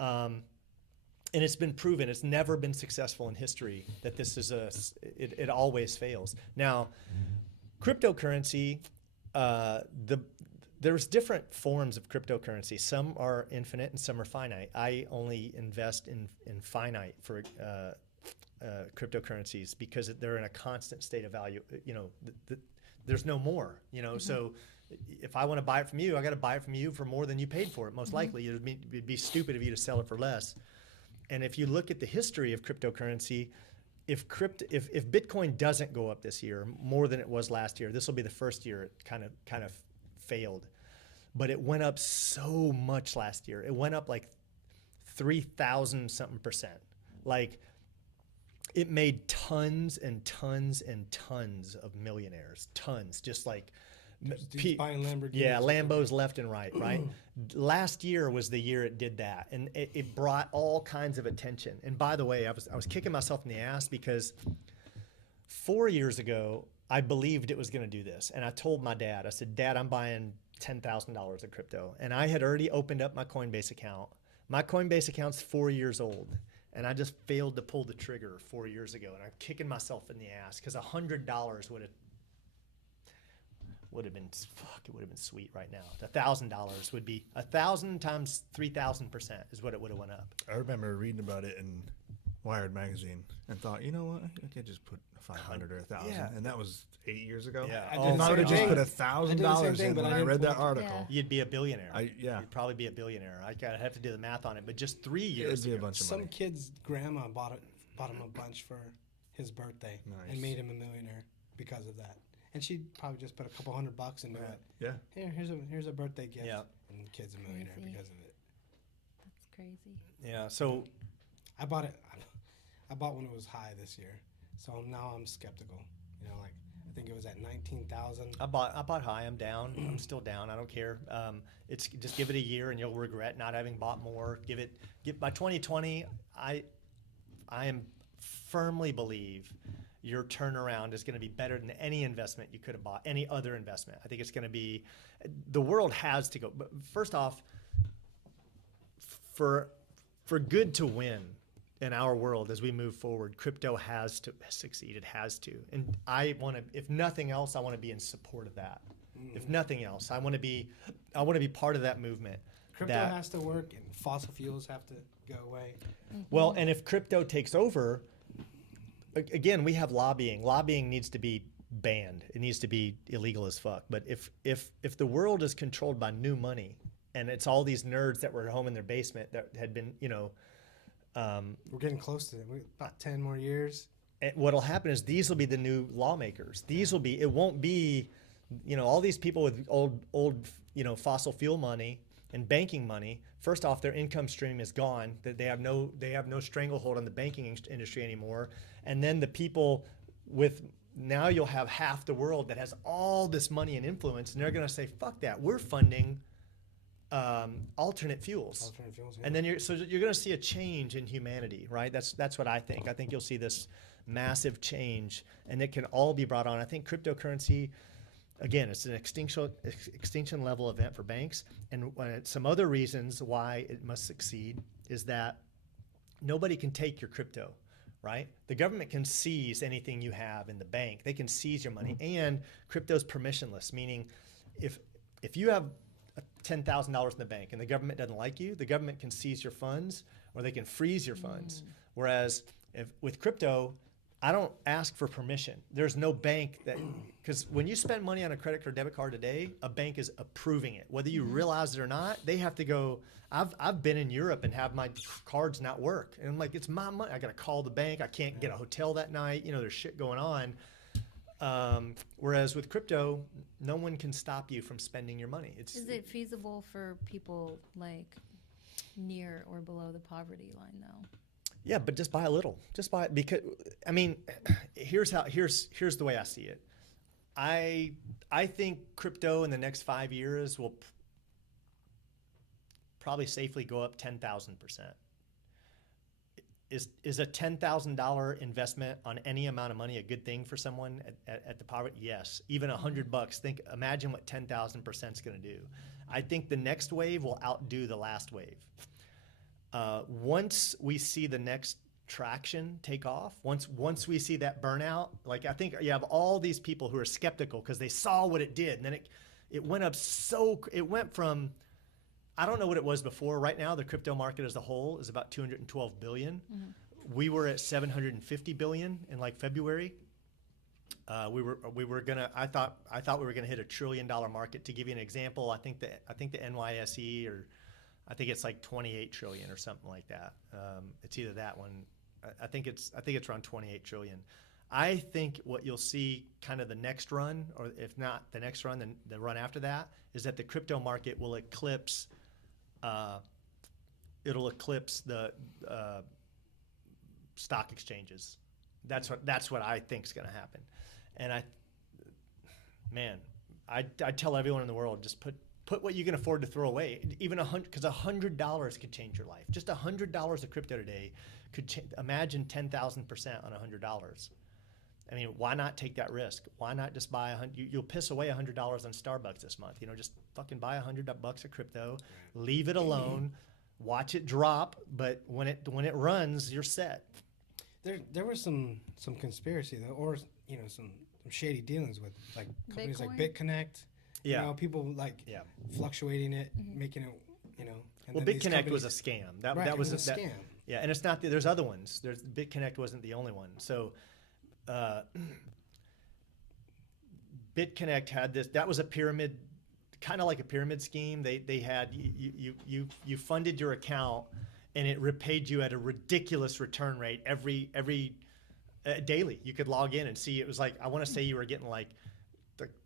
And it's been proven, it's never been successful in history that this is it always fails. Now, cryptocurrency, there's different forms of cryptocurrency. Some are infinite and some are finite. I only invest in finite for cryptocurrencies because they're in a constant state of value. There's no more. So if I want to buy it from you, I got to buy it from you for more than you paid for it. Most likely, it'd be stupid of you to sell it for less. And if you look at the history of cryptocurrency, if Bitcoin doesn't go up this year more than it was last year, this will be the first year it kind of failed. But it went up so much last year. It went up like 3,000 something %. Like, it made tons and tons and tons of millionaires. Tons, just like buying Lamborghinis. Yeah, Lambos left and right. Last year was the year it did that, and it brought all kinds of attention. And by the way, I was kicking myself in the ass because 4 years ago I believed it was going to do this, and I told my dad. I said, "Dad, I'm buying $10,000 of crypto," and I had already opened up my Coinbase account. My Coinbase account's 4 years old, and I just failed to pull the trigger 4 years ago, and I'm kicking myself in the ass because $100 would have been sweet right now. $1,000 would be 1,000 times 3,000% is what it would have went up. I remember reading about it in Wired magazine and thought, you know what, I could just put 500 or 1,000, and that was 8 years ago. Yeah, I I would have just put $1,000 in when I read that article. Yeah. You'd be a billionaire. Yeah. You'd probably be a billionaire. I'd have to do the math on it, but just 3 years It'd be a ago. bunch of Some money. kid's grandma bought him a bunch for his birthday and made him a millionaire because of that. And she'd probably just put a couple $100 into it. Yeah. Here's a birthday gift. Yeah. And the kid's a millionaire Crazy. because of it. That's crazy. Yeah, so I bought it. I bought when it was high this year, so now I'm skeptical. Like think it was at 19,000. I bought high. I'm down. I'm still down. I don't care. It's just give it a year and you'll regret not having bought more. By 2020. I am firmly believe your turnaround is going to be better than any investment you could have bought, any other investment. I think it's going to be, the world has to go. But first off, for good to win in our world as we move forward, crypto has to succeed. It has to. And I want to, if nothing else, I want to be in support of that. If nothing else, I want to be part of that movement. Crypto has to work and fossil fuels have to go away. Well, and if crypto takes over, again, we have lobbying. Lobbying needs to be banned. It needs to be illegal as fuck. But if the world is controlled by new money, and it's all these nerds that were at home in their basement that had been, We're getting close to it. About 10 more years. What'll happen is these will be the new lawmakers. It won't be, all these people with old, fossil fuel money and banking money. First off, their income stream is gone. They have no stranglehold on the banking industry anymore. And then the people now you'll have half the world that has all this money and influence, and they're going to say, fuck that. We're funding alternate fuels. Yeah. And then you're going to see a change in humanity, right? That's what I think. I think you'll see this massive change, and it can all be brought on. I think cryptocurrency, again, it's an extinction level event for banks. And some other reasons why it must succeed is that nobody can take your crypto, right? The government can seize anything you have in the bank. They can seize your money. And crypto's permissionless, meaning if you have $10,000 in the bank and the government doesn't like you, the government can seize your funds or they can freeze your funds. Whereas with crypto, I don't ask for permission. There's no bank because when you spend money on a credit card, debit card today, a bank is approving it. Whether you realize it or not, they have to go. I've been in Europe and have my cards not work. And I'm like, it's my money. I got to call the bank. I can't get a hotel that night. There's shit going on. Whereas with crypto, no one can stop you from spending your money. Is it feasible for people like near or below the poverty line though? Yeah, but just buy a little. Just buy it because here's the way I see it. I think crypto in the next 5 years will probably safely go up 10,000%. Is a $10,000 investment on any amount of money a good thing for someone at the poverty? Yes. Even $100. Imagine what 10,000% is going to do. I think the next wave will outdo the last wave. Once we see the next traction take off, once we see that burnout, like I think you have all these people who are skeptical because they saw what it did, and then it went up it went from, I don't know what it was before. Right now, the crypto market as a whole is about 212 billion. We were at 750 billion in like February. I thought we were gonna hit $1 trillion market. To give you an example, I think the NYSE, or I think it's like 28 trillion or something like that. It's either that one. I think it's around 28 trillion. I think what you'll see kind of the next run, or if not the next run, then the run after that, is that the crypto market will eclipse. It'll eclipse the stock exchanges. That's what I think is going to happen. And I tell everyone in the world, just put what you can afford to throw away. Even because $100 could change your life. Just $100 of crypto today could imagine 10,000% on $100. I mean, why not take that risk? Why not just buy you'll piss away $100 on Starbucks this month. Just fucking buy $100 of crypto, leave it alone, watch it drop. But when it runs, you're set. There was some conspiracy though, or some shady dealings with like companies Bitcoin? like BitConnect. People fluctuating it, making it. And well, BitConnect was a scam. That was a scam. Yeah, and it's not. There's other ones. BitConnect wasn't the only one. So. BitConnect had this. That was a pyramid, kind of like a pyramid scheme. They had you funded your account, and it repaid you at a ridiculous return rate every daily. You could log in and see. It was like, I want to say you were getting like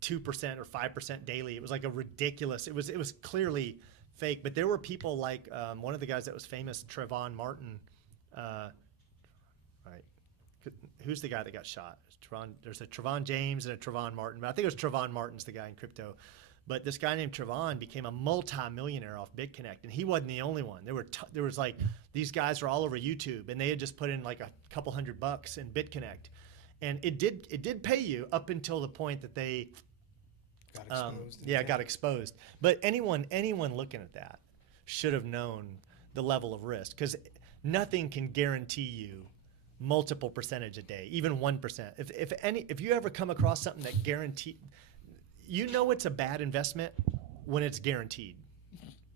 2% or 5% daily. It was like a ridiculous. It was clearly fake. But there were people like one of the guys that was famous, Trayvon Martin. Right. Who's the guy that got shot? There's a Trevon James and a Trevon Martin. But I think it was Trevon Martin's the guy in crypto. But this guy named Trevon became a multi-millionaire off BitConnect, and he wasn't the only one. There was like these guys were all over YouTube, and they had just put in like a couple $100 in BitConnect, and it did pay you up until the point that they Got exposed. got exposed. But anyone looking at that should have known the level of risk, because nothing can guarantee you multiple percentage a day, even 1%. If you ever come across something that guaranteed, you know it's a bad investment when it's guaranteed,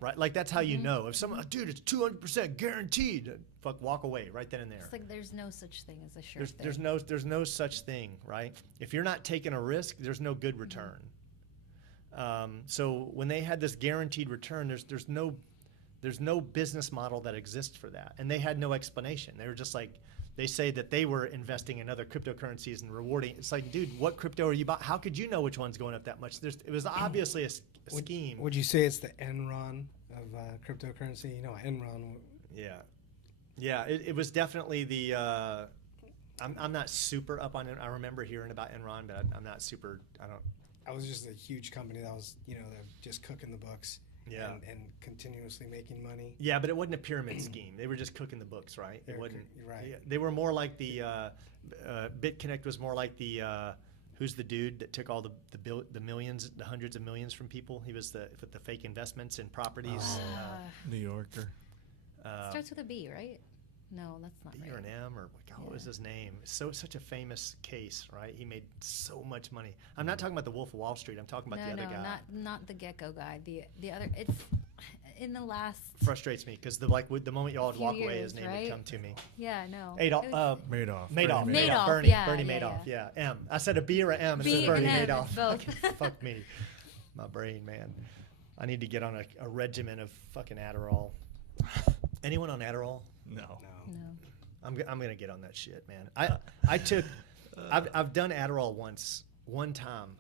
right? Like that's how you know. If someone, dude, it's 200% guaranteed, fuck, walk away right then and there. It's like there's no such thing as a sure thing. There's no such thing, right? If you're not taking a risk, there's no good return. So when they had this guaranteed return, there's no business model that exists for that, and they had no explanation. They were just like, they say that they were investing in other cryptocurrencies and rewarding. It's like, dude, what crypto are you buying? How could you know which one's going up that much? It was obviously a scheme. Would you say it's the Enron of cryptocurrency? You know, Enron. Yeah. It was definitely the. I'm not super up on it. I remember hearing about Enron, but I'm not super. I was just a huge company that was, they're just cooking the books. Yeah. And continuously making money. Yeah, but it wasn't a pyramid scheme. They were just cooking the books, right? It wasn't. Right. Yeah, they were more like the BitConnect was more like the who's the dude that took all the millions, the hundreds of millions from people? He was the fake investments in properties. New Yorker. Starts with a B, right? No, that's not B right. or an M or what was his name? Such a famous case, right? He made so much money. I'm not talking about the Wolf of Wall Street. I'm talking about the other guy. not the gecko guy. The other. It's in the last. Frustrates me because the moment y'all would walk away, his name would come to me. Yeah, no. Madoff. Madoff. Bernie Madoff. Yeah, M. I said a B or an M. B It's Bernie and M, Madoff. it's both. Fuck me, my brain, man. I need to get on a regimen of fucking Adderall. Anyone on Adderall? No. I'm gonna get on that shit, man. I've done Adderall one time,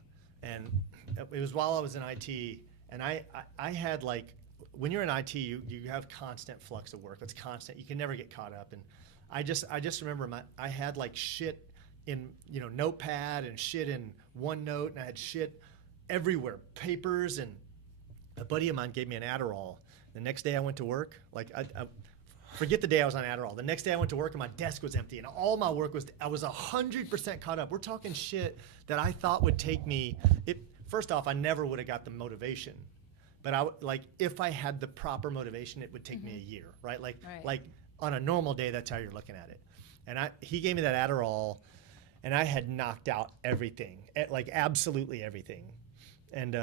and it was while I was in IT, and I had like, when you're in IT, you have constant flux of work. It's constant. You can never get caught up. And I just remember I had like shit in Notepad and shit in OneNote, and I had shit everywhere, papers, and a buddy of mine gave me an Adderall. The next day I went to work, like I forget the day I was on Adderall. The next day I went to work and my desk was empty and all my work I was 100% caught up. We're talking shit that I thought would take me. First off, I never would have got the motivation, but if I had the proper motivation, it would take me a year, right? Like on a normal day, that's how you're looking at it. And he gave me that Adderall, and I had knocked out everything, like absolutely everything. And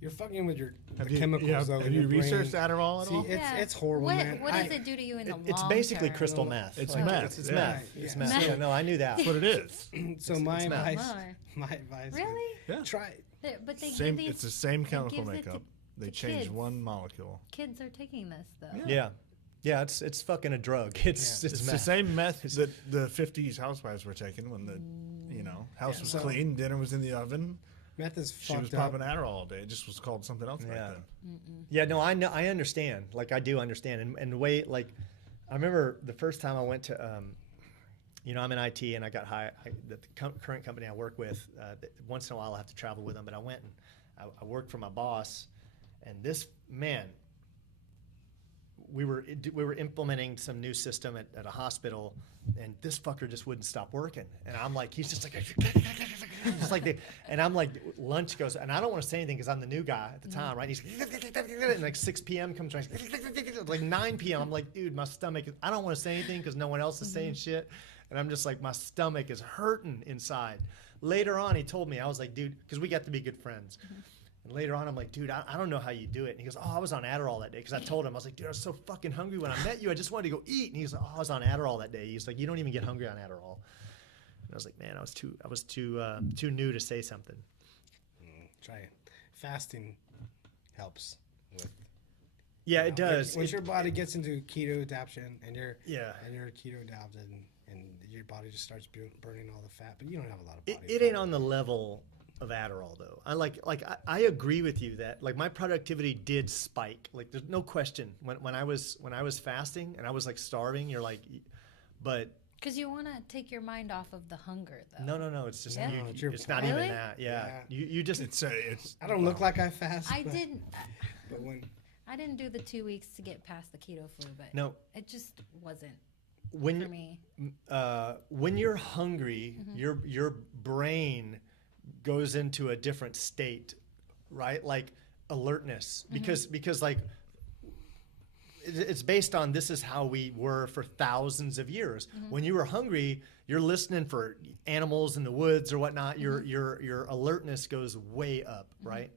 you're fucking with the chemicals. Have you researched Adderall at all? It's horrible, man. What does it do to you in the long term? It's basically crystal meth. It's meth. It's meth. It's meth. Yeah, no, I knew that. That's what it is. So my advice. Really? Yeah. Try it. But they Same. give these, It's the same chemical gives it makeup. They to change kids. one molecule. Kids are taking this though. Yeah, it's fucking a drug. It's It's meth. the same meth that the 50s housewives were taking when the house was clean, dinner was in the oven. Meth is She was fucked up. popping Adderall all day. It just was called something else back then. Yeah, no, I know, I understand. Like I do understand, and the way, like, I remember the first time I went to, I'm in IT and I got hired. The current company I work with, once in a while I have to travel with them, but I went and I worked for my boss, and this man. We were implementing some new system at a hospital, and this fucker just wouldn't stop working. And I'm like, he's just like, just like, and I'm like, lunch goes, and I don't want to say anything because I'm the new guy at the time, right? He's and like 6 p.m. comes around, like 9 p.m. I'm like, dude, my stomach is. I don't want to say anything because no one else is saying shit, and I'm just like, my stomach is hurting inside. Later on, he told me, I was like, dude, because we got to be good friends. And later on, I'm like, dude, I don't know how you do it. And he goes, I was on Adderall that day. Because I told him, I was like, dude, I was so fucking hungry when I met you. I just wanted to go eat. And he's like, I was on Adderall that day. He's like, you don't even get hungry on Adderall. And I was like, man, I was too new to say something. Try it. Fasting helps with. Yeah, it does. Once your body gets into keto adaptation and you're Yeah. keto adapted and your body just starts burning all the fat, but you don't have a lot of body It fat. ain't on the level of Adderall though. I agree with you that like my productivity did spike. Like there's no question when I was fasting and I was like starving. You're like, but Because you want to take your mind off of the hunger, though. No. It's just Yeah? it's not Really? even that. Yeah. Yeah. You just It's I don't look like I fast. I but, didn't. But I didn't do the 2 weeks to get past the keto flu, but no it just wasn't when for me. when you're hungry, your brain goes into a different state, right? Like alertness, because like it's based on this is how we were for thousands of years. When you were hungry, you're listening for animals in the woods or whatnot. Your alertness goes way up, right?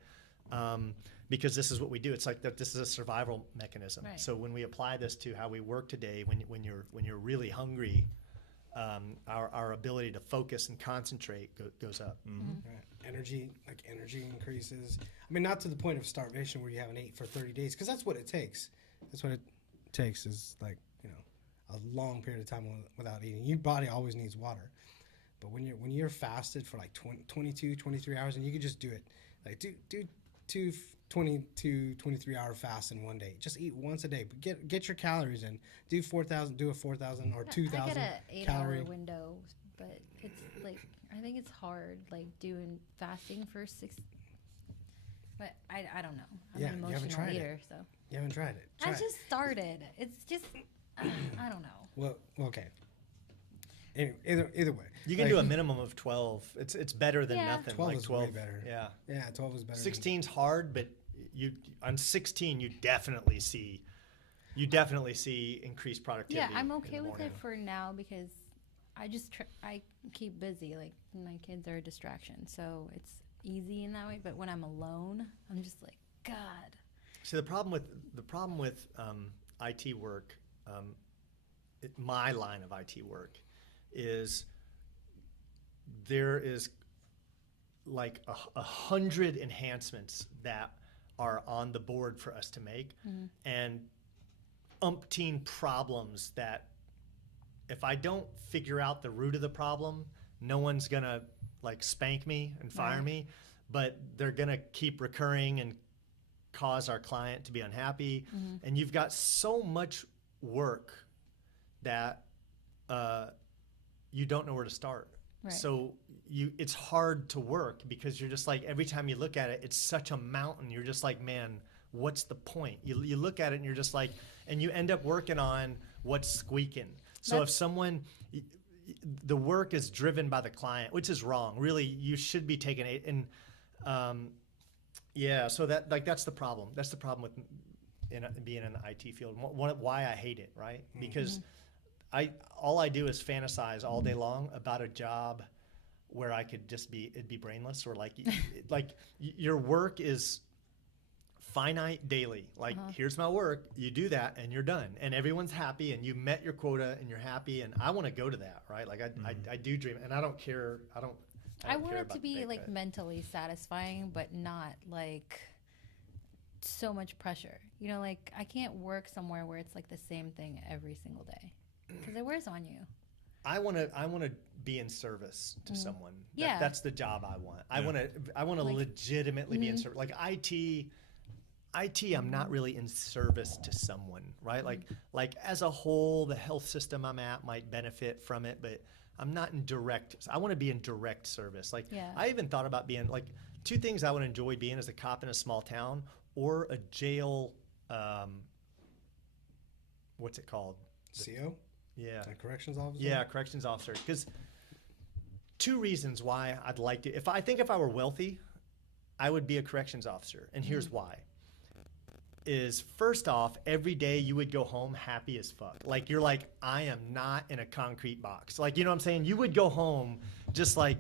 Because this is what we do. It's like that. This is a survival mechanism. Right. So when we apply this to how we work today, when you're really hungry, our ability to focus and concentrate goes up. right, energy increases. I mean, not to the point of starvation where you haven't ate for 30 days, because that's what it takes. That's what it takes is like, a long period of time without eating. Your body always needs water. But when you're fasted for like 22, 23 hours, and you can just do it, like do 22, 23 hour fast in one day. Just eat once a day, but get your calories in. Do a 4,000 or 2,000 I get an 8 calorie hour window, but it's like I think it's hard, like doing fasting for 6. But I don't know. I'm Yeah, an you haven't emotional tried it. eater, so You haven't tried it. I Try it. just started. It's just I don't know. Well, okay. Anyway, either way. You can do a minimum of 12. It's better than Yeah. nothing. 12 like is 12, way better. Yeah. Yeah, 12 is better. 16's hard, but you on 16 you definitely see increased productivity. Yeah, I'm in okay the with morning. it for now because I just I keep busy. Like my kids are a distraction, so it's easy in that way. But when I'm alone, I'm just like, God. See, the problem with IT work, my line of IT work, is there is like 100 enhancements that are on the board for us to make, and umpteen problems that if I don't figure out the root of the problem, no one's gonna like spank me and fire Right. me, but they're gonna keep recurring and cause our client to be unhappy. And you've got so much work that you don't know where to start. Right. So it's hard to work because you're just like, every time you look at it, it's such a mountain. You're just like, man, what's the point? You look at it and you're just like, and you end up working on what's squeaking. So if someone, the work is driven by the client, which is wrong. Really, you should be taking it. And yeah, so that's the problem. That's the problem with being in the IT field. Why I hate it, right? Because all I do is fantasize all day long about a job where I could just it'd be brainless, or like your work is finite daily. Like, here's my work, you do that and you're done, and everyone's happy, and you met your quota and you're happy. And I want to go to that, right? Like I do dream, and I don't care. I want care it to about be the like mentally satisfying, but not like so much pressure. Like I can't work somewhere where it's like the same thing every single day because it wears on you. I want to be in service to someone. Yeah. That's the job I want. I want to Like- legitimately be in service. Like IT, I'm not really in service to someone, right? Like as a whole, the health system I'm at might benefit from it, but I'm not in direct. I want to be in direct service. Like Yeah. I even thought about being like, two things I would enjoy being as a cop in a small town, or a jail. What's it called? CO? Yeah. A corrections officer? Yeah, corrections officer. Because two reasons why I'd like to. If I were wealthy, I would be a corrections officer, and here's why. Is first off, every day you would go home happy as fuck. Like you're like, I am not in a concrete box. Like, you know what I'm saying? You would go home just like,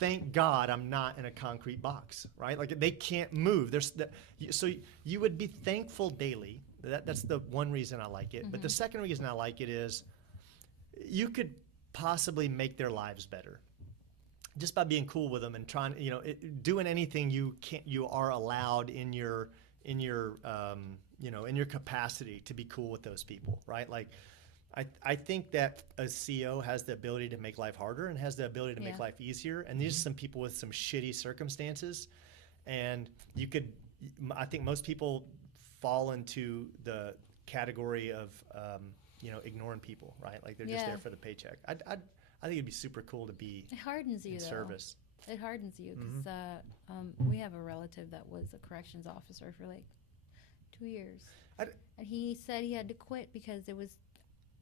thank God I'm not in a concrete box, right? Like they can't move. So you would be thankful daily. That's the one reason I like it. But the second reason I like it is you could possibly make their lives better just by being cool with them and trying, doing anything you are allowed in your capacity to be cool with those people, right? Like, I think that a CO has the ability to make life harder and has the ability to make Yeah. life easier. And these are some people with some shitty circumstances, and I think most people fall into the category of ignoring people, right? Like they're just there for the paycheck. I think it'd be super cool to be It hardens you, in though. service. It hardens you because we have a relative that was a corrections officer for like 2 years. And he said he had to quit because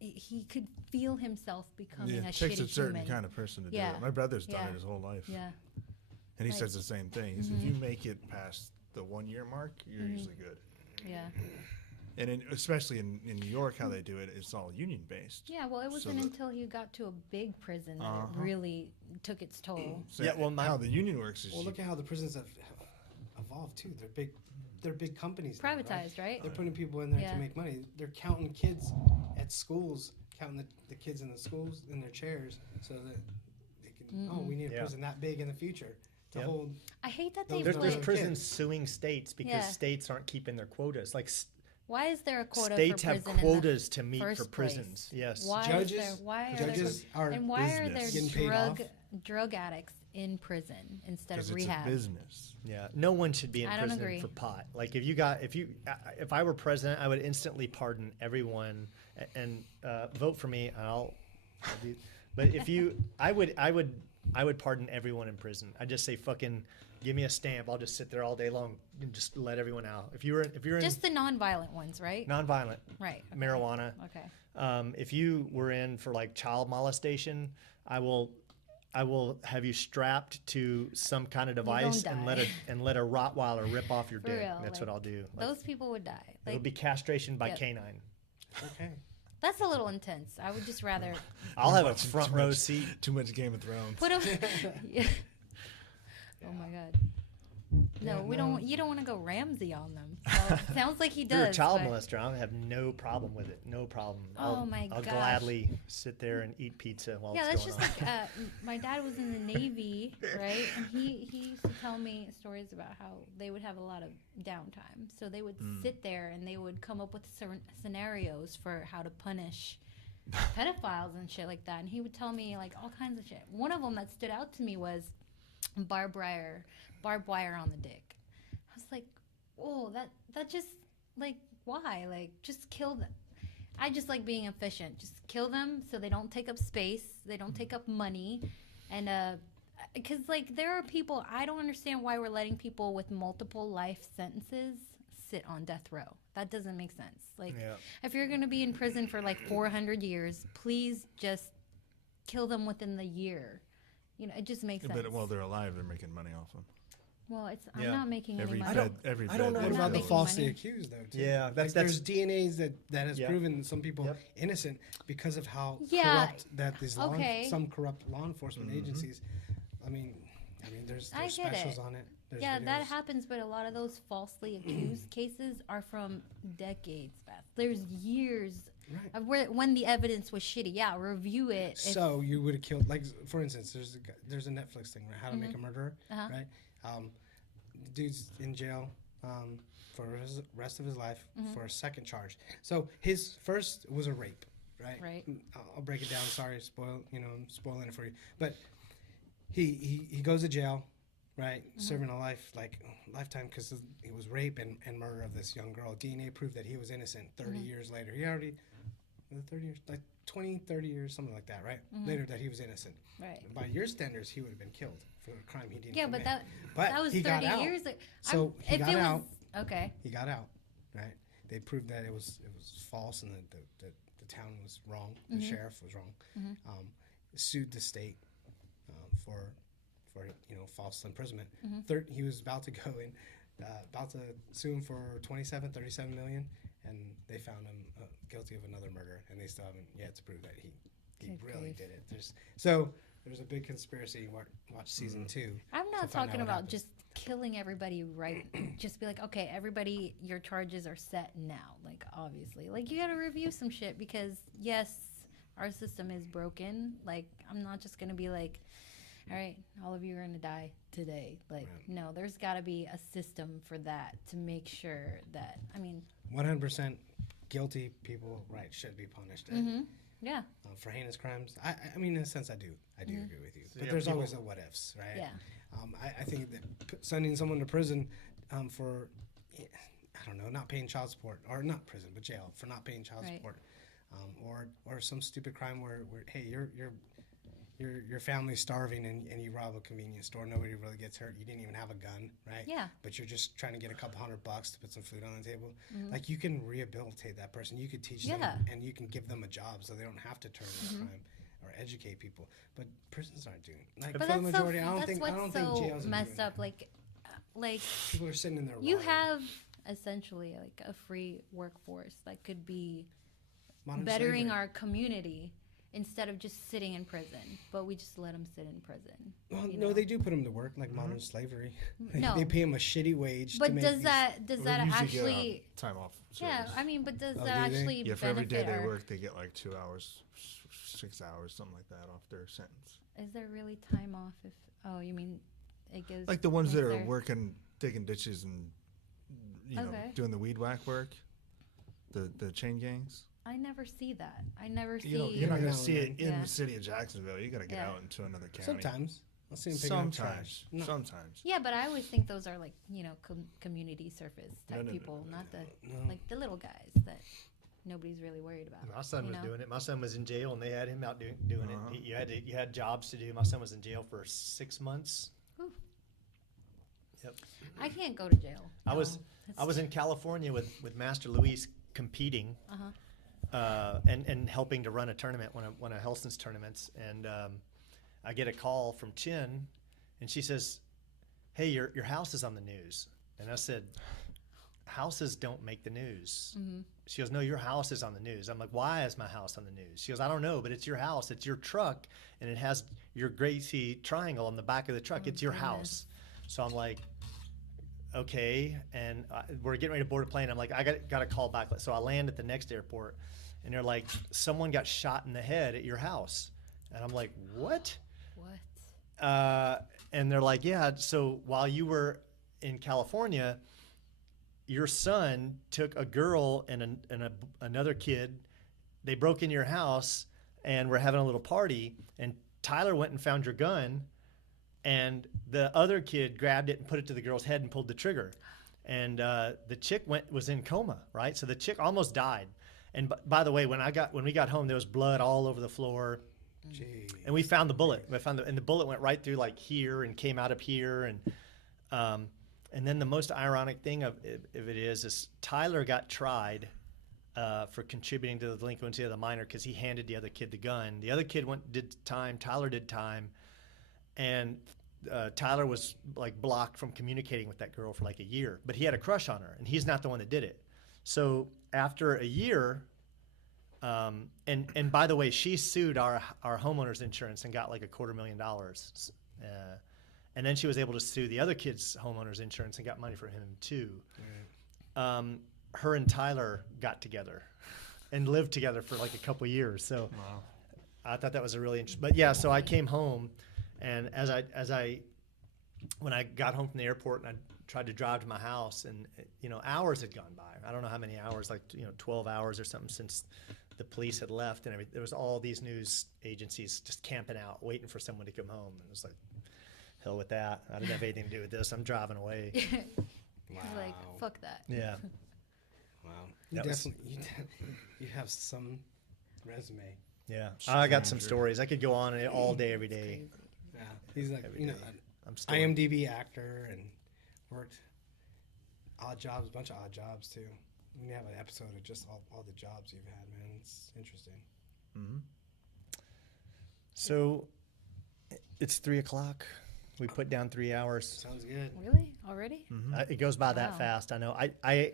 he could feel himself becoming a it takes shitty a certain human. kind of person to do Yeah. it. My brother's done Yeah. it his whole life. Yeah. And he Like- says the same thing. He says, if you make it past the 1 year mark, you're usually good. Yeah. And especially in New York, how they do it, it's all union based. Yeah, well, it wasn't until he got to a big prison that it really took its toll. So Yeah, well, how the union works is Well, look at how the prisons have evolved too. They're big companies. now, Privatized, right? They're putting people in there Yeah. to make money. They're counting kids at schools, counting the kids in the schools in their chairs, so that they can. We need a prison that big in the future to hold. I hate that Those they are There's Like- prisons suing states because Yeah. states aren't keeping their quotas. Like Why is there a quota states for have prison quotas to meet first for place? prisons. Yes. Why Judges- is there, why are Judges there, are and why are there business. Getting paid off. drug addicts in prison instead because of it's rehab? a business. Yeah, no one should be in I don't prison agree. for pot. Like if I were president, I would instantly pardon everyone and vote for me. I'll do. But I would pardon everyone in prison. I'd just say fucking give me a stamp. I'll just sit there all day long and just let everyone out. If you're Just the non-violent ones, right? nonviolent, Right. Okay. marijuana. Okay. If you were in for like child molestation, I will have you strapped to some kind of device gonna and let a Rottweiler rip off your For dick. real, That's like, what I'll do. Like, Those people would die. it'll Like, be castration by Yep. canine. Okay. that's a little intense. I would just rather I'll have a Watching front too row much- seat. Too much Game of Thrones. put them. Yeah. Oh my God. No, we don't. You don't want to go Ramsey on them. Well, it sounds like he If you're a does. child but- molester, I have no problem with it. No problem. Oh my I'll gosh. gladly sit there and eat pizza while Yeah, it's that's going just on. like my dad was in the Navy, right? And he used to tell me stories about how they would have a lot of downtime. So they would sit there and they would come up with certain scenarios for how to punish pedophiles and shit like that. And he would tell me like all kinds of shit. One of them that stood out to me was barbed wire on the dick. I was like, oh, that just like why? Like just kill them. I just like being efficient. Just kill them so they don't take up space, they don't take up money, and because like there are people, I don't understand why we're letting people with multiple life sentences sit on death row. That doesn't make sense. Like Yeah. if you're gonna be in prison for like 400 years, please just kill them within the year. You know, it just makes sense. But while they're alive, they're making money off them. Well, I'm Yeah. not making any Every money. every I don't know What I'm about not the making falsely money. accused though? Too? Yeah, Like, that's there's DNAs that has Yep. proven some people Yep. innocent because of how Yeah, corrupt that these okay. some corrupt law enforcement agencies. I mean, there's I get specials it. on it. There's Yeah, that videos. happens, but a lot of those falsely accused cases are from decades back. There's years Right. of when the evidence was shitty. Yeah, review it. if- So you would have killed, like for instance, there's a Netflix thing, right? How to Make a Murderer, Uh-huh. right? The dude's in jail for the rest of his life for a second charge. So his first was a rape, right? Right. I'll break it down. Sorry, I'm spoiling it for you. But he goes to jail, right? Serving a lifetime because it was rape and murder of this young girl. DNA proved that he was innocent 30 years later. He already, 30 years, like 20, 30 years, something like that, right? Later that he was innocent. Right. By your standards, he would have been killed for a crime he didn't Yeah, commit. but that was he got 30 out. years. So he if got it was, out. Okay. He got out, right? They proved that it was false and that the town was wrong. The sheriff was wrong. Sued the state for false imprisonment. He was about to go in, about to sue him for 37 million, and they found him guilty of another murder, and they still haven't yet to prove that he Good really grief. did it. There's a big conspiracy. Watch season 2. I'm not to find out talking what about happened. just killing everybody right. Just be like, okay, everybody, your charges are set now. Like, obviously. Like, you got to review some shit because, yes, our system is broken. Like, I'm not just going to be like, all right, all of you are going to die today. Like, no, there's got to be a system for that to make sure that, 100% guilty people, right, should be punished. yeah. For heinous crimes. I mean, in a sense, I do agree with you. So But yeah, there's people- always a what ifs, right? Yeah. I think that sending someone to prison for, I don't know, not paying child support, or not prison, but jail for not paying child Right. support, or some stupid crime where hey, your family's starving and you rob a convenience store. Nobody really gets hurt. You didn't even have a gun, right? Yeah. But you're just trying to get a couple $100 to put some food on the table. Like, you can rehabilitate that person. You could teach them, and you can give them a job so they don't have to turn to crime or educate people. But prisons aren't doing. Like, But for that's the majority, so, I don't that's think what's jails so are messed doing up. that. Like People are sitting in there. you rotting. have essentially like a free workforce that could be Modern bettering slavery. our community instead of just sitting in prison. But we just let them sit in prison. Well, you no, know? they do put them to work like modern slavery. No. They pay them a shitty wage. But to make does these- that Well, they that usually actually? get, time off. Yeah, service. I mean, but does Oh, that do they? actually Yeah, for every day benefit they our? work, they get like 2 hours, 6 hours, something like that off their sentence. Is there really time off? If you mean it goes Like the ones that makes are their- working, digging ditches and Okay. doing the weed whack work, the chain gangs. I never see that. I never see. You're not Every gonna now see and it in Yeah. the city of Jacksonville. You gotta get Yeah. out into another county. Sometimes I'll see them picking up trash. Sometimes. No. Sometimes. Yeah, but I always think those are like community surface type No. people, not the No. like the little guys that nobody's really worried about. My son you was know? doing it. My son was in jail, and they had him out doing Uh-huh. it. You had jobs to do. My son was in jail for 6 months. Whew. Yep. I can't go to jail. I was in California with Master Luis competing, and helping to run a tournament, one of Helston's tournaments, and I get a call from Chin, and she says, "Hey, your house is on the news," and I said, "Houses don't make the news." She goes, "No, your house is on the news." I'm like, "Why is my house on the news?" She goes, "I don't know, but it's your house. It's your truck, and it has your Gracie triangle on the back of the truck. It's your house." So I'm like, okay, and we're getting ready to board a plane. I'm like, I got to call back. So I land at the next airport, and they're like, "Someone got shot in the head at your house," and I'm like, "What?" What? And they're like, "Yeah. So while you were in California, your son took a girl and another kid. They broke in your house and were having a little party. And Tyler went and found your gun, and the other kid grabbed it and put it to the girl's head and pulled the trigger. And the chick was in coma, right? So the chick almost died. And by the way, when we got home, there was blood all over the floor." Gee. And we found the bullet. And the bullet went right through like here and came out up here. And then the most ironic thing of it is Tyler got tried for contributing to the delinquency of the minor because he handed the other kid the gun. The other kid did time. Tyler did time, and Tyler was like blocked from communicating with that girl for like a year. But he had a crush on her, and he's not the one that did it. So after a year. And by the way, she sued our homeowner's insurance and got like $250,000. And then she was able to sue the other kid's homeowner's insurance and got money for him too. Her and Tyler got together and lived together for like a couple years. So Wow. I thought that was a really interesting. But yeah, so I came home, and when I got home from the airport and I tried to drive to my house, and hours had gone by. I don't know how many hours, like 12 hours or something since the police had left, and there was all these news agencies just camping out, waiting for someone to come home. And it was like, hell with that. I didn't have anything to do with this. I'm driving away. Wow. Like, fuck that. Yeah. Wow. You That was- definitely you have some resume. Yeah. I got some stories. I could go on all day, every day. Crazy. Yeah. He's like, Every you know, day. I'm an still. IMDb actor and worked odd jobs, a bunch of odd jobs too. We have an episode of just all the jobs you've had, man. It's interesting. Mm-hmm. So it's 3:00. We put down 3 hours. Sounds good. Really? Already? It goes by that Wow. fast. I know. I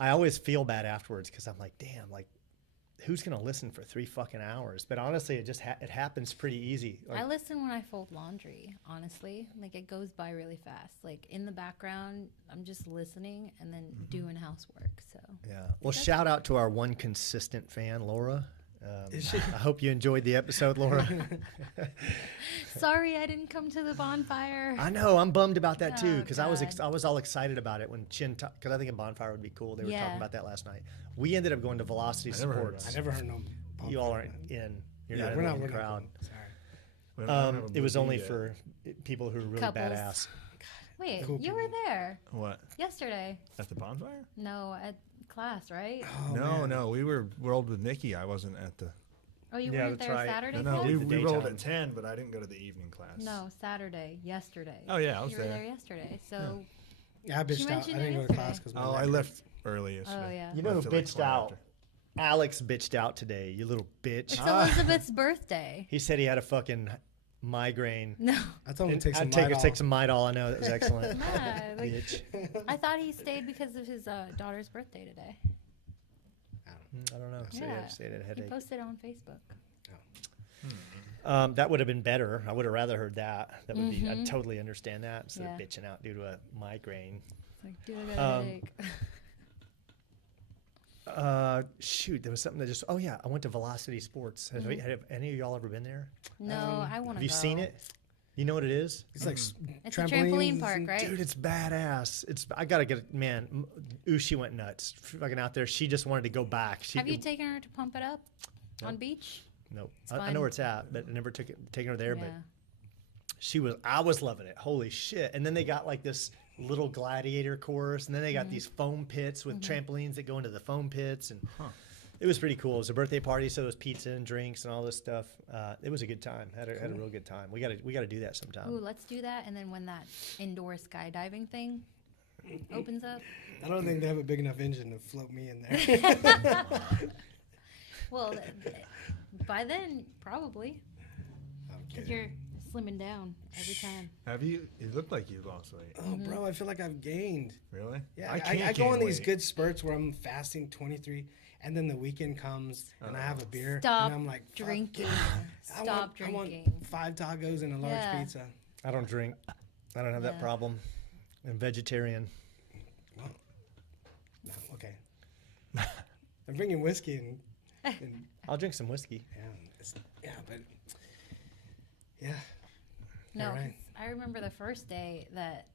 always feel bad afterwards because I'm like, damn, like, who's gonna listen for 3 fucking hours? But honestly, it just it happens pretty easy. Like, I listen when I fold laundry, honestly. Like, it goes by really fast. Like, in the background, I'm just listening and then doing housework. So, yeah. Well, shout out to our one consistent fan, Laura. I hope you enjoyed the episode, Laura. sorry I didn't come to the bonfire. I know. I'm bummed about that too Oh, because I God. was all excited about it when Chin because I think a bonfire would be cool. They were talking Yeah. about that last night. We ended up going to Velocity I never heard Sports. I never heard no. You all aren't in. You're Yeah, not we're in not. the We're crowd. not. Sorry. We don't have a It was movie only yet. for people who are really Couples. badass. Wait, Cool you were people. there What? yesterday. At the bonfire? No, at class, right? Oh, no, man. we were rolled with Nikki. I wasn't at the. Oh, you Yeah, weren't that's there right. Saturday? No, class? we The rolled daytime. at 10, but I didn't go to the evening class. No, Saturday, yesterday. Oh, yeah, I was You were there. there yesterday. So, Yeah, I bitched out. I mentioned it didn't go to class yesterday. because Oh, I left early yesterday. oh yeah. You know who Left at like bitched 20 out? after. Alex bitched out today. You little bitch. It's Elizabeth's birthday. He said he had a fucking migraine. No. I told him to take I'd some take Midol. some Midol. I know that was excellent. Yeah, like, Bitch. I thought he stayed because of his daughter's birthday today. I don't know. Yeah. Say it had a He headache. posted on Facebook. That would have been better. I would have rather heard that. That would be. I Mhm. totally understand that instead Yeah. of bitching out due to a migraine. It's like, dude, I got a headache. Shoot, there was something that just. Oh yeah, I went to Velocity Sports. Have any of y'all ever been there? No, I want to go. Have you seen it? You know what it is? It's like It's a trampoline trampolines park, and- right? Dude, it's badass. I gotta get man. She went nuts. Fucking out there. She just wanted to go back. Have you taken her to pump it up on beach? No, It's I fun. know where it's at, but I never taken her there. Yeah. But I was loving it. Holy shit! And then they got like this little gladiator course, and then they got these foam pits with trampolines that go into the foam pits, and it was pretty cool. It was a birthday party, so it was pizza and drinks and all this stuff. It was a good time. Had a real good time. We gotta do that sometime. Ooh, let's do that. And then when that indoor skydiving thing opens up, I don't think they have a big enough engine to float me in there. well, by then probably, I'm because kidding. you're slimming down every time. Have you? It looked like you lost weight. Oh, bro, I feel like I've gained. Really? Yeah, can't I go on gain these weight. good spurts where I'm fasting 23, and then the weekend comes and I have a beer, Stop and I'm like, fuck drinking. yeah. Stop I want drinking. 5 tacos and a large Yeah. pizza. I don't drink. I don't have that Yeah. problem. I'm vegetarian. Well, no, okay. I'm bringing whiskey and I'll drink some whiskey. but yeah. No, All right. 'cause I remember the first day that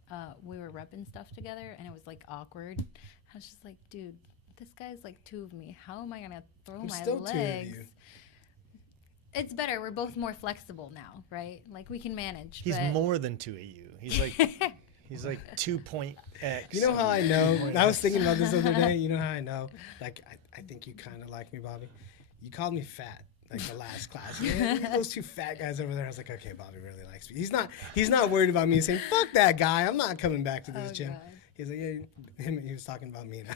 we were repping stuff together, and it was like awkward. I was just like, dude, this guy's like 2 of me. How am I gonna throw I'm my still 2 of legs? you. It's better. We're both more flexible now, right? Like we can manage. He's but more than 2 of you. He's like 2.x. You know how I know? I was thinking about this the other day. You know how I know? Like, I think you kind of like me, Bobby. You called me fat, like the last class. Yeah, look at those 2 fat guys over there. I was like, okay, Bobby really likes me. He's not worried about me saying, fuck that guy. I'm not coming back to this Oh, gym. God. He's like, yeah, he was talking about me. And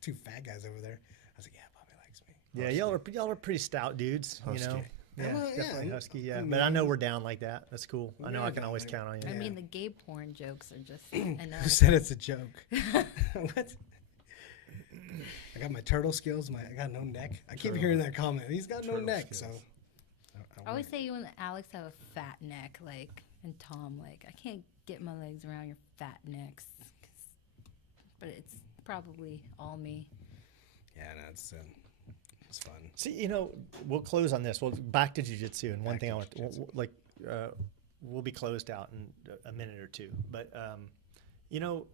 2 fat guys over there. I was like, yeah, Bobby likes me. Yeah, y'all are pretty stout dudes. You know. Husky. Yeah, Well, yeah, definitely husky. Yeah, I'm- but I know we're down like that. That's cool. I know We're I can down always like- count on you. I Yeah. mean, the gay porn jokes are just Who enough. said it's a joke? What? I got my turtle skills. I got no neck. I keep hearing that comment. He's got no Turtle neck, skills. so. I always say you and Alex have a fat neck, like, and Tom, like, I can't get my legs around your fat necks. But it's probably all me. Yeah, no, it's fun. See, you know, we'll close on this. We'll back to jiu-jitsu, and one Back thing to I want, we'll be closed out in a minute or two. But you know,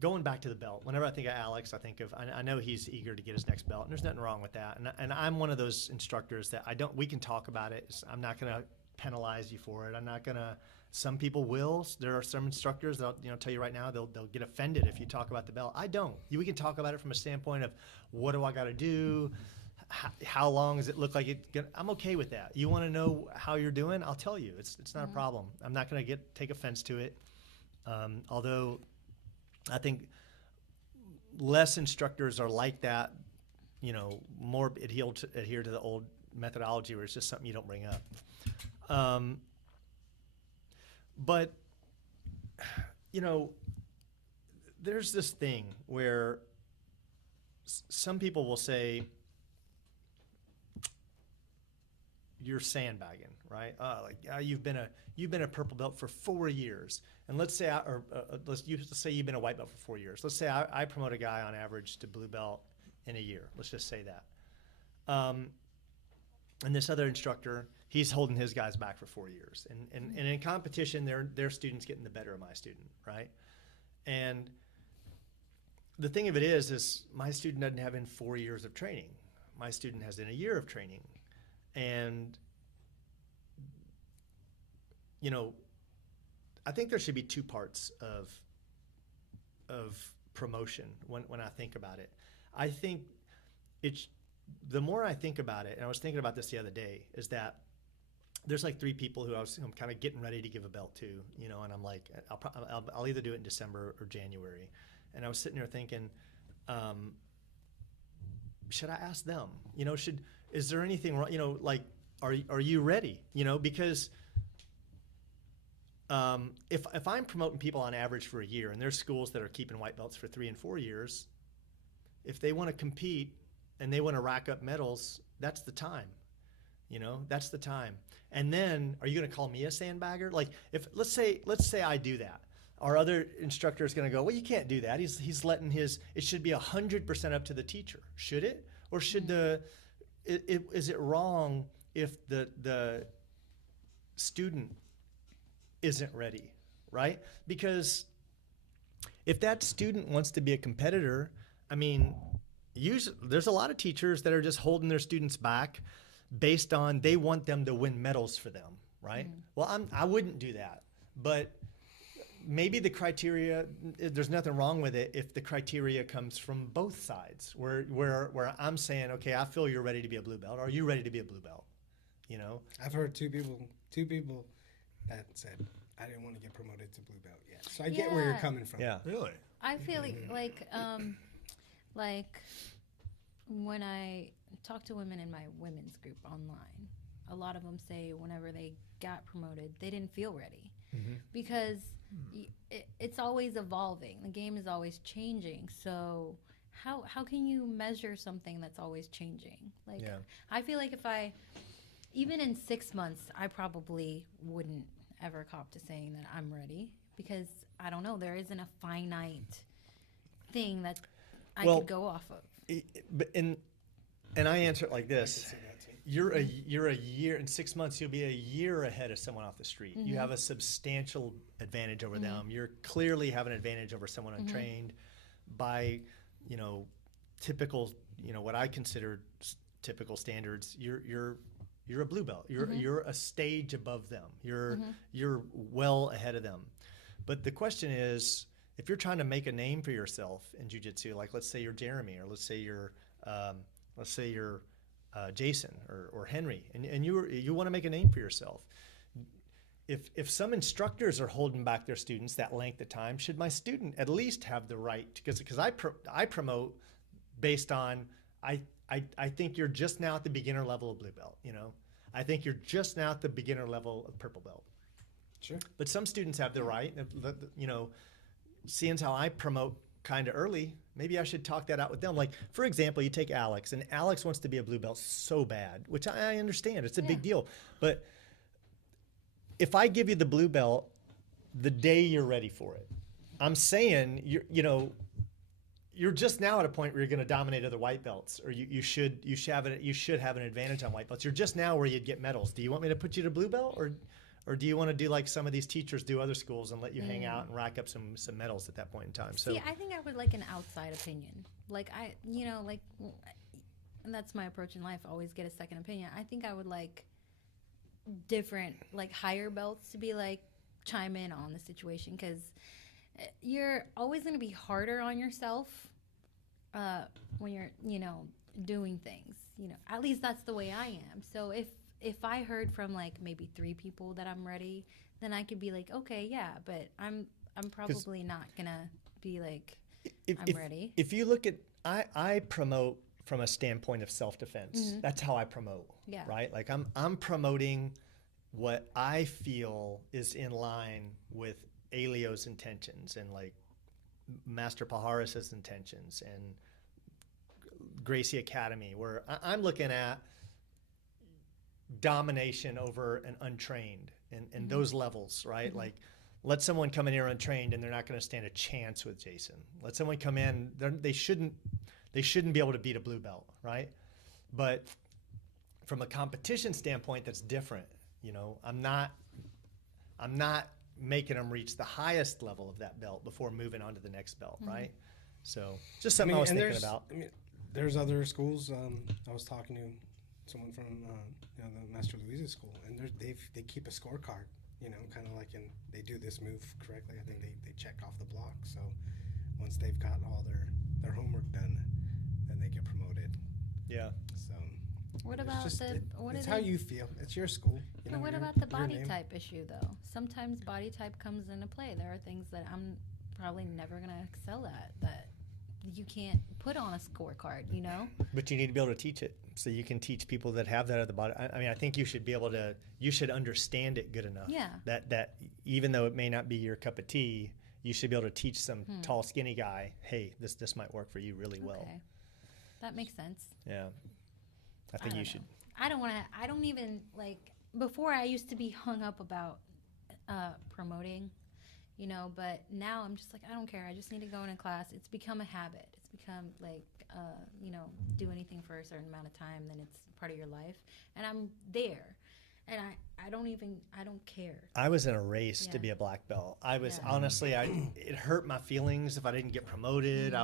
going back to the belt. Whenever I think of Alex, I know he's eager to get his next belt, and there's nothing wrong with that. And I'm one of those instructors that we can talk about it. I'm not going to penalize you for it. I'm not going to. Some people will. There are some instructors that tell you right now they'll get offended if you talk about the belt. I don't. We can talk about it from a standpoint of what do I got to do, how long does it look like it. I'm okay with that. You want to know how you're doing? I'll tell you. It's not a problem. I'm not going to take offense to it. Although I think less instructors are like that. More adhere to the old methodology where it's just something you don't bring up. But, there's this thing where some people will say, you're sandbagging, right? You've been a purple belt for 4 years. And let's say, let's say you've been a white belt for 4 years. Let's say I promote a guy on average to blue belt in a year. Let's just say that. And this other instructor, he's holding his guys back for 4 years. And in competition, their student's getting the better of my student, right? And the thing of it is my student doesn't have in 4 years of training. My student has in a year of training. And, I think there should be 2 parts of promotion when I think about it. I think the more I think about it, and I was thinking about this the other day, is that there's like 3 people who I'm kind of getting ready to give a belt to, you know, and I'm like, I'll either do it in December or January. And I was sitting there thinking, should I ask them? You know, is there anything wrong? You know, like, are you ready? You know, because if I'm promoting people on average for a year, and there's schools that are keeping white belts for 3 and 4 years, if they want to compete and they want to rack up medals, that's the time. You know, that's the time. And then, are you going to call me a sandbagger? Like, if let's say I do that, our other instructor is going to go, well, you can't do that. He's letting it should be 100% up to the teacher. Should it? Or should is it wrong if the student isn't ready, right? Because if that student wants to be a competitor, I mean, there's a lot of teachers that are just holding their students back based on they want them to win medals for them, right? Well, I wouldn't do that, but maybe the criteria, there's nothing wrong with it if the criteria comes from both sides, where I'm saying, okay, I feel you're ready to be a blue belt. Are you ready to be a blue belt? You know, I've heard two people that said, I didn't want to get promoted to blue belt yet. So I get where you're coming from. Yeah. Really? I feel like when I talk to women in my women's group online, a lot of them say whenever they got promoted, they didn't feel ready because it's always evolving. The game is always changing. So how can you measure something that's always changing? Like, I feel like even in 6 months, I probably wouldn't ever cop to saying that I'm ready because I don't know. There isn't a finite thing that I could go off of. And I answer it like this: you're a year in 6 months. You'll be a year ahead of someone off the street. You have a substantial advantage over them. You're clearly have an advantage over someone untrained by, you know, typical, you know, what I consider typical standards. You're a blue belt. You're a stage above them. You're well ahead of them. But the question is, if you're trying to make a name for yourself in jiu-jitsu, like let's say you're Jeremy, or let's say you're Jason or Henry, and you want to make a name for yourself. If some instructors are holding back their students that length of time, should my student at least have the right? Because I promote based on I think you're just now at the beginner level of blue belt. You know, I think you're just now at the beginner level of purple belt. Sure. But some students have the right. You know, seeing as how I promote kind of early, maybe I should talk that out with them. Like, for example, you take Alex, and Alex wants to be a blue belt so bad, which I understand. It's a big deal. But if I give you the blue belt the day you're ready for it, I'm saying you're just now at a point where you're going to dominate other white belts, or you should have an advantage on white belts. You're just now where you'd get medals. Do you want me to put you to blue belt, or do you want to do like some of these teachers do other schools and let you hang out and rack up some medals at that point in time? So see, I think I would like an outside opinion. Like and that's my approach in life. Always get a second opinion. I think I would like different, like higher belts to be like chime in on the situation, because you're always going to be harder on yourself when you're, doing things. At least that's the way I am. So if I heard from like maybe 3 people that I'm ready, then I could be like, okay, yeah, but I'm probably not gonna be like I'm ready. If you look at, I promote from a standpoint of self-defense. That's how I promote. Yeah. Right. Like I'm promoting what I feel is in line with Elio's intentions and like Master Pajaris's intentions and Gracie Academy, where I'm looking at domination over an untrained and those levels, right? Like, let someone come in here untrained and they're not going to stand a chance with Jason. Let someone come in, they shouldn't be able to beat a blue belt, right? But from a competition standpoint, that's different. I'm not making them reach the highest level of that belt before moving on to the next belt, right? So just something I was thinking about. There's other schools. I was talking to someone from the Master Luisa school, and they keep a scorecard, kind of like they do this move correctly. I think they check off the block. So once they've got all their homework done, then they get promoted. Yeah. So What it's about just, what it's are how they- you feel. It's your school. You know, But what your- about the your body name. type issue, though? Sometimes body type comes into play. There are things that I'm probably never going to excel at that you can't put on a scorecard, you know? But you need to be able to teach it. So you can teach people that have that at the bottom. I mean, I think you should be able to, you should understand it good enough. Yeah. That even though it may not be your cup of tea, you should be able to teach some tall, skinny guy, hey, this might work for you really well. Okay. That makes sense. Yeah. I think don't you know. should. I don't even, like, before I used to be hung up about promoting, you know, but now I'm just like, I don't care. I just need to go in a class. It's become a habit. It's become like, you know, do anything for a certain amount of time, then it's part of your life. And I'm there. And I don't care. I was in a race to Yeah. be a black belt. I was Yeah. honestly, it hurt my feelings if I didn't get promoted.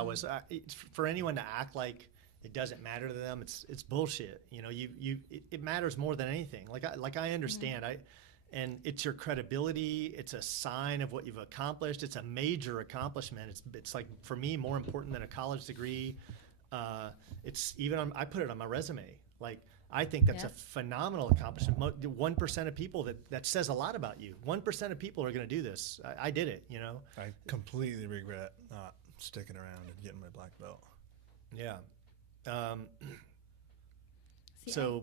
For anyone to act like it doesn't matter to them, it's bullshit. You know, it matters more than anything. Like I understand. And it's your credibility. It's a sign of what you've accomplished. It's a major accomplishment. It's like, for me, more important than a college degree. It's even I put it on my resume. Like, I think that's a phenomenal accomplishment. 1% of people that says a lot about you. 1% of people are going to do this. I did it, you know? I completely regret not sticking around and getting my black belt. Yeah. See,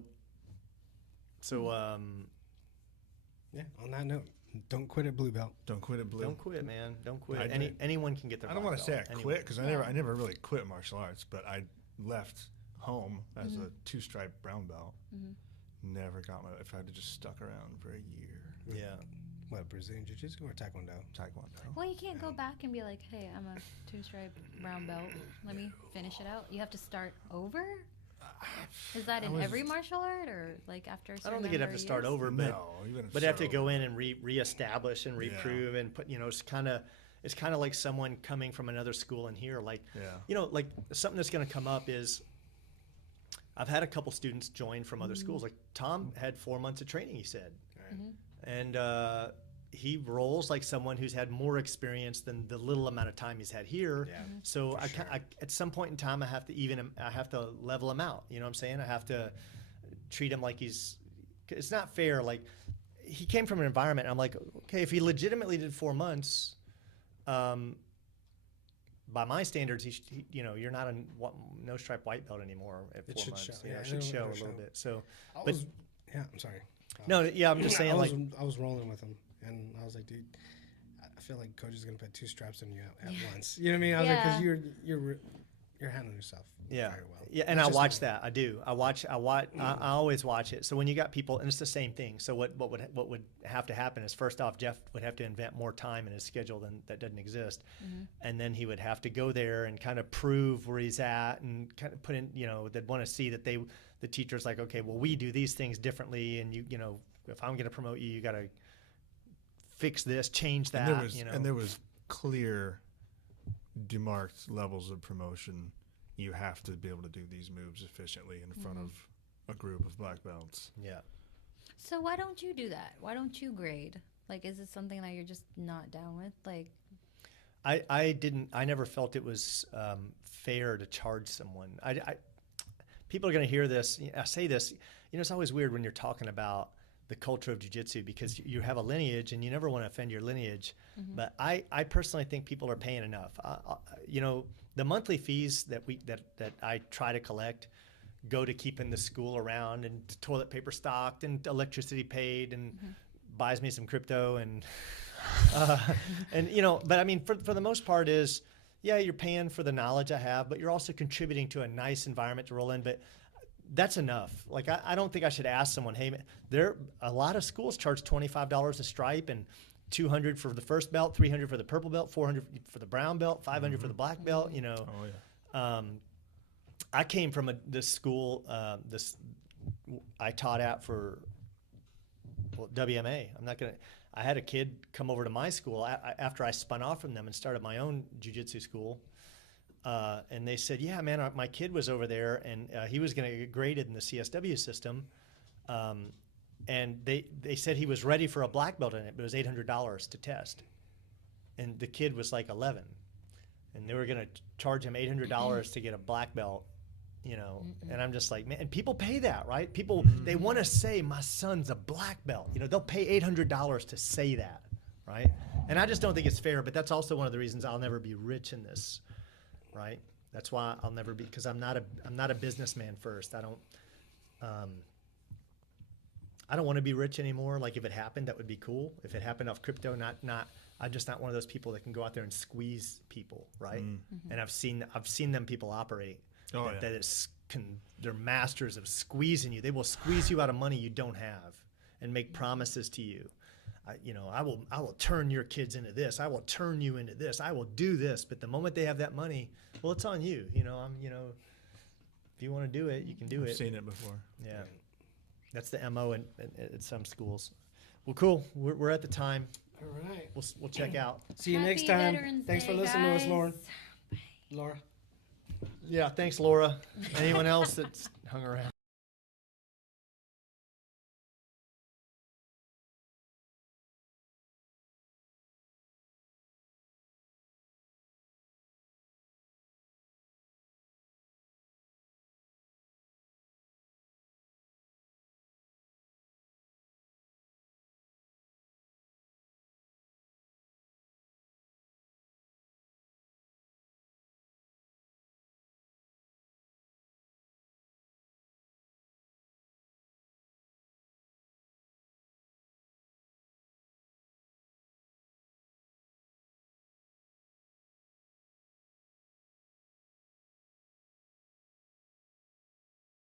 Yeah. On that note, don't quit at blue belt. Don't quit at blue. Don't quit, man. Don't quit. I did. Anyone can get their I don't black want to say belt. I Anyone. quit because I never really quit martial arts, but I left home as a 2-stripe brown belt. Never got if I had just stuck around for a year. Yeah. What, Brazilian Jiu-Jitsu or Taekwondo? Taekwondo. well, you can't go back and be like, hey, I'm a 2-stripe brown belt. Let me finish it out. You have to start over? Is that in every martial art, or like after a I certain don't think you'd have number to of start years? over, No, you but you have to go in and reestablish and reprove and put, you know, it's kind of like someone coming from another school in here. Like, you know, like something that's going to come up is I've had a couple students join from other schools. Like Tom had 4 months of training, he said. And he rolls like someone who's had more experience than the little amount of time he's had here. Yeah, So I at some point in time, I have to level him out. You know what I'm saying? I have to treat him like it's not fair. Like, he came from an environment, and I'm like, okay, if he legitimately did 4 months, by my standards, he you know, you're not a no stripe white belt anymore at 4 months. show. You know, Yeah, it should show a it'll little show. bit. So, I'm sorry. no, yeah, I'm just saying, like, I was rolling with him, and I was like, dude, I feel like coach is gonna put 2 straps on you at once. You know what I mean? I was like, because you're handling yourself very well. Yeah, and That's I just watch me. that. I do. I always watch it. So when you got people, and it's the same thing. So what would have to happen is, first off, Jeff would have to invent more time in his schedule that doesn't exist, and then he would have to go there and kind of prove where he's at, and kind of put in, you know, they'd want to see that the teacher's like, okay, well, we do these things differently, and you know, if I'm going to promote you, you got to fix this, change that. And there was clear, demarked levels of promotion. You have to be able to do these moves efficiently in front of a group of black belts. Yeah. So why don't you do that? Why don't you grade? Like, is it something that you're just not down with? Like, I never felt it was fair to charge someone. People are going to hear this. I say this, you know, it's always weird when you're talking about the culture of jiu-jitsu, because you have a lineage and you never want to offend your lineage. But I personally think people are paying enough. You know, the monthly fees that I try to collect go to keeping the school around, and toilet paper stocked, and electricity paid, and buys me some crypto, and you know, but I mean, for the most part is, yeah, you're paying for the knowledge I have, but you're also contributing to a nice environment to roll in. But that's enough. Like, I don't think I should ask someone, hey, a lot of schools charge $25 a stripe, and $200 for the first belt, $300 for the purple belt, $400 for the brown belt, $500 for the black belt. You know, I came from this school. I taught at for WMA. I had a kid come over to my school after I spun off from them and started my own jiu-jitsu school. And they said, yeah, man, my kid was over there, and he was going to get graded in the CSW system. And they said he was ready for a black belt in it, but it was $800 to test. And the kid was like 11. and they were going to charge him $800 to get a black belt, you know. And I'm just like, man, and people pay that, right? People, they want to say my son's a black belt. You know, they'll pay $800 to say that, right? And I just don't think it's fair, but that's also one of the reasons I'll never be rich in this, right? That's why I'll never be, because I'm not a businessman first. I don't want to be rich anymore. Like if it happened, that would be cool. If it happened off crypto, I'm just not one of those people that can go out there and squeeze people, right? And I've seen them people operate. They're masters of squeezing you. They will squeeze you out of money you don't have and make promises to you. I will turn your kids into this. I will turn you into this. I will do this. But the moment they have that money, well, it's on you. If you want to do it, you can do it. I've seen it before. Yeah. That's the MO at some schools. Well, cool. We're at the time. All right. We'll check out. See you next Happy time. Veterans Thanks for Day, listening to us, guys. Lauren. Laura. Yeah, thanks, Laura. Anyone else that's hung around?